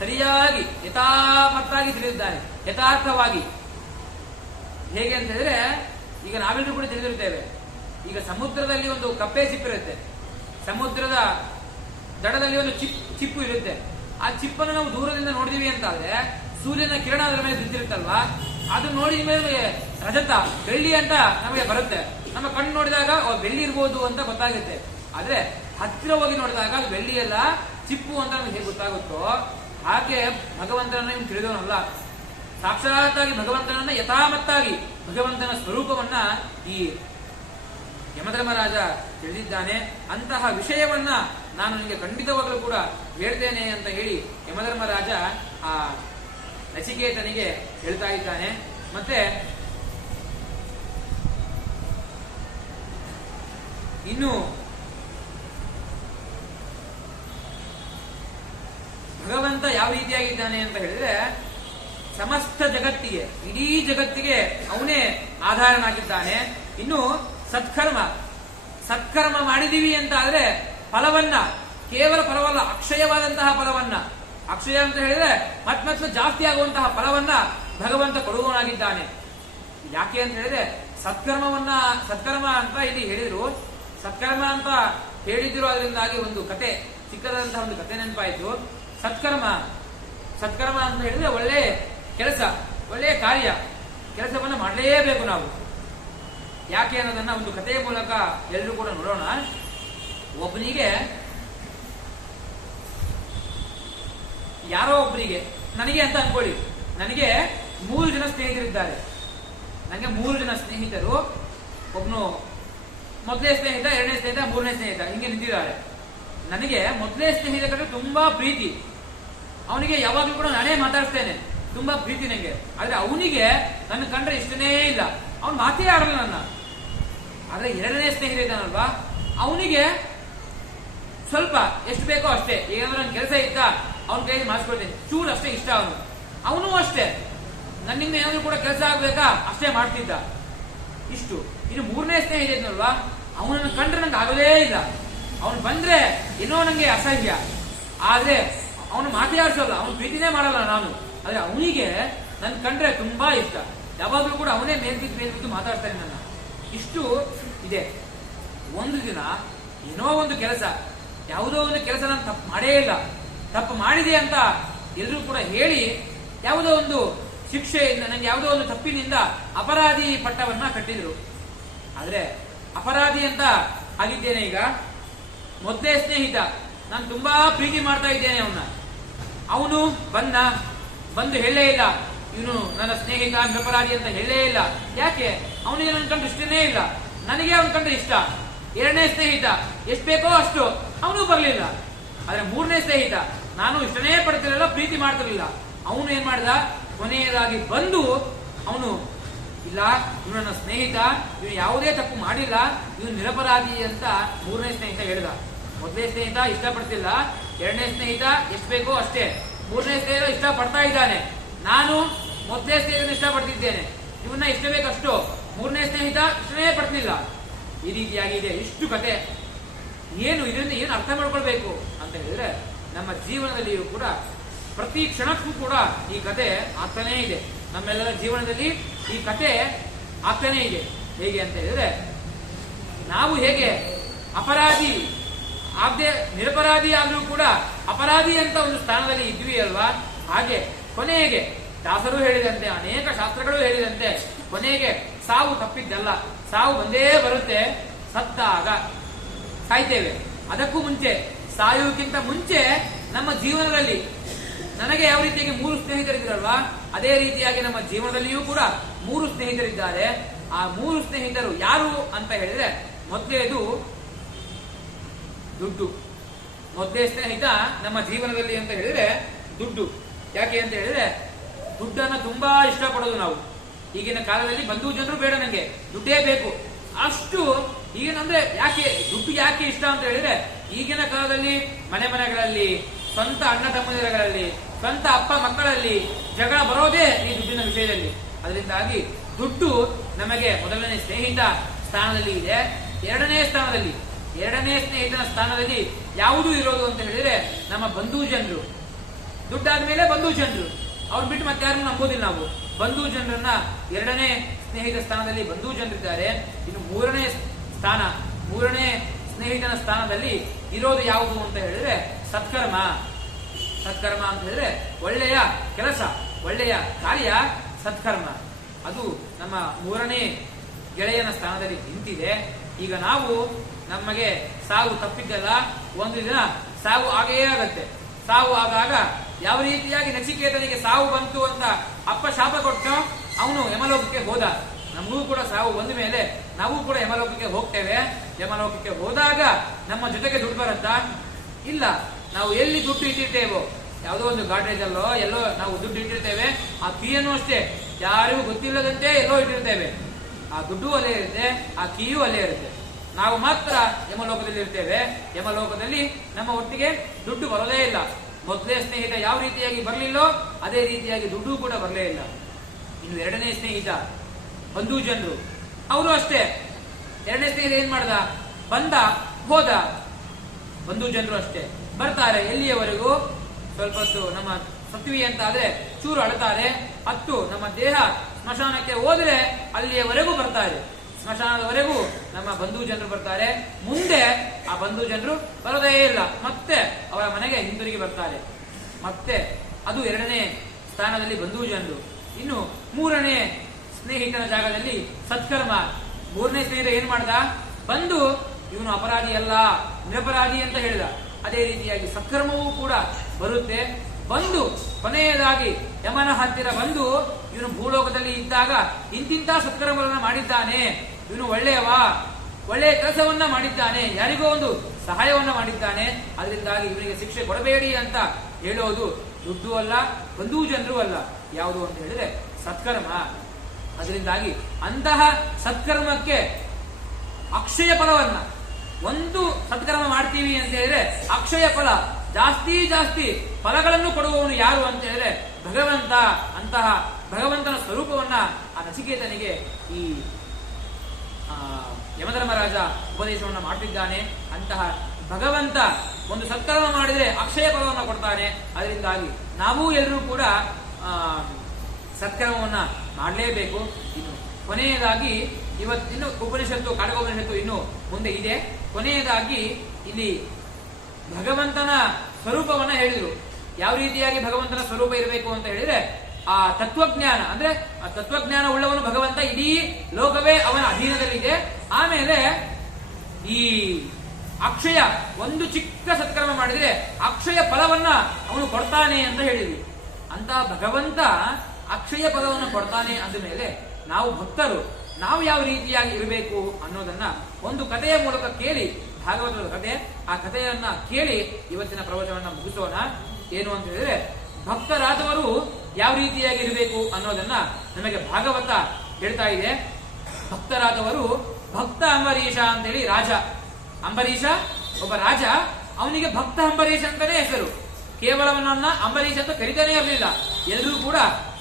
ಸರಿಯಾಗಿ ಯಥಾಮತ್ತಾಗಿ ತಿಳಿದಿದ್ದಾನೆ, ಯಥಾರ್ಥವಾಗಿ. ಹೇಗೆ ಅಂತ ಹೇಳಿದ್ರೆ, ಈಗ ನಾವೆಲ್ಲರೂ ಕೂಡ ತಿಳಿದಿರ್ತೇವೆ, ಈಗ ಸಮುದ್ರದಲ್ಲಿ ಒಂದು ಕಪ್ಪೆ ಚಿಪ್ಪಿರುತ್ತೆ, ಸಮುದ್ರದ ದಡದಲ್ಲಿ ಒಂದು ಚಿಪ್ಪು ಇರುತ್ತೆ. ಆ ಚಿಪ್ಪನ್ನು ನಾವು ದೂರದಿಂದ ನೋಡಿದೀವಿ ಅಂತಾದ್ರೆ ಸೂರ್ಯನ ಕಿರಣ ಅದರ ಮೇಲೆ ಬಿದ್ದಿರುತ್ತಲ್ವಾ, ಅದು ನೋಡಿದ ಮೇಲೆ ರಜತ, ಬೆಳ್ಳಿ ಅಂತ ನಮಗೆ ಬರುತ್ತೆ. ನಮ್ಮ ಕಣ್ಣು ನೋಡಿದಾಗ ಬೆಳ್ಳಿ ಇರ್ಬೋದು ಅಂತ ಗೊತ್ತಾಗುತ್ತೆ. ಆದ್ರೆ ಹತ್ತಿರ ಹೋಗಿ ನೋಡಿದಾಗ ಅದು ಬೆಳ್ಳಿ ಅಲ್ಲ, ಚಿಪ್ಪು ಅಂತ ನಮಗೆ ಹೇಗೆ ಗೊತ್ತಾಗುತ್ತೋ ಹಾಗೆ ಭಗವಂತನನ್ನ ನೀವು ತಿಳಿದವನಲ್ಲ. ಸಾಕ್ಷಾತ್ತಾಗಿ ಭಗವಂತನನ್ನ ಯಥಾಮತ್ತಾಗಿ ಭಗವಂತನ ಸ್ವರೂಪವನ್ನ ಈ ಯಮಧರ್ಮರಾಜ ತಿಳಿದಿದ್ದಾನೆ. ಅಂತಹ ವಿಷಯವನ್ನ ನಾನು ನಿಮಗೆ ಖಂಡಿತವಾಗಲೂ ಕೂಡ ಹೇಳ್ತೇನೆ ಅಂತ ಹೇಳಿ ಯಮಧರ್ಮರಾಜ ಆ ನಚಿಕೇತನಿಗೆ ಹೇಳ್ತಾ ಇದ್ದಾನೆ. ಮತ್ತೆ ಇನ್ನು ಭಗವಂತ ಯಾವ ರೀತಿಯಾಗಿದ್ದಾನೆ ಅಂತ ಹೇಳಿದ್ರೆ, ಸಮಸ್ತ ಜಗತ್ತಿಗೆ, ಇಡೀ ಜಗತ್ತಿಗೆ ಅವನೇ ಆಧಾರನಾಗಿದ್ದಾನೆ. ಇನ್ನು ಸತ್ಕರ್ಮ ಮಾಡಿದೀವಿ ಅಂತ ಆದ್ರೆ ಫಲವನ್ನ, ಕೇವಲ ಫಲವಲ್ಲ, ಅಕ್ಷಯವಾದಂತಹ ಫಲವನ್ನ, ಅಕ್ಷಯ ಅಂತ ಹೇಳಿದ್ರೆ ಮತ್ತಷ್ಟು ಜಾಸ್ತಿ ಆಗುವಂತಹ ಫಲವನ್ನ ಭಗವಂತ ಕೊಡುವವನಾಗಿದ್ದಾನೆ. ಯಾಕೆ ಅಂತ ಹೇಳಿದ್ರೆ ಸತ್ಕರ್ಮ ಅಂತ ಇಲ್ಲಿ ಹೇಳಿದ್ರು, ಸತ್ಕರ್ಮ ಅಂತ ಹೇಳಿದ್ರು. ಅದರಿಂದಾಗಿ ಒಂದು ಕತೆ, ಚಿಕ್ಕದಾದಂತಹ ಒಂದು ಕತೆ ನೆನಪಾಯಿತು. ಸತ್ಕರ್ಮ ಅಂತ ಹೇಳಿದ್ರೆ ಒಳ್ಳೆ ಕೆಲಸ, ಒಳ್ಳೆಯ ಕಾರ್ಯ, ಕೆಲಸವನ್ನು ಮಾಡಲೇಬೇಕು ನಾವು. ಯಾಕೆ ಅನ್ನೋದನ್ನ ಒಂದು ಕಥೆಯ ಮೂಲಕ ಎಲ್ಲರೂ ಕೂಡ ನೋಡೋಣ. ಒಬ್ಬನಿಗೆ ಯಾರೋ ಒಬ್ಬರಿಗೆ, ನನಗೆ ಅಂತ ಅನ್ಕೊಳ್ಳಿ, ನನಗೆ 3 ಜನ ಸ್ನೇಹಿತರಿದ್ದಾರೆ. ನನಗೆ 3 ಜನ ಸ್ನೇಹಿತರು. ಒಬ್ಬನು ಮೊದಲೇ ಸ್ನೇಹಿತ, 2ನೇ ಸ್ನೇಹಿತ, 3ನೇ ಸ್ನೇಹಿತ ಹಿಂಗೆ ನಿಂತಿದ್ದಾರೆ. ನನಗೆ ಮೊದಲೇ ಸ್ನೇಹಿತ ಕಂಡ್ರೆ ತುಂಬಾ ಪ್ರೀತಿ. ಅವನಿಗೆ ಯಾವಾಗಲೂ ಕೂಡ ನಾನೇ ಮಾತಾಡ್ತೇನೆ, ತುಂಬಾ ಪ್ರೀತಿ ನನಗೆ. ಆದ್ರೆ ಅವನಿಗೆ ನನ್ನ ಕಂಡ್ರೆ ಇಷ್ಟನೇ ಇಲ್ಲ, ಅವನು ಮಾತೇ ಆಡಲ್ಲ ನನ್ನ. ಆದ್ರೆ 2ನೇ ಸ್ನೇಹಿತ ಇದ್ದಾನಲ್ವಾ, ಅವನಿಗೆ ಸ್ವಲ್ಪ ಎಷ್ಟು ಬೇಕೋ ಅಷ್ಟೇ. ಏನಾದ್ರೂ ನನ್ನ ಕೆಲಸ ಇತ್ತ ಅವನ ಕೈಯಲ್ಲಿ ಮಾಡಿಸ್ಕೊಳ್ತೇನೆ, ಚೂರು ಅಷ್ಟೇ ಇಷ್ಟ ಅವನು. ಅವನು ಅಷ್ಟೇ, ನನ್ನಿಂದ ಏನಾದ್ರೂ ಕೂಡ ಕೆಲಸ ಆಗ್ಬೇಕಾ ಅಷ್ಟೇ ಮಾಡ್ತಿದ್ದ. ಇಷ್ಟು. ಇನ್ನು 3ನೇ ಸ್ನೇಹಿತ ಇದ್ನಲ್ವಾ, ಅವನನ್ನು ಕಂಡ್ರೆ ನಂಗೆ ಆಗೋದೇ ಇಲ್ಲ. ಅವನು ಬಂದ್ರೆ ಏನೋ ನಂಗೆ ಅಸಹ್ಯ. ಆದ್ರೆ ಅವನು ಮಾತೇ ಆಡ್ಸಲ್ಲ, ಅವನು ಪ್ರೀತಿನೇ ಮಾಡಲ್ಲ ನಾನು. ಆದ್ರೆ ಅವನಿಗೆ ನನ್ ಕಂಡ್ರೆ ತುಂಬಾ ಇಷ್ಟ. ಯಾವಾಗ್ಲೂ ಕೂಡ ಅವನೇ ಮೇಲ್ಬಿದ್ದು ಮಾತಾಡ್ತಾನೆ ನನ್ನ. ಇಷ್ಟು ಇದೆ. ಒಂದು ದಿನ ಏನೋ ಒಂದು ಕೆಲಸ, ಯಾವುದೋ ಒಂದು ಕೆಲಸ ನಾನು ತಪ್ಪು ಮಾಡೇ ಇಲ್ಲ, ತಪ್ಪು ಮಾಡಿದೆ ಅಂತ ಎಲ್ಲರೂ ಕೂಡ ಹೇಳಿ ಯಾವುದೋ ಒಂದು ಶಿಕ್ಷೆಯಿಂದ, ನಂಗೆ ಯಾವುದೋ ಒಂದು ತಪ್ಪಿನಿಂದ ಅಪರಾಧಿ ಪಟ್ಟವನ್ನ ಕಟ್ಟಿದ್ರು. ಆದ್ರೆ ಅಪರಾಧಿ ಅಂತ ಆಗಿದ್ದೇನೆ ಈಗ. ಮೊದಲೇ ಸ್ನೇಹಿತ, ನಾನು ತುಂಬಾ ಪ್ರೀತಿ ಮಾಡ್ತಾ ಇದ್ದೇನೆ ಅವನ್ನ. ಅವನು ಬಂದು ಹೇಳೇ ಇಲ್ಲ ಇವನು ನನ್ನ ಸ್ನೇಹಿತ ನಿರಪರಾಧಿ ಅಂತ ಹೇಳೇ ಇಲ್ಲ. ಯಾಕೆ? ಅವನಿಗೆ ನನ್ನ ಕಂಡ್ರೆ ಇಷ್ಟನೇ ಇಲ್ಲ, ನನಗೆ ಅವನ ಕಂಡ್ರೆ ಇಷ್ಟ. 2ನೇ ಸ್ನೇಹಿತ ಎಷ್ಟು ಬೇಕೋ ಅಷ್ಟು, ಅವನು ಬರಲಿಲ್ಲ. ಆದ್ರೆ 3ನೇ ಸ್ನೇಹಿತ, ನಾನು ಇಷ್ಟನೇ ಪಡ್ತಿರಲಿಲ್ಲ, ಪ್ರೀತಿ ಮಾಡ್ತಿರ್ಲಿಲ್ಲ. ಅವನು ಏನ್ ಮಾಡಿದ, ಕೊನೆಯದಾಗಿ ಬಂದು ಅವನು, ಇಲ್ಲ ಇವನು ನನ್ನ ಸ್ನೇಹಿತ, ಇವನು ಯಾವುದೇ ತಪ್ಪು ಮಾಡಿಲ್ಲ, ಇವನು ನಿರಪರಾಧಿ ಅಂತ 3ನೇ ಸ್ನೇಹಿತ ಹೇಳಿದ. ಮೊದಲನೇ ಸ್ನೇಹಿತ ಇಷ್ಟಪಡ್ತಿಲ್ಲ, 2ನೇ ಸ್ನೇಹಿತ ಎಷ್ಟು ಬೇಕೋ ಅಷ್ಟೇ, 3ನೇ ಸ್ನೇಹಿತ ಇಷ್ಟ ಪಡ್ತಾ ಇದ್ದಾನೆ. ನಾನು ಮೊದಲನೇ ಸ್ನೇಹಿತನ ಇಷ್ಟಪಡ್ತಿದ್ದೇನೆ, ಇವನ್ನ ಇಷ್ಟ ಬೇಕಷ್ಟು, 3ನೇ ಸ್ನೇಹಿತ ಇಷ್ಟನೇ ಪಡ್ತಿಲ್ಲ. ಈ ರೀತಿಯಾಗಿ ಇದೆ ಇಷ್ಟು ಕತೆ. ಇದರಿಂದ ಏನು ಅರ್ಥ ಮಾಡ್ಕೊಳ್ಬೇಕು ಅಂತ ಹೇಳಿದ್ರೆ, ನಮ್ಮ ಜೀವನದಲ್ಲಿಯೂ ಕೂಡ ಪ್ರತಿ ಕ್ಷಣಕ್ಕೂ ಕೂಡ ಈ ಕತೆ ಆಗ್ತಾನೇ ಇದೆ. ನಮ್ಮೆಲ್ಲರ ಜೀವನದಲ್ಲಿ ಈ ಕತೆ ಆಗ್ತಾನೇ ಇದೆ. ಹೇಗೆ ಅಂತ ಹೇಳಿದ್ರೆ, ನಾವು ಹೇಗೆ ಅಪರಾಧಿ ಆಗದೆ ನಿರಪರಾಧಿ ಆದ್ರೂ ಕೂಡ ಅಪರಾಧಿ ಅಂತ ಒಂದು ಸ್ಥಾನದಲ್ಲಿ ಇದ್ವಿ ಅಲ್ವಾ, ಹಾಗೆ ಕೊನೆಗೆ ದಾಸರು ಹೇಳಿದಂತೆ, ಅನೇಕ ಶಾಸ್ತ್ರಗಳು ಹೇಳಿದಂತೆ, ಕೊನೆಗೆ ಸಾವು ತಪ್ಪಿದ್ದಲ್ಲ, ಸಾವು ಬಂದೇ ಬರುತ್ತೆ. ಸತ್ತಾಗ ಸಾಯ್ತೇವೆ. ಅದಕ್ಕೂ ಮುಂಚೆ, ಸಾಯುವುದಕ್ಕಿಂತ ಮುಂಚೆ ನಮ್ಮ ಜೀವನದಲ್ಲಿ ನನಗೆ ಯಾವ ರೀತಿಯಾಗಿ 3 ಸ್ನೇಹಿತರಿದ್ದಾರಲ್ವಾ, ಅದೇ ರೀತಿಯಾಗಿ ನಮ್ಮ ಜೀವನದಲ್ಲಿಯೂ ಕೂಡ 3 ಸ್ನೇಹಿತರಿದ್ದಾರೆ. ಆ 3 ಸ್ನೇಹಿತರು ಯಾರು ಅಂತ ಹೇಳಿದ್ರೆ, ಮೊದಲನೇದು ದುಡ್ಡು. ಮೊದಲೇ ಸ್ನೇಹಿತ ನಮ್ಮ ಜೀವನದಲ್ಲಿ ಅಂತ ಹೇಳಿದ್ರೆ ದುಡ್ಡು. ಯಾಕೆ ಅಂತ ಹೇಳಿದ್ರೆ, ದುಡ್ಡನ್ನ ತುಂಬಾ ಇಷ್ಟಪಡೋದು ನಾವು. ಈಗಿನ ಕಾಲದಲ್ಲಿ ಬಂಧು ಜನರು ಬೇಡ, ನಂಗೆ ದುಡ್ಡೇ ಬೇಕು ಅಷ್ಟು. ಈಗಿನಂದ್ರೆ ಯಾಕೆ ದುಡ್ಡು ಯಾಕೆ ಇಷ್ಟ ಅಂತ ಹೇಳಿದ್ರೆ, ಈಗಿನ ಕಾಲದಲ್ಲಿ ಮನೆಗಳಲ್ಲಿ, ಸ್ವಂತ ಅಣ್ಣ ತಮ್ಮಂದಿರಗಳಲ್ಲಿ, ಸ್ವಂತ ಅಪ್ಪ ಮಕ್ಕಳಲ್ಲಿ ಜಗಳ ಬರೋದೇ ಈ ದುಡ್ಡಿನ ವಿಷಯದಲ್ಲಿ. ಅದರಿಂದಾಗಿ ದುಡ್ಡು ನಮಗೆ ಮೊದಲನೇ ಸ್ನೇಹಿತ ಸ್ಥಾನದಲ್ಲಿ ಇದೆ. 2ನೇ ಸ್ನೇಹಿತನ ಸ್ಥಾನದಲ್ಲಿ ಯಾವುದು ಇರೋದು ಅಂತ ಹೇಳಿದ್ರೆ ನಮ್ಮ ಬಂಧು ಜನರು. ದುಡ್ಡಾದ್ಮೇಲೆ ಬಂಧು ಜನರು, ಅವ್ರು ಬಿಟ್ಟು ಮತ್ತೆ ಯಾರನ್ನು ನಂಬೋದಿಲ್ಲ ನಾವು. ಬಂಧು ಜನರನ್ನ 2ನೇ ಸ್ನೇಹಿತ ಸ್ಥಾನದಲ್ಲಿ ಬಂಧು ಜನರಿದ್ದಾರೆ. ಇನ್ನು 3ನೇ ಸ್ನೇಹಿತನ ಸ್ಥಾನದಲ್ಲಿ ಇರೋದು ಯಾವುದು ಅಂತ ಹೇಳಿದ್ರೆ ಸತ್ಕರ್ಮ ಅಂತ ಹೇಳಿದ್ರೆ ಒಳ್ಳೆಯ ಕೆಲಸ, ಒಳ್ಳೆಯ ಕಾರ್ಯ, ಸತ್ಕರ್ಮ. ಅದು ನಮ್ಮ 3ನೇ ಗೆಳೆಯನ ಸ್ಥಾನದಲ್ಲಿ ನಿಂತಿದೆ. ಈಗ ನಾವು, ನಮಗೆ ಸಾವು ತಪ್ಪಿದ್ದಲ್ಲ, ಒಂದು ದಿನ ಸಾವು ಆಗೇ ಆಗತ್ತೆ. ಸಾವು ಆಗಾಗ ಯಾವ ರೀತಿಯಾಗಿ ನಚಿಕೇತನಿಗೆ ಸಾವು ಬಂತು ಅಂತ ಅಪ್ಪ ಶಾಪ ಕೊಟ್ಟು ಅವನು ಯಮಲೋಕಕ್ಕೆ ಹೋದ. ನಮಗೂ ಕೂಡ ಸಾವು ಬಂದ ಮೇಲೆ ನಾವು ಕೂಡ ಯಮಲೋಕಕ್ಕೆ ಹೋಗ್ತೇವೆ. ಯಮಲೋಕಕ್ಕೆ ಹೋದಾಗ ನಮ್ಮ ಜೊತೆಗೆ ದುಡ್ಡು ಬರುತ್ತಾ? ಇಲ್ಲ. ನಾವು ಎಲ್ಲಿ ದುಡ್ಡು ಇಟ್ಟಿರ್ತೇವೋ, ಯಾವುದೋ ಒಂದು ಗಾಡ್ರೇಜ್ ಅಲ್ಲೋ ಎಲ್ಲೋ ನಾವು ದುಡ್ಡು ಇಟ್ಟಿರ್ತೇವೆ. ಆ ಕೀಯನ್ನು ಅಷ್ಟೇ ಯಾರಿಗೂ ಗೊತ್ತಿಲ್ಲದಂತೆ ಎಲ್ಲೋ ಇಟ್ಟಿರ್ತೇವೆ. ಆ ದುಡ್ಡು ಅಲ್ಲೇ ಇರುತ್ತೆ, ಆ ಕೀಯೂ ಅಲ್ಲೇ ಇರುತ್ತೆ. ನಾವು ಮಾತ್ರ ಯಮಲೋಕದಲ್ಲಿ ಇರ್ತೇವೆ. ಯಮಲೋಕದಲ್ಲಿ ನಮ್ಮ ಒಟ್ಟಿಗೆ ದುಡ್ಡು ಬರೋದೇ ಇಲ್ಲ. ಮೊದಲೇ ಸ್ನೇಹಿತ ಯಾವ ರೀತಿಯಾಗಿ ಬರಲಿಲ್ಲೋ ಅದೇ ರೀತಿಯಾಗಿ ದುಡ್ಡು ಕೂಡ ಬರಲೇ ಇಲ್ಲ. ಇನ್ನು 2ನೇ ಸ್ನೇಹಿತ ಬಂಧು ಜನರು, ಅವರು ಅಷ್ಟೇ. 2ನೇ ಸ್ನೇಹಿತ ಏನ್ ಮಾಡ್ದ? ಬಂದ ಹೋದ. ಬಂಧು ಜನರು ಅಷ್ಟೇ ಬರ್ತಾರೆ. ಎಲ್ಲಿಯವರೆಗೂ? ಸ್ವಲ್ಪ ಹೊತ್ತು ನಮ್ಮ ಸತ್ವಿ ಅಂತ ಆದ್ರೆ ಚೂರು ಅಳ್ತಾರೆ. ಹತ್ತು ನಮ್ಮ ದೇಹ ಸ್ಮಶಾನಕ್ಕೆ ಹೋದ್ರೆ ಅಲ್ಲಿಯವರೆಗೂ ಬರ್ತಾರೆ. ಸ್ಮಶಾನದವರೆಗೂ ನಮ್ಮ ಬಂಧು ಜನರು ಬರ್ತಾರೆ. ಮುಂದೆ ಆ ಬಂಧು ಜನರು ಬರೋದೇ ಇಲ್ಲ. ಮತ್ತೆ ಅವರ ಮನೆಗೆ ಹಿಂದಿರುಗಿ ಬರ್ತಾರೆ. ಮತ್ತೆ ಅದು 2ನೇ ಸ್ಥಾನದಲ್ಲಿ ಬಂಧು ಜನರು. ಇನ್ನು ಮೂರನೇ ಸ್ನೇಹಿತನ ಜಾಗದಲ್ಲಿ ಸತ್ಕರ್ಮ. ಮೂರನೇ ಸ್ನೇಹಿತ ಏನ್ ಮಾಡ್ದ? ಬಂದು ಇವನು ಅಪರಾಧಿ ಅಲ್ಲ, ನಿರಪರಾಧಿ ಅಂತ ಹೇಳಿದ. ಅದೇ ರೀತಿಯಾಗಿ ಸತ್ಕರ್ಮವೂ ಕೂಡ ಬರುತ್ತೆ. ಬಂದು ಕೊನೆಯದಾಗಿ ಯಮನ ಹತ್ತಿರ ಬಂದು ಇವನು ಭೂಲೋಕದಲ್ಲಿ ಇದ್ದಾಗ ಇಂತಿಂತ ಸತ್ಕರ್ಮಗಳನ್ನು ಮಾಡಿದ್ದಾನೆ, ಇವನು ಒಳ್ಳೆಯವ, ಒಳ್ಳೆಯ ಕೆಲಸವನ್ನ ಮಾಡಿದ್ದಾನೆ, ಯಾರಿಗೋ ಒಂದು ಸಹಾಯವನ್ನ ಮಾಡಿದ್ದಾನೆ, ಅದರಿಂದಾಗಿ ಇವನಿಗೆ ಶಿಕ್ಷೆ ಕೊಡಬೇಡಿ ಅಂತ ಹೇಳೋದು ದುಡ್ಡು ಅಲ್ಲ, ಬಂಧು ಜನರು ಅಲ್ಲ, ಯಾವುದು ಅಂತ ಹೇಳಿದ್ರೆ ಸತ್ಕರ್ಮ. ಅದರಿಂದಾಗಿ ಅಂತಹ ಸತ್ಕರ್ಮಕ್ಕೆ ಅಕ್ಷಯ ಫಲವನ್ನ, ಒಂದು ಸತ್ಕರ್ಮ ಮಾಡ್ತೀವಿ ಅಂತ ಹೇಳಿದ್ರೆ ಅಕ್ಷಯ ಫಲ, ಜಾಸ್ತಿ ಜಾಸ್ತಿ ಫಲಗಳನ್ನು ಕೊಡುವವನು ಯಾರು ಅಂತ ಹೇಳಿದ್ರೆ ಭಗವಂತ. ಅಂತಹ ಭಗವಂತನ ಸ್ವರೂಪವನ್ನ ಆ ನಚಿಕೇತನಿಗೆ ಈ ಯಮಧರ್ಮರಾಜ ಉಪದೇಶವನ್ನ ಮಾಡ್ತಿದ್ದಾನೆ. ಅಂತಹ ಭಗವಂತ ಒಂದು ಸತ್ಕರ್ಮ ಮಾಡಿದ್ರೆ ಅಕ್ಷಯ ಫಲವನ್ನು ಕೊಡ್ತಾನೆ. ಅದರಿಂದಾಗಿ ನಾವು ಎಲ್ಲರೂ ಕೂಡ ಸತ್ಕರ್ಮವನ್ನ ಮಾಡಲೇಬೇಕು. ಇನ್ನು ಕೊನೆಯದಾಗಿ ಇವತ್ತಿನ್ನು ಉಪನಿಷತ್ತು, ಕಾಡಗೋಪನಿಷತ್ತು ಇನ್ನು ಮುಂದೆ ಇದೆ. ಕೊನೆಯದಾಗಿ ಇಲ್ಲಿ ಭಗವಂತನ ಸ್ವರೂಪವನ್ನ ಹೇಳಿದ್ರು. ಯಾವ ರೀತಿಯಾಗಿ ಭಗವಂತನ ಸ್ವರೂಪ ಇರಬೇಕು ಅಂತ ಹೇಳಿದ್ರೆ ಆ ತತ್ವಜ್ಞಾನ, ಅಂದ್ರೆ ಆ ತತ್ವಜ್ಞಾನ ಉಳ್ಳವನು ಭಗವಂತ, ಇಡೀ ಲೋಕವೇ ಅವನ ಅಧೀನದಲ್ಲಿದೆ. ಆಮೇಲೆ ಈ ಅಕ್ಷಯ, ಒಂದು ಚಿಕ್ಕ ಸತ್ಕರ್ಮ ಮಾಡಿದ್ರೆ ಅಕ್ಷಯ ಫಲವನ್ನ ಅವನು ಕೊಡ್ತಾನೆ ಅಂತ ಹೇಳಿದ್ವಿ. ಅಂತ ಭಗವಂತ ಅಕ್ಷಯ ಫಲವನ್ನು ಕೊಡ್ತಾನೆ ಅಂದ ಮೇಲೆ ನಾವು ಭಕ್ತರು, ನಾವು ಯಾವ ರೀತಿಯಾಗಿ ಇರಬೇಕು ಅನ್ನೋದನ್ನ ಒಂದು ಕಥೆಯ ಮೂಲಕ ಕೇಳಿ, ಭಾಗವತದ ಕಥೆ, ಆ ಕಥೆಯನ್ನ ಕೇಳಿ ಇವತ್ತಿನ ಪ್ರವಚನವನ್ನ ಮುಗಿಸೋಣ. ಏನು ಅಂತ ಹೇಳಿದ್ರೆ ಭಕ್ತರಾದವರು ಯಾವ ರೀತಿಯಾಗಿ ಇರಬೇಕು ಅನ್ನೋದನ್ನ ನಮಗೆ ಭಾಗವತ ಹೇಳ್ತಾ ಇದೆ. ಭಕ್ತರಾದವರು, ಭಕ್ತ ಅಂಬರೀಷ ಅಂತೇಳಿ ರಾಜ, ಅಂಬರೀಷ ಒಬ್ಬ ರಾಜ, ಅವನಿಗೆ ಭಕ್ತ ಅಂಬರೀಷ ಅಂತಾನೆ ಹೆಸರು. ಕೇವಲವನ್ನ ಅಂಬರೀಷ ಅಂತ ಕರಿತಾನೆ ಇರಲಿಲ್ಲ, ಎಲ್ಲರೂ ಕೂಡ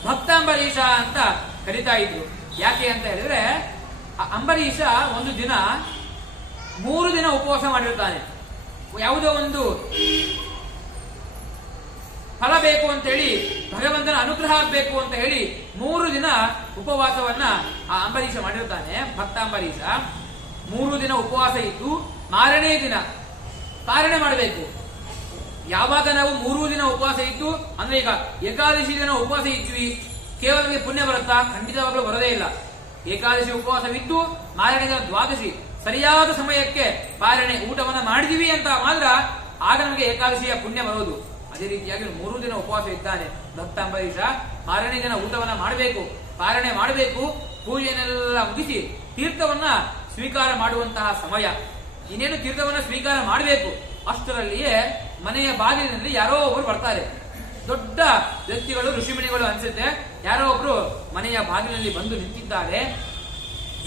ಭಕ್ತ ಅಂಬರೀಷ ಅಂತ ಕರಿತಾ ಇದ್ರು. ಯಾಕೆ ಅಂತ ಹೇಳಿದ್ರೆ ಅಂಬರೀಷ ಒಂದು ದಿನ 3 ದಿನ ಉಪವಾಸ ಮಾಡಿರ್ತಾನೆ. ಯಾವುದೋ ಒಂದು ಫಲ ಬೇಕು ಅಂತ ಹೇಳಿ, ಭಗವಂತನ ಅನುಗ್ರಹ ಆಗಬೇಕು ಅಂತ ಹೇಳಿ 3 ದಿನ ಉಪವಾಸವನ್ನ ಆ ಅಂಬರೀಷ ಮಾಡಿರ್ತಾನೆ. ಭಕ್ತ ಅಂಬರೀಷ 3 ದಿನ ಉಪವಾಸ ಇದ್ದು ಮಾರನೇ ದಿನ ಪಾರಣೆ ಮಾಡಬೇಕು. ಯಾವಾಗ ನಾವು 3 ದಿನ ಉಪವಾಸ ಇದ್ದು, ಅಂದ್ರೆ ಈಗ ಏಕಾದಶಿ ದಿನ ಉಪವಾಸ ಇದ್ವಿ, ಕೇವಲ ಪುಣ್ಯ ಬರುತ್ತಾ? ಖಂಡಿತವಾಗ್ಲೂ ಬರದೇ ಇಲ್ಲ. ಏಕಾದಶಿ ಉಪವಾಸವಿದ್ದು ಮಾರನೇ ದಿನ ದ್ವಾದಶಿ ಸರಿಯಾದ ಸಮಯಕ್ಕೆ ಪಾರಣೆ ಊಟವನ್ನ ಮಾಡಿದೀವಿ ಅಂತ ಮಾತ್ರ ಆಗ ನಮಗೆ ಏಕಾದಶಿಯ ಪುಣ್ಯ ಬರೋದು. ಅದೇ ರೀತಿಯಾಗಿ 3 ದಿನ ಉಪವಾಸ ಇದ್ದಾನೆ ಭಕ್ತ ಅಂಬರೀಷ. ಮಾರನೇ ದಿನ ಊಟವನ್ನ ಮಾಡಬೇಕು, ಪಾರಣೆ ಮಾಡಬೇಕು, ಪೂಜೆನೆಲ್ಲ ಮುಗಿಸಿ ತೀರ್ಥವನ್ನ ಸ್ವೀಕಾರ ಮಾಡುವಂತಹ ಸಮಯ. ಇನ್ನೇನು ತೀರ್ಥವನ್ನ ಸ್ವೀಕಾರ ಮಾಡಬೇಕು, ಅಷ್ಟರಲ್ಲಿಯೇ ಮನೆಯ ಬಾಗಿಲಿನಲ್ಲಿ ಯಾರೋ ಒಬ್ರು ಬರ್ತಾರೆ. ದೊಡ್ಡ ವ್ಯಕ್ತಿಗಳು, ಋಷಿಮುನಿಗಳು ಅನ್ಸುತ್ತೆ. ಯಾರೋ ಒಬ್ರು ಮನೆಯ ಬಾಗಿಲಿನಲ್ಲಿ ಬಂದು ನಿಂತಿದ್ದಾರೆ.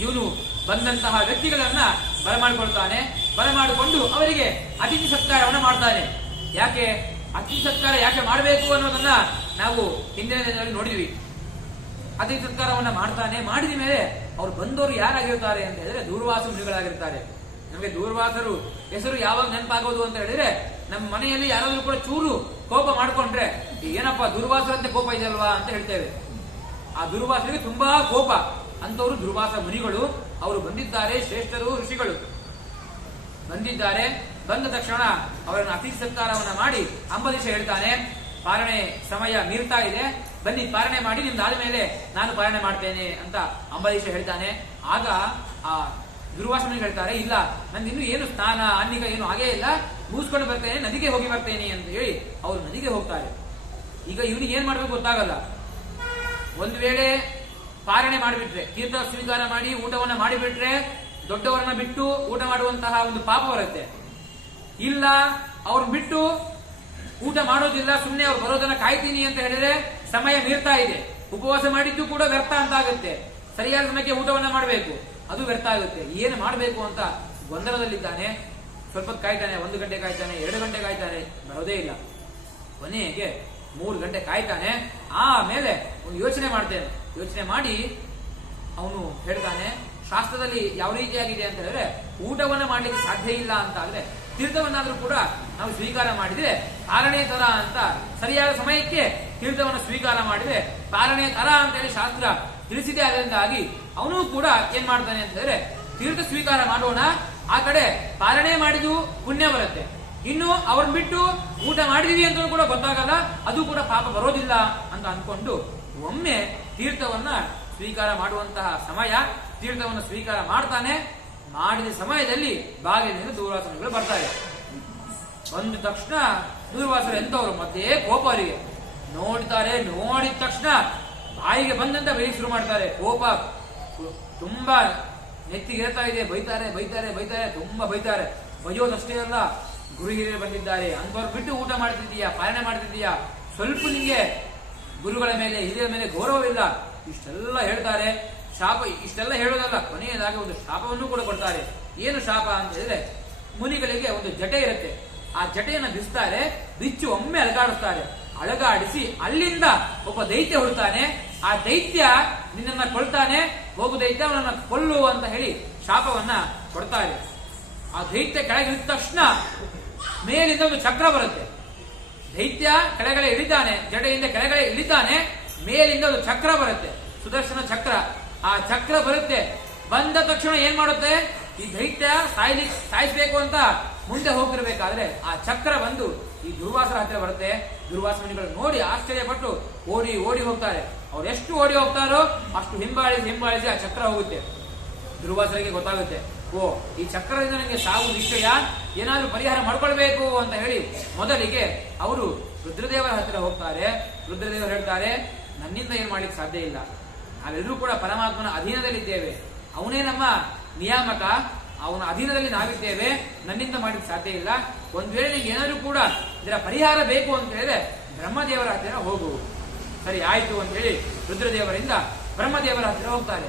ಇವನು ಬಂದಂತಹ ವ್ಯಕ್ತಿಗಳನ್ನ ಬರಮಾಡಿಕೊಳ್ತಾನೆ. ಬರಮಾಡಿಕೊಂಡು ಅವರಿಗೆ ಅತಿಥಿ ಸತ್ಕಾರವನ್ನ ಮಾಡ್ತಾನೆ. ಯಾಕೆ ಅತಿಥಿ ಸತ್ಕಾರ ಯಾಕೆ ಮಾಡಬೇಕು ಅನ್ನೋದನ್ನ ನಾವು ಹಿಂದಿನ ದಿನದಲ್ಲಿ ನೋಡಿದ್ವಿ. ಅತಿಥಿ ಸತ್ಕಾರವನ್ನ ಮಾಡ್ತಾನೆ. ಮಾಡಿದ ಮೇಲೆ ಅವ್ರು ಬಂದವರು ಯಾರಾಗಿರ್ತಾರೆ ಅಂತ ಹೇಳಿದ್ರೆ ದೂರ್ವಾಸ ಮುನಿಗಳಾಗಿರ್ತಾರೆ. ನಮಗೆ ದೂರ್ವಾಸರು ಹೆಸರು ಯಾವಾಗ ನೆನಪಾಗೋದು ಅಂತ ಹೇಳಿದ್ರೆ, ನಮ್ಮ ಮನೆಯಲ್ಲಿ ಯಾರಾದ್ರೂ ಕೂಡ ಚೂರು ಕೋಪ ಮಾಡ್ಕೊಂಡ್ರೆ ಏನಪ್ಪಾ ದುರ್ವಾಸರಂತೆ ಕೋಪ ಇದೆಯಲ್ವಾ ಅಂತ ಹೇಳ್ತೇವೆ. ಆ ದುರ್ವಾಸರಿಗೆ ತುಂಬಾ ಕೋಪ. ಅಂತವರು ದುರ್ವಾಸ ಮುನಿಗಳು. ಅವರು ಬಂದಿದ್ದಾರೆ, ಶ್ರೇಷ್ಠರು, ಋಷಿಗಳು ಬಂದಿದ್ದಾರೆ. ಬಂದ ತಕ್ಷಣ ಅವರನ್ನು ಅತಿಥಿ ಸತ್ಕಾರವನ್ನ ಮಾಡಿ ಅಂಬರೀಷ ಹೇಳ್ತಾನೆ, ಪಾರಣೆ ಸಮಯ ಮೀರ್ತಾ ಇದೆ, ಬನ್ನಿ ಪಾರಣೆ ಮಾಡಿ, ನಿಮ್ದಾದ ಮೇಲೆ ನಾನು ಪಾರಣೆ ಮಾಡ್ತೇನೆ ಅಂತ ಅಂಬರೀಷ ಹೇಳ್ತಾನೆ. ಆಗ ಆ ದುರ್ವಾಸ ಮುನಿಗಳು ಹೇಳ್ತಾರೆ, ಇಲ್ಲ ನಂದು ಇನ್ನೂ ಏನು ಸ್ನಾನ ಅನ್ನಿಗ ಏನು ಹಾಗೇ ಇಲ್ಲ, ಮುಗಿಸ್ಕೊಂಡು ಬರ್ತೇನೆ, ನದಿಗೆ ಹೋಗಿ ಬರ್ತೇನೆ ಅಂತ ಹೇಳಿ ಅವರು ನದಿಗೆ ಹೋಗ್ತಾರೆ. ಈಗ ಇವನಿಗೆ ಏನ್ ಮಾಡ್ಬೇಕು ಗೊತ್ತಾಗಲ್ಲ. ಒಂದು ವೇಳೆ ಪಾರಣೆ ಮಾಡಿಬಿಟ್ರೆ, ತೀರ್ಥ ಸ್ವೀಕಾರ ಮಾಡಿ ಊಟವನ್ನ ಮಾಡಿಬಿಟ್ರೆ ದೊಡ್ಡವರನ್ನ ಬಿಟ್ಟು ಊಟ ಮಾಡುವಂತಹ ಒಂದು ಪಾಪ ಬರುತ್ತೆ. ಇಲ್ಲ ಅವ್ರನ್ನ ಬಿಟ್ಟು ಊಟ ಮಾಡೋದಿಲ್ಲ, ಸುಮ್ಮನೆ ಅವ್ರು ಬರೋದನ್ನ ಕಾಯ್ತೀನಿ ಅಂತ ಹೇಳಿದ್ರೆ ಸಮಯ ಮೀರ್ತಾ ಇದೆ, ಉಪವಾಸ ಮಾಡಿದ್ದು ಕೂಡ ವ್ಯರ್ಥ ಅಂತ ಆಗುತ್ತೆ. ಸರಿಯಾದ ಸಮಯಕ್ಕೆ ಊಟವನ್ನ ಮಾಡಬೇಕು, ಅದು ವ್ಯರ್ಥ ಆಗುತ್ತೆ. ಏನು ಮಾಡಬೇಕು ಅಂತ ಗೊಂದಲದಲ್ಲಿದ್ದಾನೆ. ಸ್ವಲ್ಪ ಕಾಯ್ತಾನೆ, 1 ಗಂಟೆ ಕಾಯ್ತಾನೆ, 2 ಗಂಟೆ ಕಾಯ್ತಾನೆ, ಬರೋದೇ ಇಲ್ಲ. ಕೊನೆಗೆ 3 ಗಂಟೆ ಕಾಯ್ತಾನೆ. ಆಮೇಲೆ ಒಂದು ಯೋಚನೆ ಮಾಡ್ತೇನೆ. ಯೋಚನೆ ಮಾಡಿ ಅವನು ಹೇಳ್ತಾನೆ, ಶಾಸ್ತ್ರದಲ್ಲಿ ಯಾವ ರೀತಿಯಾಗಿದೆ ಅಂತ ಹೇಳಿದ್ರೆ ಊಟವನ್ನ ಮಾಡ್ಲಿಕ್ಕೆ ಸಾಧ್ಯ ಇಲ್ಲ ಅಂತ ಆದ್ರೆ ತೀರ್ಥವನ್ನಾದ್ರೂ ಕೂಡ ನಾವು ಸ್ವೀಕಾರ ಮಾಡಿದ್ರೆ ಪಾರಣೆ ತರ ಅಂತ, ಸರಿಯಾದ ಸಮಯಕ್ಕೆ ತೀರ್ಥವನ್ನು ಸ್ವೀಕಾರ ಮಾಡಿದ್ರೆ ಪಾರಣೆ ತರ ಅಂತ ಹೇಳಿ ಶಾಸ್ತ್ರ ತಿಳಿಸಿದೆ. ಅದರಿಂದಾಗಿ ಅವನು ಕೂಡ ಏನ್ ಮಾಡ್ತಾನೆ ಅಂತ ಹೇಳಿದ್ರೆ ತೀರ್ಥ ಸ್ವೀಕಾರ ಮಾಡೋಣ, ಆ ಕಡೆ ಪಾರಣೆ ಮಾಡಿದ್ದು ಪುಣ್ಯ ಬರುತ್ತೆ. ಇನ್ನು ಅವ್ರನ್ನ ಬಿಟ್ಟು ಊಟ ಮಾಡಿದೀವಿ ಅಂತ ಕೂಡ ಗೊತ್ತಾಗಲ್ಲ, ಅದು ಕೂಡ ಪಾಪ ಬರೋದಿಲ್ಲ ಅಂತ ಅನ್ಕೊಂಡು ಒಮ್ಮೆ ತೀರ್ಥವನ್ನ ಸ್ವೀಕಾರ ಮಾಡುವಂತಹ ಸಮಯ. ತೀರ್ಥವನ್ನು ಸ್ವೀಕಾರ ಮಾಡ್ತಾನೆ. ಮಾಡಿದ ಸಮಯದಲ್ಲಿ ಬಾಗಿಲಿನಿಂದ ದೂರ್ವಾಸ ಮುನಿಗಳು ಬರ್ತಾರೆ. ಬಂದ ತಕ್ಷಣ ದೂರ್ವಾಸರು ಎಂತವರು ಮತ್ತೆ ಕೋಪ ಅವರಿಗೆ. ನೋಡ್ತಾರೆ, ನೋಡಿದ ತಕ್ಷಣ ಬಾಯಿಗೆ ಬಂದಂತ ಬೈ ಶುರು ಮಾಡ್ತಾರೆ. ಕೋಪ ತುಂಬಾ ನೆತ್ತಿಗಿರ್ತಾ ಇದೆ. ಬೈತಾರೆ ಬೈತಾರೆ ಬೈತಾರೆ, ತುಂಬಾ ಬೈತಾರೆ. ಬೈಯೋದಷ್ಟೇ ಅಲ್ಲ, ಗುರು ಹಿರಿಯರು ಬಂದಿದ್ದಾರೆ, ಅಂತವ್ರು ಬಿಟ್ಟು ಊಟ ಮಾಡ್ತಿದ್ದೀಯಾ, ಪಾಲನೆ ಮಾಡ್ತಿದ್ದೀಯಾ, ಸ್ವಲ್ಪ ನಿಂಗೆ ಗುರುಗಳ ಮೇಲೆ ಹಿರಿಯರ ಮೇಲೆ ಗೌರವವಿಲ್ಲ, ಇಷ್ಟೆಲ್ಲ ಹೇಳ್ತಾರೆ. ಶಾಪ ಇಷ್ಟೆಲ್ಲ ಹೇಳೋದಲ್ಲ, ಕೊನೆಯದಾಗಿ ಒಂದು ಶಾಪವನ್ನು ಕೂಡ ಕೊಡ್ತಾರೆ. ಏನು ಶಾಪ ಅಂತ ಹೇಳಿದ್ರೆ, ಮುನಿಗಳಿಗೆ ಒಂದು ಜಟೆ ಇರುತ್ತೆ. ಆ ಜಟೆಯನ್ನು ಬಿಸ್ತಾರೆ, ಬಿಚ್ಚು ಒಮ್ಮೆ ಅಲಗಾಡಿಸ್ತಾರೆ. ಅಲಗಾಡಿಸಿ ಅಲ್ಲಿಂದ ಒಬ್ಬ ದೈತ್ಯ ಹೊರಡ್ತಾನೆ. ಆ ದೈತ್ಯ ನಿನ್ನನ್ನ ಕೊಳ್ತಾನೆ, ಹೋಗು ದೈತ್ಯ, ಅವನನ್ನ ಕೊಲ್ಲು ಅಂತ ಹೇಳಿ ಶಾಪವನ್ನ ಕೊಡ್ತಾರೆ. ಆ ದೈತ್ಯ ಕೆಳಗೆ ಇಳಿದ ತಕ್ಷಣ ಮೇಲಿಂದ ಒಂದು ಚಕ್ರ ಬರುತ್ತೆ. ದೈತ್ಯ ಕೆಳಗಡೆ ಇಳಿತಾನೆ, ಜಡೆಯಿಂದ ಕೆಳಗಡೆ ಇಳಿತಾನೆ, ಮೇಲಿಂದ ಒಂದು ಚಕ್ರ ಬರುತ್ತೆ, ಸುದರ್ಶನ ಚಕ್ರ. ಆ ಚಕ್ರ ಬರುತ್ತೆ. ಬಂದ ತಕ್ಷಣ ಏನ್ ಮಾಡುತ್ತೆ, ಈ ದೈತ್ಯ ಸಾಯಿಸ್ಬೇಕು ಅಂತ ಮುಂದೆ ಹೋಗ್ತಿರ್ಬೇಕಾದ್ರೆ ಆ ಚಕ್ರ ಬಂದು ಈ ದುರ್ವಾಸರ ಹತ್ತಿರ ಬರುತ್ತೆ. ದುರ್ವಾಸ ಮುನಿಗಳು ನೋಡಿ ಆಶ್ಚರ್ಯಪಟ್ಟು ಓಡಿ ಓಡಿ ಹೋಗ್ತಾರೆ. ಅವ್ರು ಎಷ್ಟು ಓಡಿ ಹೋಗ್ತಾರೋ ಅಷ್ಟು ಹಿಂಬಾಳಿಸಿ ಆ ಚಕ್ರ ಹೋಗುತ್ತೆ. ದುರ್ವಾಸರಿಗೆ ಗೊತ್ತಾಗುತ್ತೆ, ಓ ಈ ಚಕ್ರದಿಂದ ನನಗೆ ಸಾವು ನಿಶ್ಚಯ, ಏನಾದ್ರೂ ಪರಿಹಾರ ಮಾಡ್ಕೊಳ್ಬೇಕು ಅಂತ ಹೇಳಿ ಮೊದಲಿಗೆ ಅವರು ರುದ್ರದೇವರ ಹತ್ತಿರ ಹೋಗ್ತಾರೆ. ರುದ್ರದೇವರು ಹೇಳ್ತಾರೆ, ನನ್ನಿಂದ ಏನ್ ಮಾಡ್ಲಿಕ್ಕೆ ಸಾಧ್ಯ ಇಲ್ಲ, ನಾವೆಲ್ಲರೂ ಕೂಡ ಪರಮಾತ್ಮನ ಅಧೀನದಲ್ಲಿದ್ದೇವೆ, ಅವನೇ ನಮ್ಮ ನಿಯಾಮಕ, ಅವನ ಅಧೀನದಲ್ಲಿ ನಾವಿದ್ದೇವೆ, ನನ್ನಿಂದ ಮಾಡ್ಲಿಕ್ಕೆ ಸಾಧ್ಯ ಇಲ್ಲ. ಒಂದ್ ವೇಳೆ ನಿಮ್ಗೆ ಏನಾದ್ರೂ ಕೂಡ ಇದರ ಪರಿಹಾರ ಬೇಕು ಅಂತ ಹೇಳಿದ್ರೆ ಬ್ರಹ್ಮದೇವರ ಹತ್ತಿರ ಹೋಗು. ಸರಿ ಆಯ್ತು ಅಂತ ಹೇಳಿ ರುದ್ರದೇವರಿಂದ ಬ್ರಹ್ಮದೇವರ ಹತ್ತಿರ ಹೋಗ್ತಾರೆ.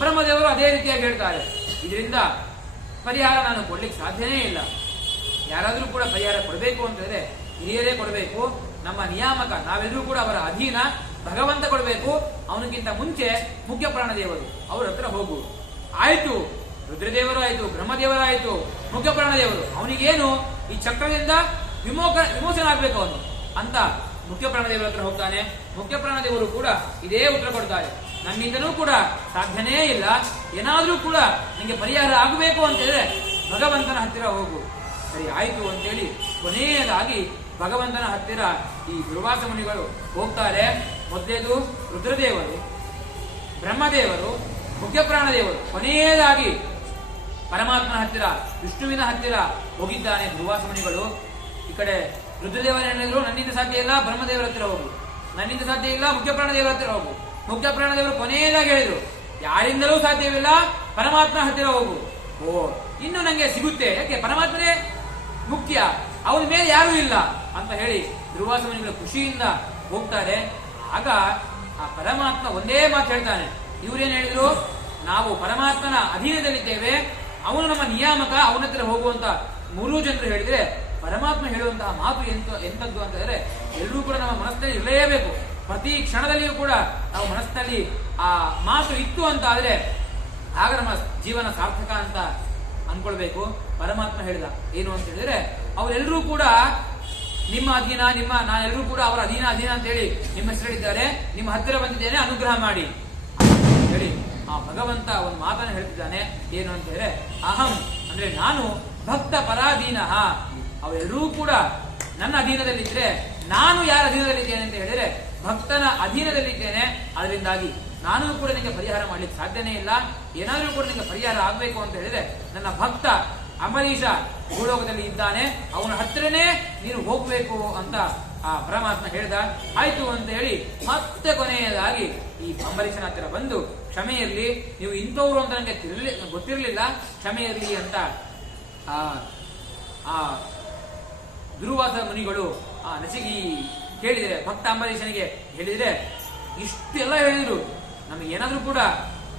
ಬ್ರಹ್ಮದೇವರು ಅದೇ ರೀತಿಯಾಗಿ ಹೇಳ್ತಾರೆ, ಇದರಿಂದ ಪರಿಹಾರ ನಾನು ಕೊಡ್ಲಿಕ್ಕೆ ಸಾಧ್ಯನೇ ಇಲ್ಲ. ಯಾರಾದ್ರೂ ಕೂಡ ಪರಿಹಾರ ಕೊಡಬೇಕು ಅಂತ ಹೇಳಿದ್ರೆ ಹಿರಿಯರೇ ಕೊಡಬೇಕು, ನಮ್ಮ ನಿಯಾಮಕ, ನಾವೆಲ್ಲರೂ ಕೂಡ ಅವರ ಅಧೀನ, ಭಗವಂತ ಕೊಡಬೇಕು. ಅವನಿಗಿಂತ ಮುಂಚೆ ಮುಖ್ಯ ಪ್ರಾಣದೇವರು, ಅವ್ರ ಹತ್ರ ಹೋಗು. ಆಯ್ತು, ರುದ್ರದೇವರು ಆಯ್ತು, ಬ್ರಹ್ಮದೇವರಾಯ್ತು, ಮುಖ್ಯ ಪ್ರಾಣದೇವರು, ಅವನಿಗೇನು ಈ ಚಕ್ರದಿಂದ ವಿಮೋಚನೆ ಆಗ್ಬೇಕು ಅವನು ಅಂತ ಮುಖ್ಯ ಪ್ರಾಣದೇವರ ಹತ್ರ ಹೋಗ್ತಾನೆ. ಮುಖ್ಯ ಪ್ರಾಣದೇವರು ಕೂಡ ಇದೇ ಉತ್ತರ ಕೊಡ್ತಾರೆ, ನನ್ನಿಂದನೂ ಕೂಡ ಸಾಧ್ಯನೇ ಇಲ್ಲ, ಏನಾದ್ರೂ ಕೂಡ ನಿಮಗೆ ಪರಿಹಾರ ಆಗಬೇಕು ಅಂತ ಹೇಳಿದ್ರೆ ಭಗವಂತನ ಹತ್ತಿರ ಹೋಗು. ಸರಿ ಆಯ್ತು ಅಂತೇಳಿ ಕೊನೆಯದಾಗಿ ಭಗವಂತನ ಹತ್ತಿರ ಈ ದುರ್ವಾಸ ಮುನಿಗಳು ಹೋಗ್ತಾರೆ. ಮೊದಲೇದು ರುದ್ರದೇವರು, ಬ್ರಹ್ಮದೇವರು, ಮುಖ್ಯ ಪ್ರಾಣದೇವರು, ಕೊನೆಯದಾಗಿ ಪರಮಾತ್ಮನ ಹತ್ತಿರ, ವಿಷ್ಣುವಿನ ಹತ್ತಿರ ಹೋಗಿದ್ದಾನೆ ದುರ್ವಾಸ ಮುನಿಗಳು. ಈ ಕಡೆ ರುದ್ರದೇವರು ಹೇಳಿದ್ರು, ನನ್ನಿಂದ ಸಾಧ್ಯ ಇಲ್ಲ, ಬ್ರಹ್ಮದೇವರ ಹತ್ತಿರ ಹೋಗು, ನನ್ನಿಂದ ಸಾಧ್ಯ ಇಲ್ಲ, ಮುಖ್ಯ ಪ್ರಾಣದೇವರ ಹತ್ತಿರ ಹೋಗು. ಮುಖ್ಯ ಪ್ರಾಣದೇವರು ಕೊನೆಯದಾಗಿ ಹೇಳಿದ್ರು, ಯಾರಿಂದಲೂ ಸಾಧ್ಯವಿಲ್ಲ, ಪರಮಾತ್ಮನ ಹತ್ತಿರ ಹೋಗು. ಓ ಇನ್ನು ನಂಗೆ ಸಿಗುತ್ತೆ, ಯಾಕೆ ಪರಮಾತ್ಮನೇ ಮುಖ್ಯ, ಅವನ ಮೇಲೆ ಯಾರೂ ಇಲ್ಲ ಅಂತ ಹೇಳಿ ದುರ್ವಾಸ ಮುನಿಗಳು ಖುಷಿಯಿಂದ ಹೋಗ್ತಾರೆ. ಆಗ ಆ ಪರಮಾತ್ಮ ಒಂದೇ ಮಾತು ಹೇಳ್ತಾನೆ, ಇವ್ರೇನ್ ಹೇಳಿದ್ರು, ನಾವು ಪರಮಾತ್ಮನ ಅಧೀನದಲ್ಲಿದ್ದೇವೆ, ಅವನು ನಮ್ಮ ನಿಯಾಮಕ, ಅವನ ಹತ್ರ ಹೋಗುವಂತ ಮೂರೂ ಜನರು ಹೇಳಿದ್ರೆ ಪರಮಾತ್ಮ ಹೇಳುವಂತಹ ಮಾತು ಎಂತದ್ದು ಅಂತ ಹೇಳಿದ್ರೆ ಎಲ್ಲರೂ ಕೂಡ ನಮ್ಮ ಮನಸ್ಸಿನಲ್ಲಿ ಇರಲೇಬೇಕು. ಪ್ರತಿ ಕ್ಷಣದಲ್ಲಿಯೂ ಕೂಡ ನಾವು ಮನಸ್ಸಿನಲ್ಲಿ ಆ ಮಾತು ಇತ್ತು ಅಂತ ಆದ್ರೆ ಆಗ ನಮ್ಮ ಜೀವನ ಸಾರ್ಥಕ ಅಂತ ಅನ್ಕೊಳ್ಬೇಕು. ಪರಮಾತ್ಮ ಹೇಳಿದ ಏನು ಅಂತ ಹೇಳಿದ್ರೆ, ಅವರೆಲ್ಲರೂ ಕೂಡ ನಿಮ್ಮ ಅಧೀನ, ನಾನೆಲ್ಲರೂ ಕೂಡ ಅವರ ಅಧೀನ ಅಂತ ಹೇಳಿ ನಿಮ್ಮ ಹೆಸರಿದ್ದಾರೆ, ನಿಮ್ಮ ಹತ್ತಿರ ಬಂದಿದ್ದೇನೆ, ಅನುಗ್ರಹ ಮಾಡಿ ಹೇಳಿ ಆ ಭಗವಂತ ಒಂದು ಮಾತನ್ನು ಹೇಳ್ತಿದ್ದಾನೆ. ಏನು ಅಂತ ಹೇಳಿದ್ರೆ, ಅಹಂ ಅಂದ್ರೆ ನಾನು ಭಕ್ತ ಪರಾಧೀನ, ಅವರೆಲ್ಲರೂ ಕೂಡ ನನ್ನ ಅಧೀನದಲ್ಲಿದ್ರೆ, ನಾನು ಯಾರ ಅಧೀನದಲ್ಲಿದ್ದೇನೆ ಅಂತ ಹೇಳಿದ್ರೆ ಭಕ್ತನ ಅಧೀನದಲ್ಲಿದ್ದೇನೆ. ಅದರಿಂದಾಗಿ ನಾನು ಕೂಡ ನಿಮಗೆ ಪರಿಹಾರ ಮಾಡ್ಲಿಕ್ಕೆ ಸಾಧ್ಯನೇ ಇಲ್ಲ. ಏನಾದ್ರೂ ಕೂಡ ನಿಮಗೆ ಪರಿಹಾರ ಆಗ್ಬೇಕು ಅಂತ ಹೇಳಿದ್ರೆ ನನ್ನ ಭಕ್ತ ಅಂಬರೀಷ ಭೂಲೋಕದಲ್ಲಿ ಇದ್ದಾನೆ, ಅವನ ಹತ್ತಿರನೇ ನೀನು ಹೋಗ್ಬೇಕು ಅಂತ ಆ ಪರಮಾತ್ಮ ಹೇಳ್ದ. ಆಯ್ತು ಅಂತ ಹೇಳಿ ಮತ್ತೆ ಕೊನೆಯದಾಗಿ ಈ ಅಂಬರೀಷನ ಹತ್ತಿರ ಬಂದು, ಕ್ಷಮೆ ಇರಲಿ, ನೀವು ಇಂಥವ್ರು ಅಂತ ನನಗೆ ಗೊತ್ತಿರಲಿಲ್ಲ, ಕ್ಷಮೆ ಇರಲಿ ಅಂತ ಆ ದುರ್ವಾಸ ಮುನಿಗಳು ನಚಿಗಿ ಕೇಳಿದರೆ, ಭಕ್ತ ಅಂಬರೀಷನಿಗೆ ಹೇಳಿದ್ರೆ ಇಷ್ಟೆಲ್ಲ ಹೇಳಿದ್ರು, ನಮಗೆ ಏನಾದ್ರೂ ಕೂಡ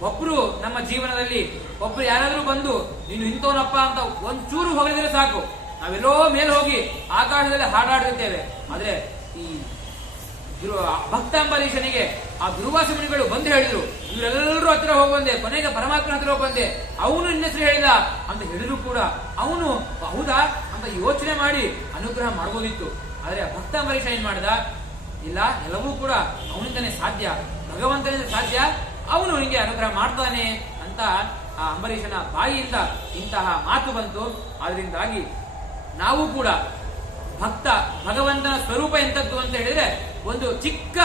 ಒಬ್ರು ನಮ್ಮ ಜೀವನದಲ್ಲಿ ಒಬ್ರು ಯಾರಾದ್ರೂ ಬಂದು ನೀನು ಇಂಥವನಪ್ಪ ಅಂತ ಒಂಚೂರು ಹೊಗಳಿದ್ರೆ ಸಾಕು, ನಾವೆಲ್ಲೋ ಮೇಲೆ ಹೋಗಿ ಆಕಾಶದಲ್ಲಿ ಹಾಡಾಡ್ತಿದ್ದೇವೆ. ಆದ್ರೆ ಈ ಭಕ್ತ ಅಂಬರೀಷನಿಗೆ ಆ ದುರ್ವಾಸ ಮುನಿಗಳು ಬಂದು ಹೇಳಿದ್ರು, ಇವರೆಲ್ಲರೂ ಹತ್ರ ಹೋಗಿ ಬಂದೆ, ಕೊನೆಗೆ ಪರಮಾತ್ಮನ ಹತ್ರ ಹೋಗಿ ಬಂದೆ, ಅವನು ನಿನ್ನ ಹೆಸರು ಹೇಳಿದ ಅಂತ ಹೇಳಿದ್ರು ಕೂಡ ಅವನು ಹೌದಾ ಅಂತ ಯೋಚನೆ ಮಾಡಿ ಅನುಗ್ರಹ ಮಾಡಬಹುದಿತ್ತು. ಆದ್ರೆ ಭಕ್ತ ಅಂಬರೀಷ ಏನ್ ಮಾಡಿದ, ಇಲ್ಲ, ಎಲ್ಲವೂ ಕೂಡ ಅವನಿಂದನೇ ಸಾಧ್ಯ, ಭಗವಂತನಿಂದ ಸಾಧ್ಯ, ಅವನು ನಿಂಗೆ ಅನುಗ್ರಹ ಮಾಡ್ತಾನೆ ಅಂತ ಆ ಅಂಬರೀಷನ ಬಾಯಿಯಿಂದ ಇಂತಹ ಮಾತು ಬಂತು. ಆದ್ರಿಂದಾಗಿ ನಾವು ಕೂಡ ಭಕ್ತ ಭಗವಂತನ ಸ್ವರೂಪ ಎಂತದ್ದು ಅಂತ ಹೇಳಿದ್ರೆ ಒಂದು ಚಿಕ್ಕ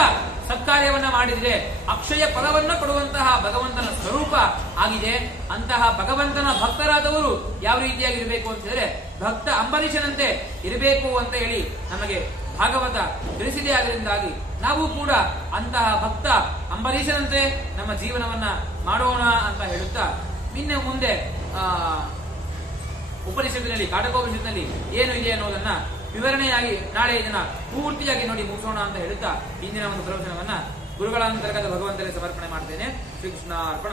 ಸತ್ಕಾರ್ಯವನ್ನ ಮಾಡಿದ್ರೆ ಅಕ್ಷಯ ಫಲವನ್ನ ಕೊಡುವಂತಹ ಭಗವಂತನ ಸ್ವರೂಪ ಆಗಿದೆ. ಅಂತಹ ಭಗವಂತನ ಭಕ್ತರಾದವರು ಯಾವ ರೀತಿಯಾಗಿ ಇರಬೇಕು ಅಂತ ಹೇಳಿದ್ರೆ ಭಕ್ತ ಅಂಬರೀಷನಂತೆ ಇರಬೇಕು ಅಂತ ಹೇಳಿ ನಮಗೆ ಭಾಗವತ ತಿಳಿಸಿದೆ. ಅದರಿಂದಾಗಿ ನಾವು ಕೂಡ ಅಂತಹ ಭಕ್ತ ಅಂಬರೀಷನಂತೆ ನಮ್ಮ ಜೀವನವನ್ನ ಮಾಡೋಣ ಅಂತ ಹೇಳುತ್ತಾ ಇನ್ನು ಮುಂದೆ ಉಪನಿಷತ್ತಿನಲ್ಲಿ ಕಾಟಕೋಪನಿಷತ್ತಿನಲ್ಲಿ ಏನು ಇದೆ ಅನ್ನೋದನ್ನ ವಿವರಣೆಯಾಗಿ ನಾಳೆ ಇದನ್ನ ಪೂರ್ತಿಯಾಗಿ ನೋಡಿ ಮುಗಿಸೋಣ ಅಂತ ಹೇಳುತ್ತಾ ಇಂದಿನ ಒಂದು ಪ್ರವಚನವನ್ನ ಗುರುಗಳ ಅಂತರ್ಗತ ಭಗವಂತನಿಗೆ ಸಮರ್ಪಣೆ ಮಾಡ್ತೇನೆ. ಶ್ರೀಕೃಷ್ಣ ಅರ್ಪಣ.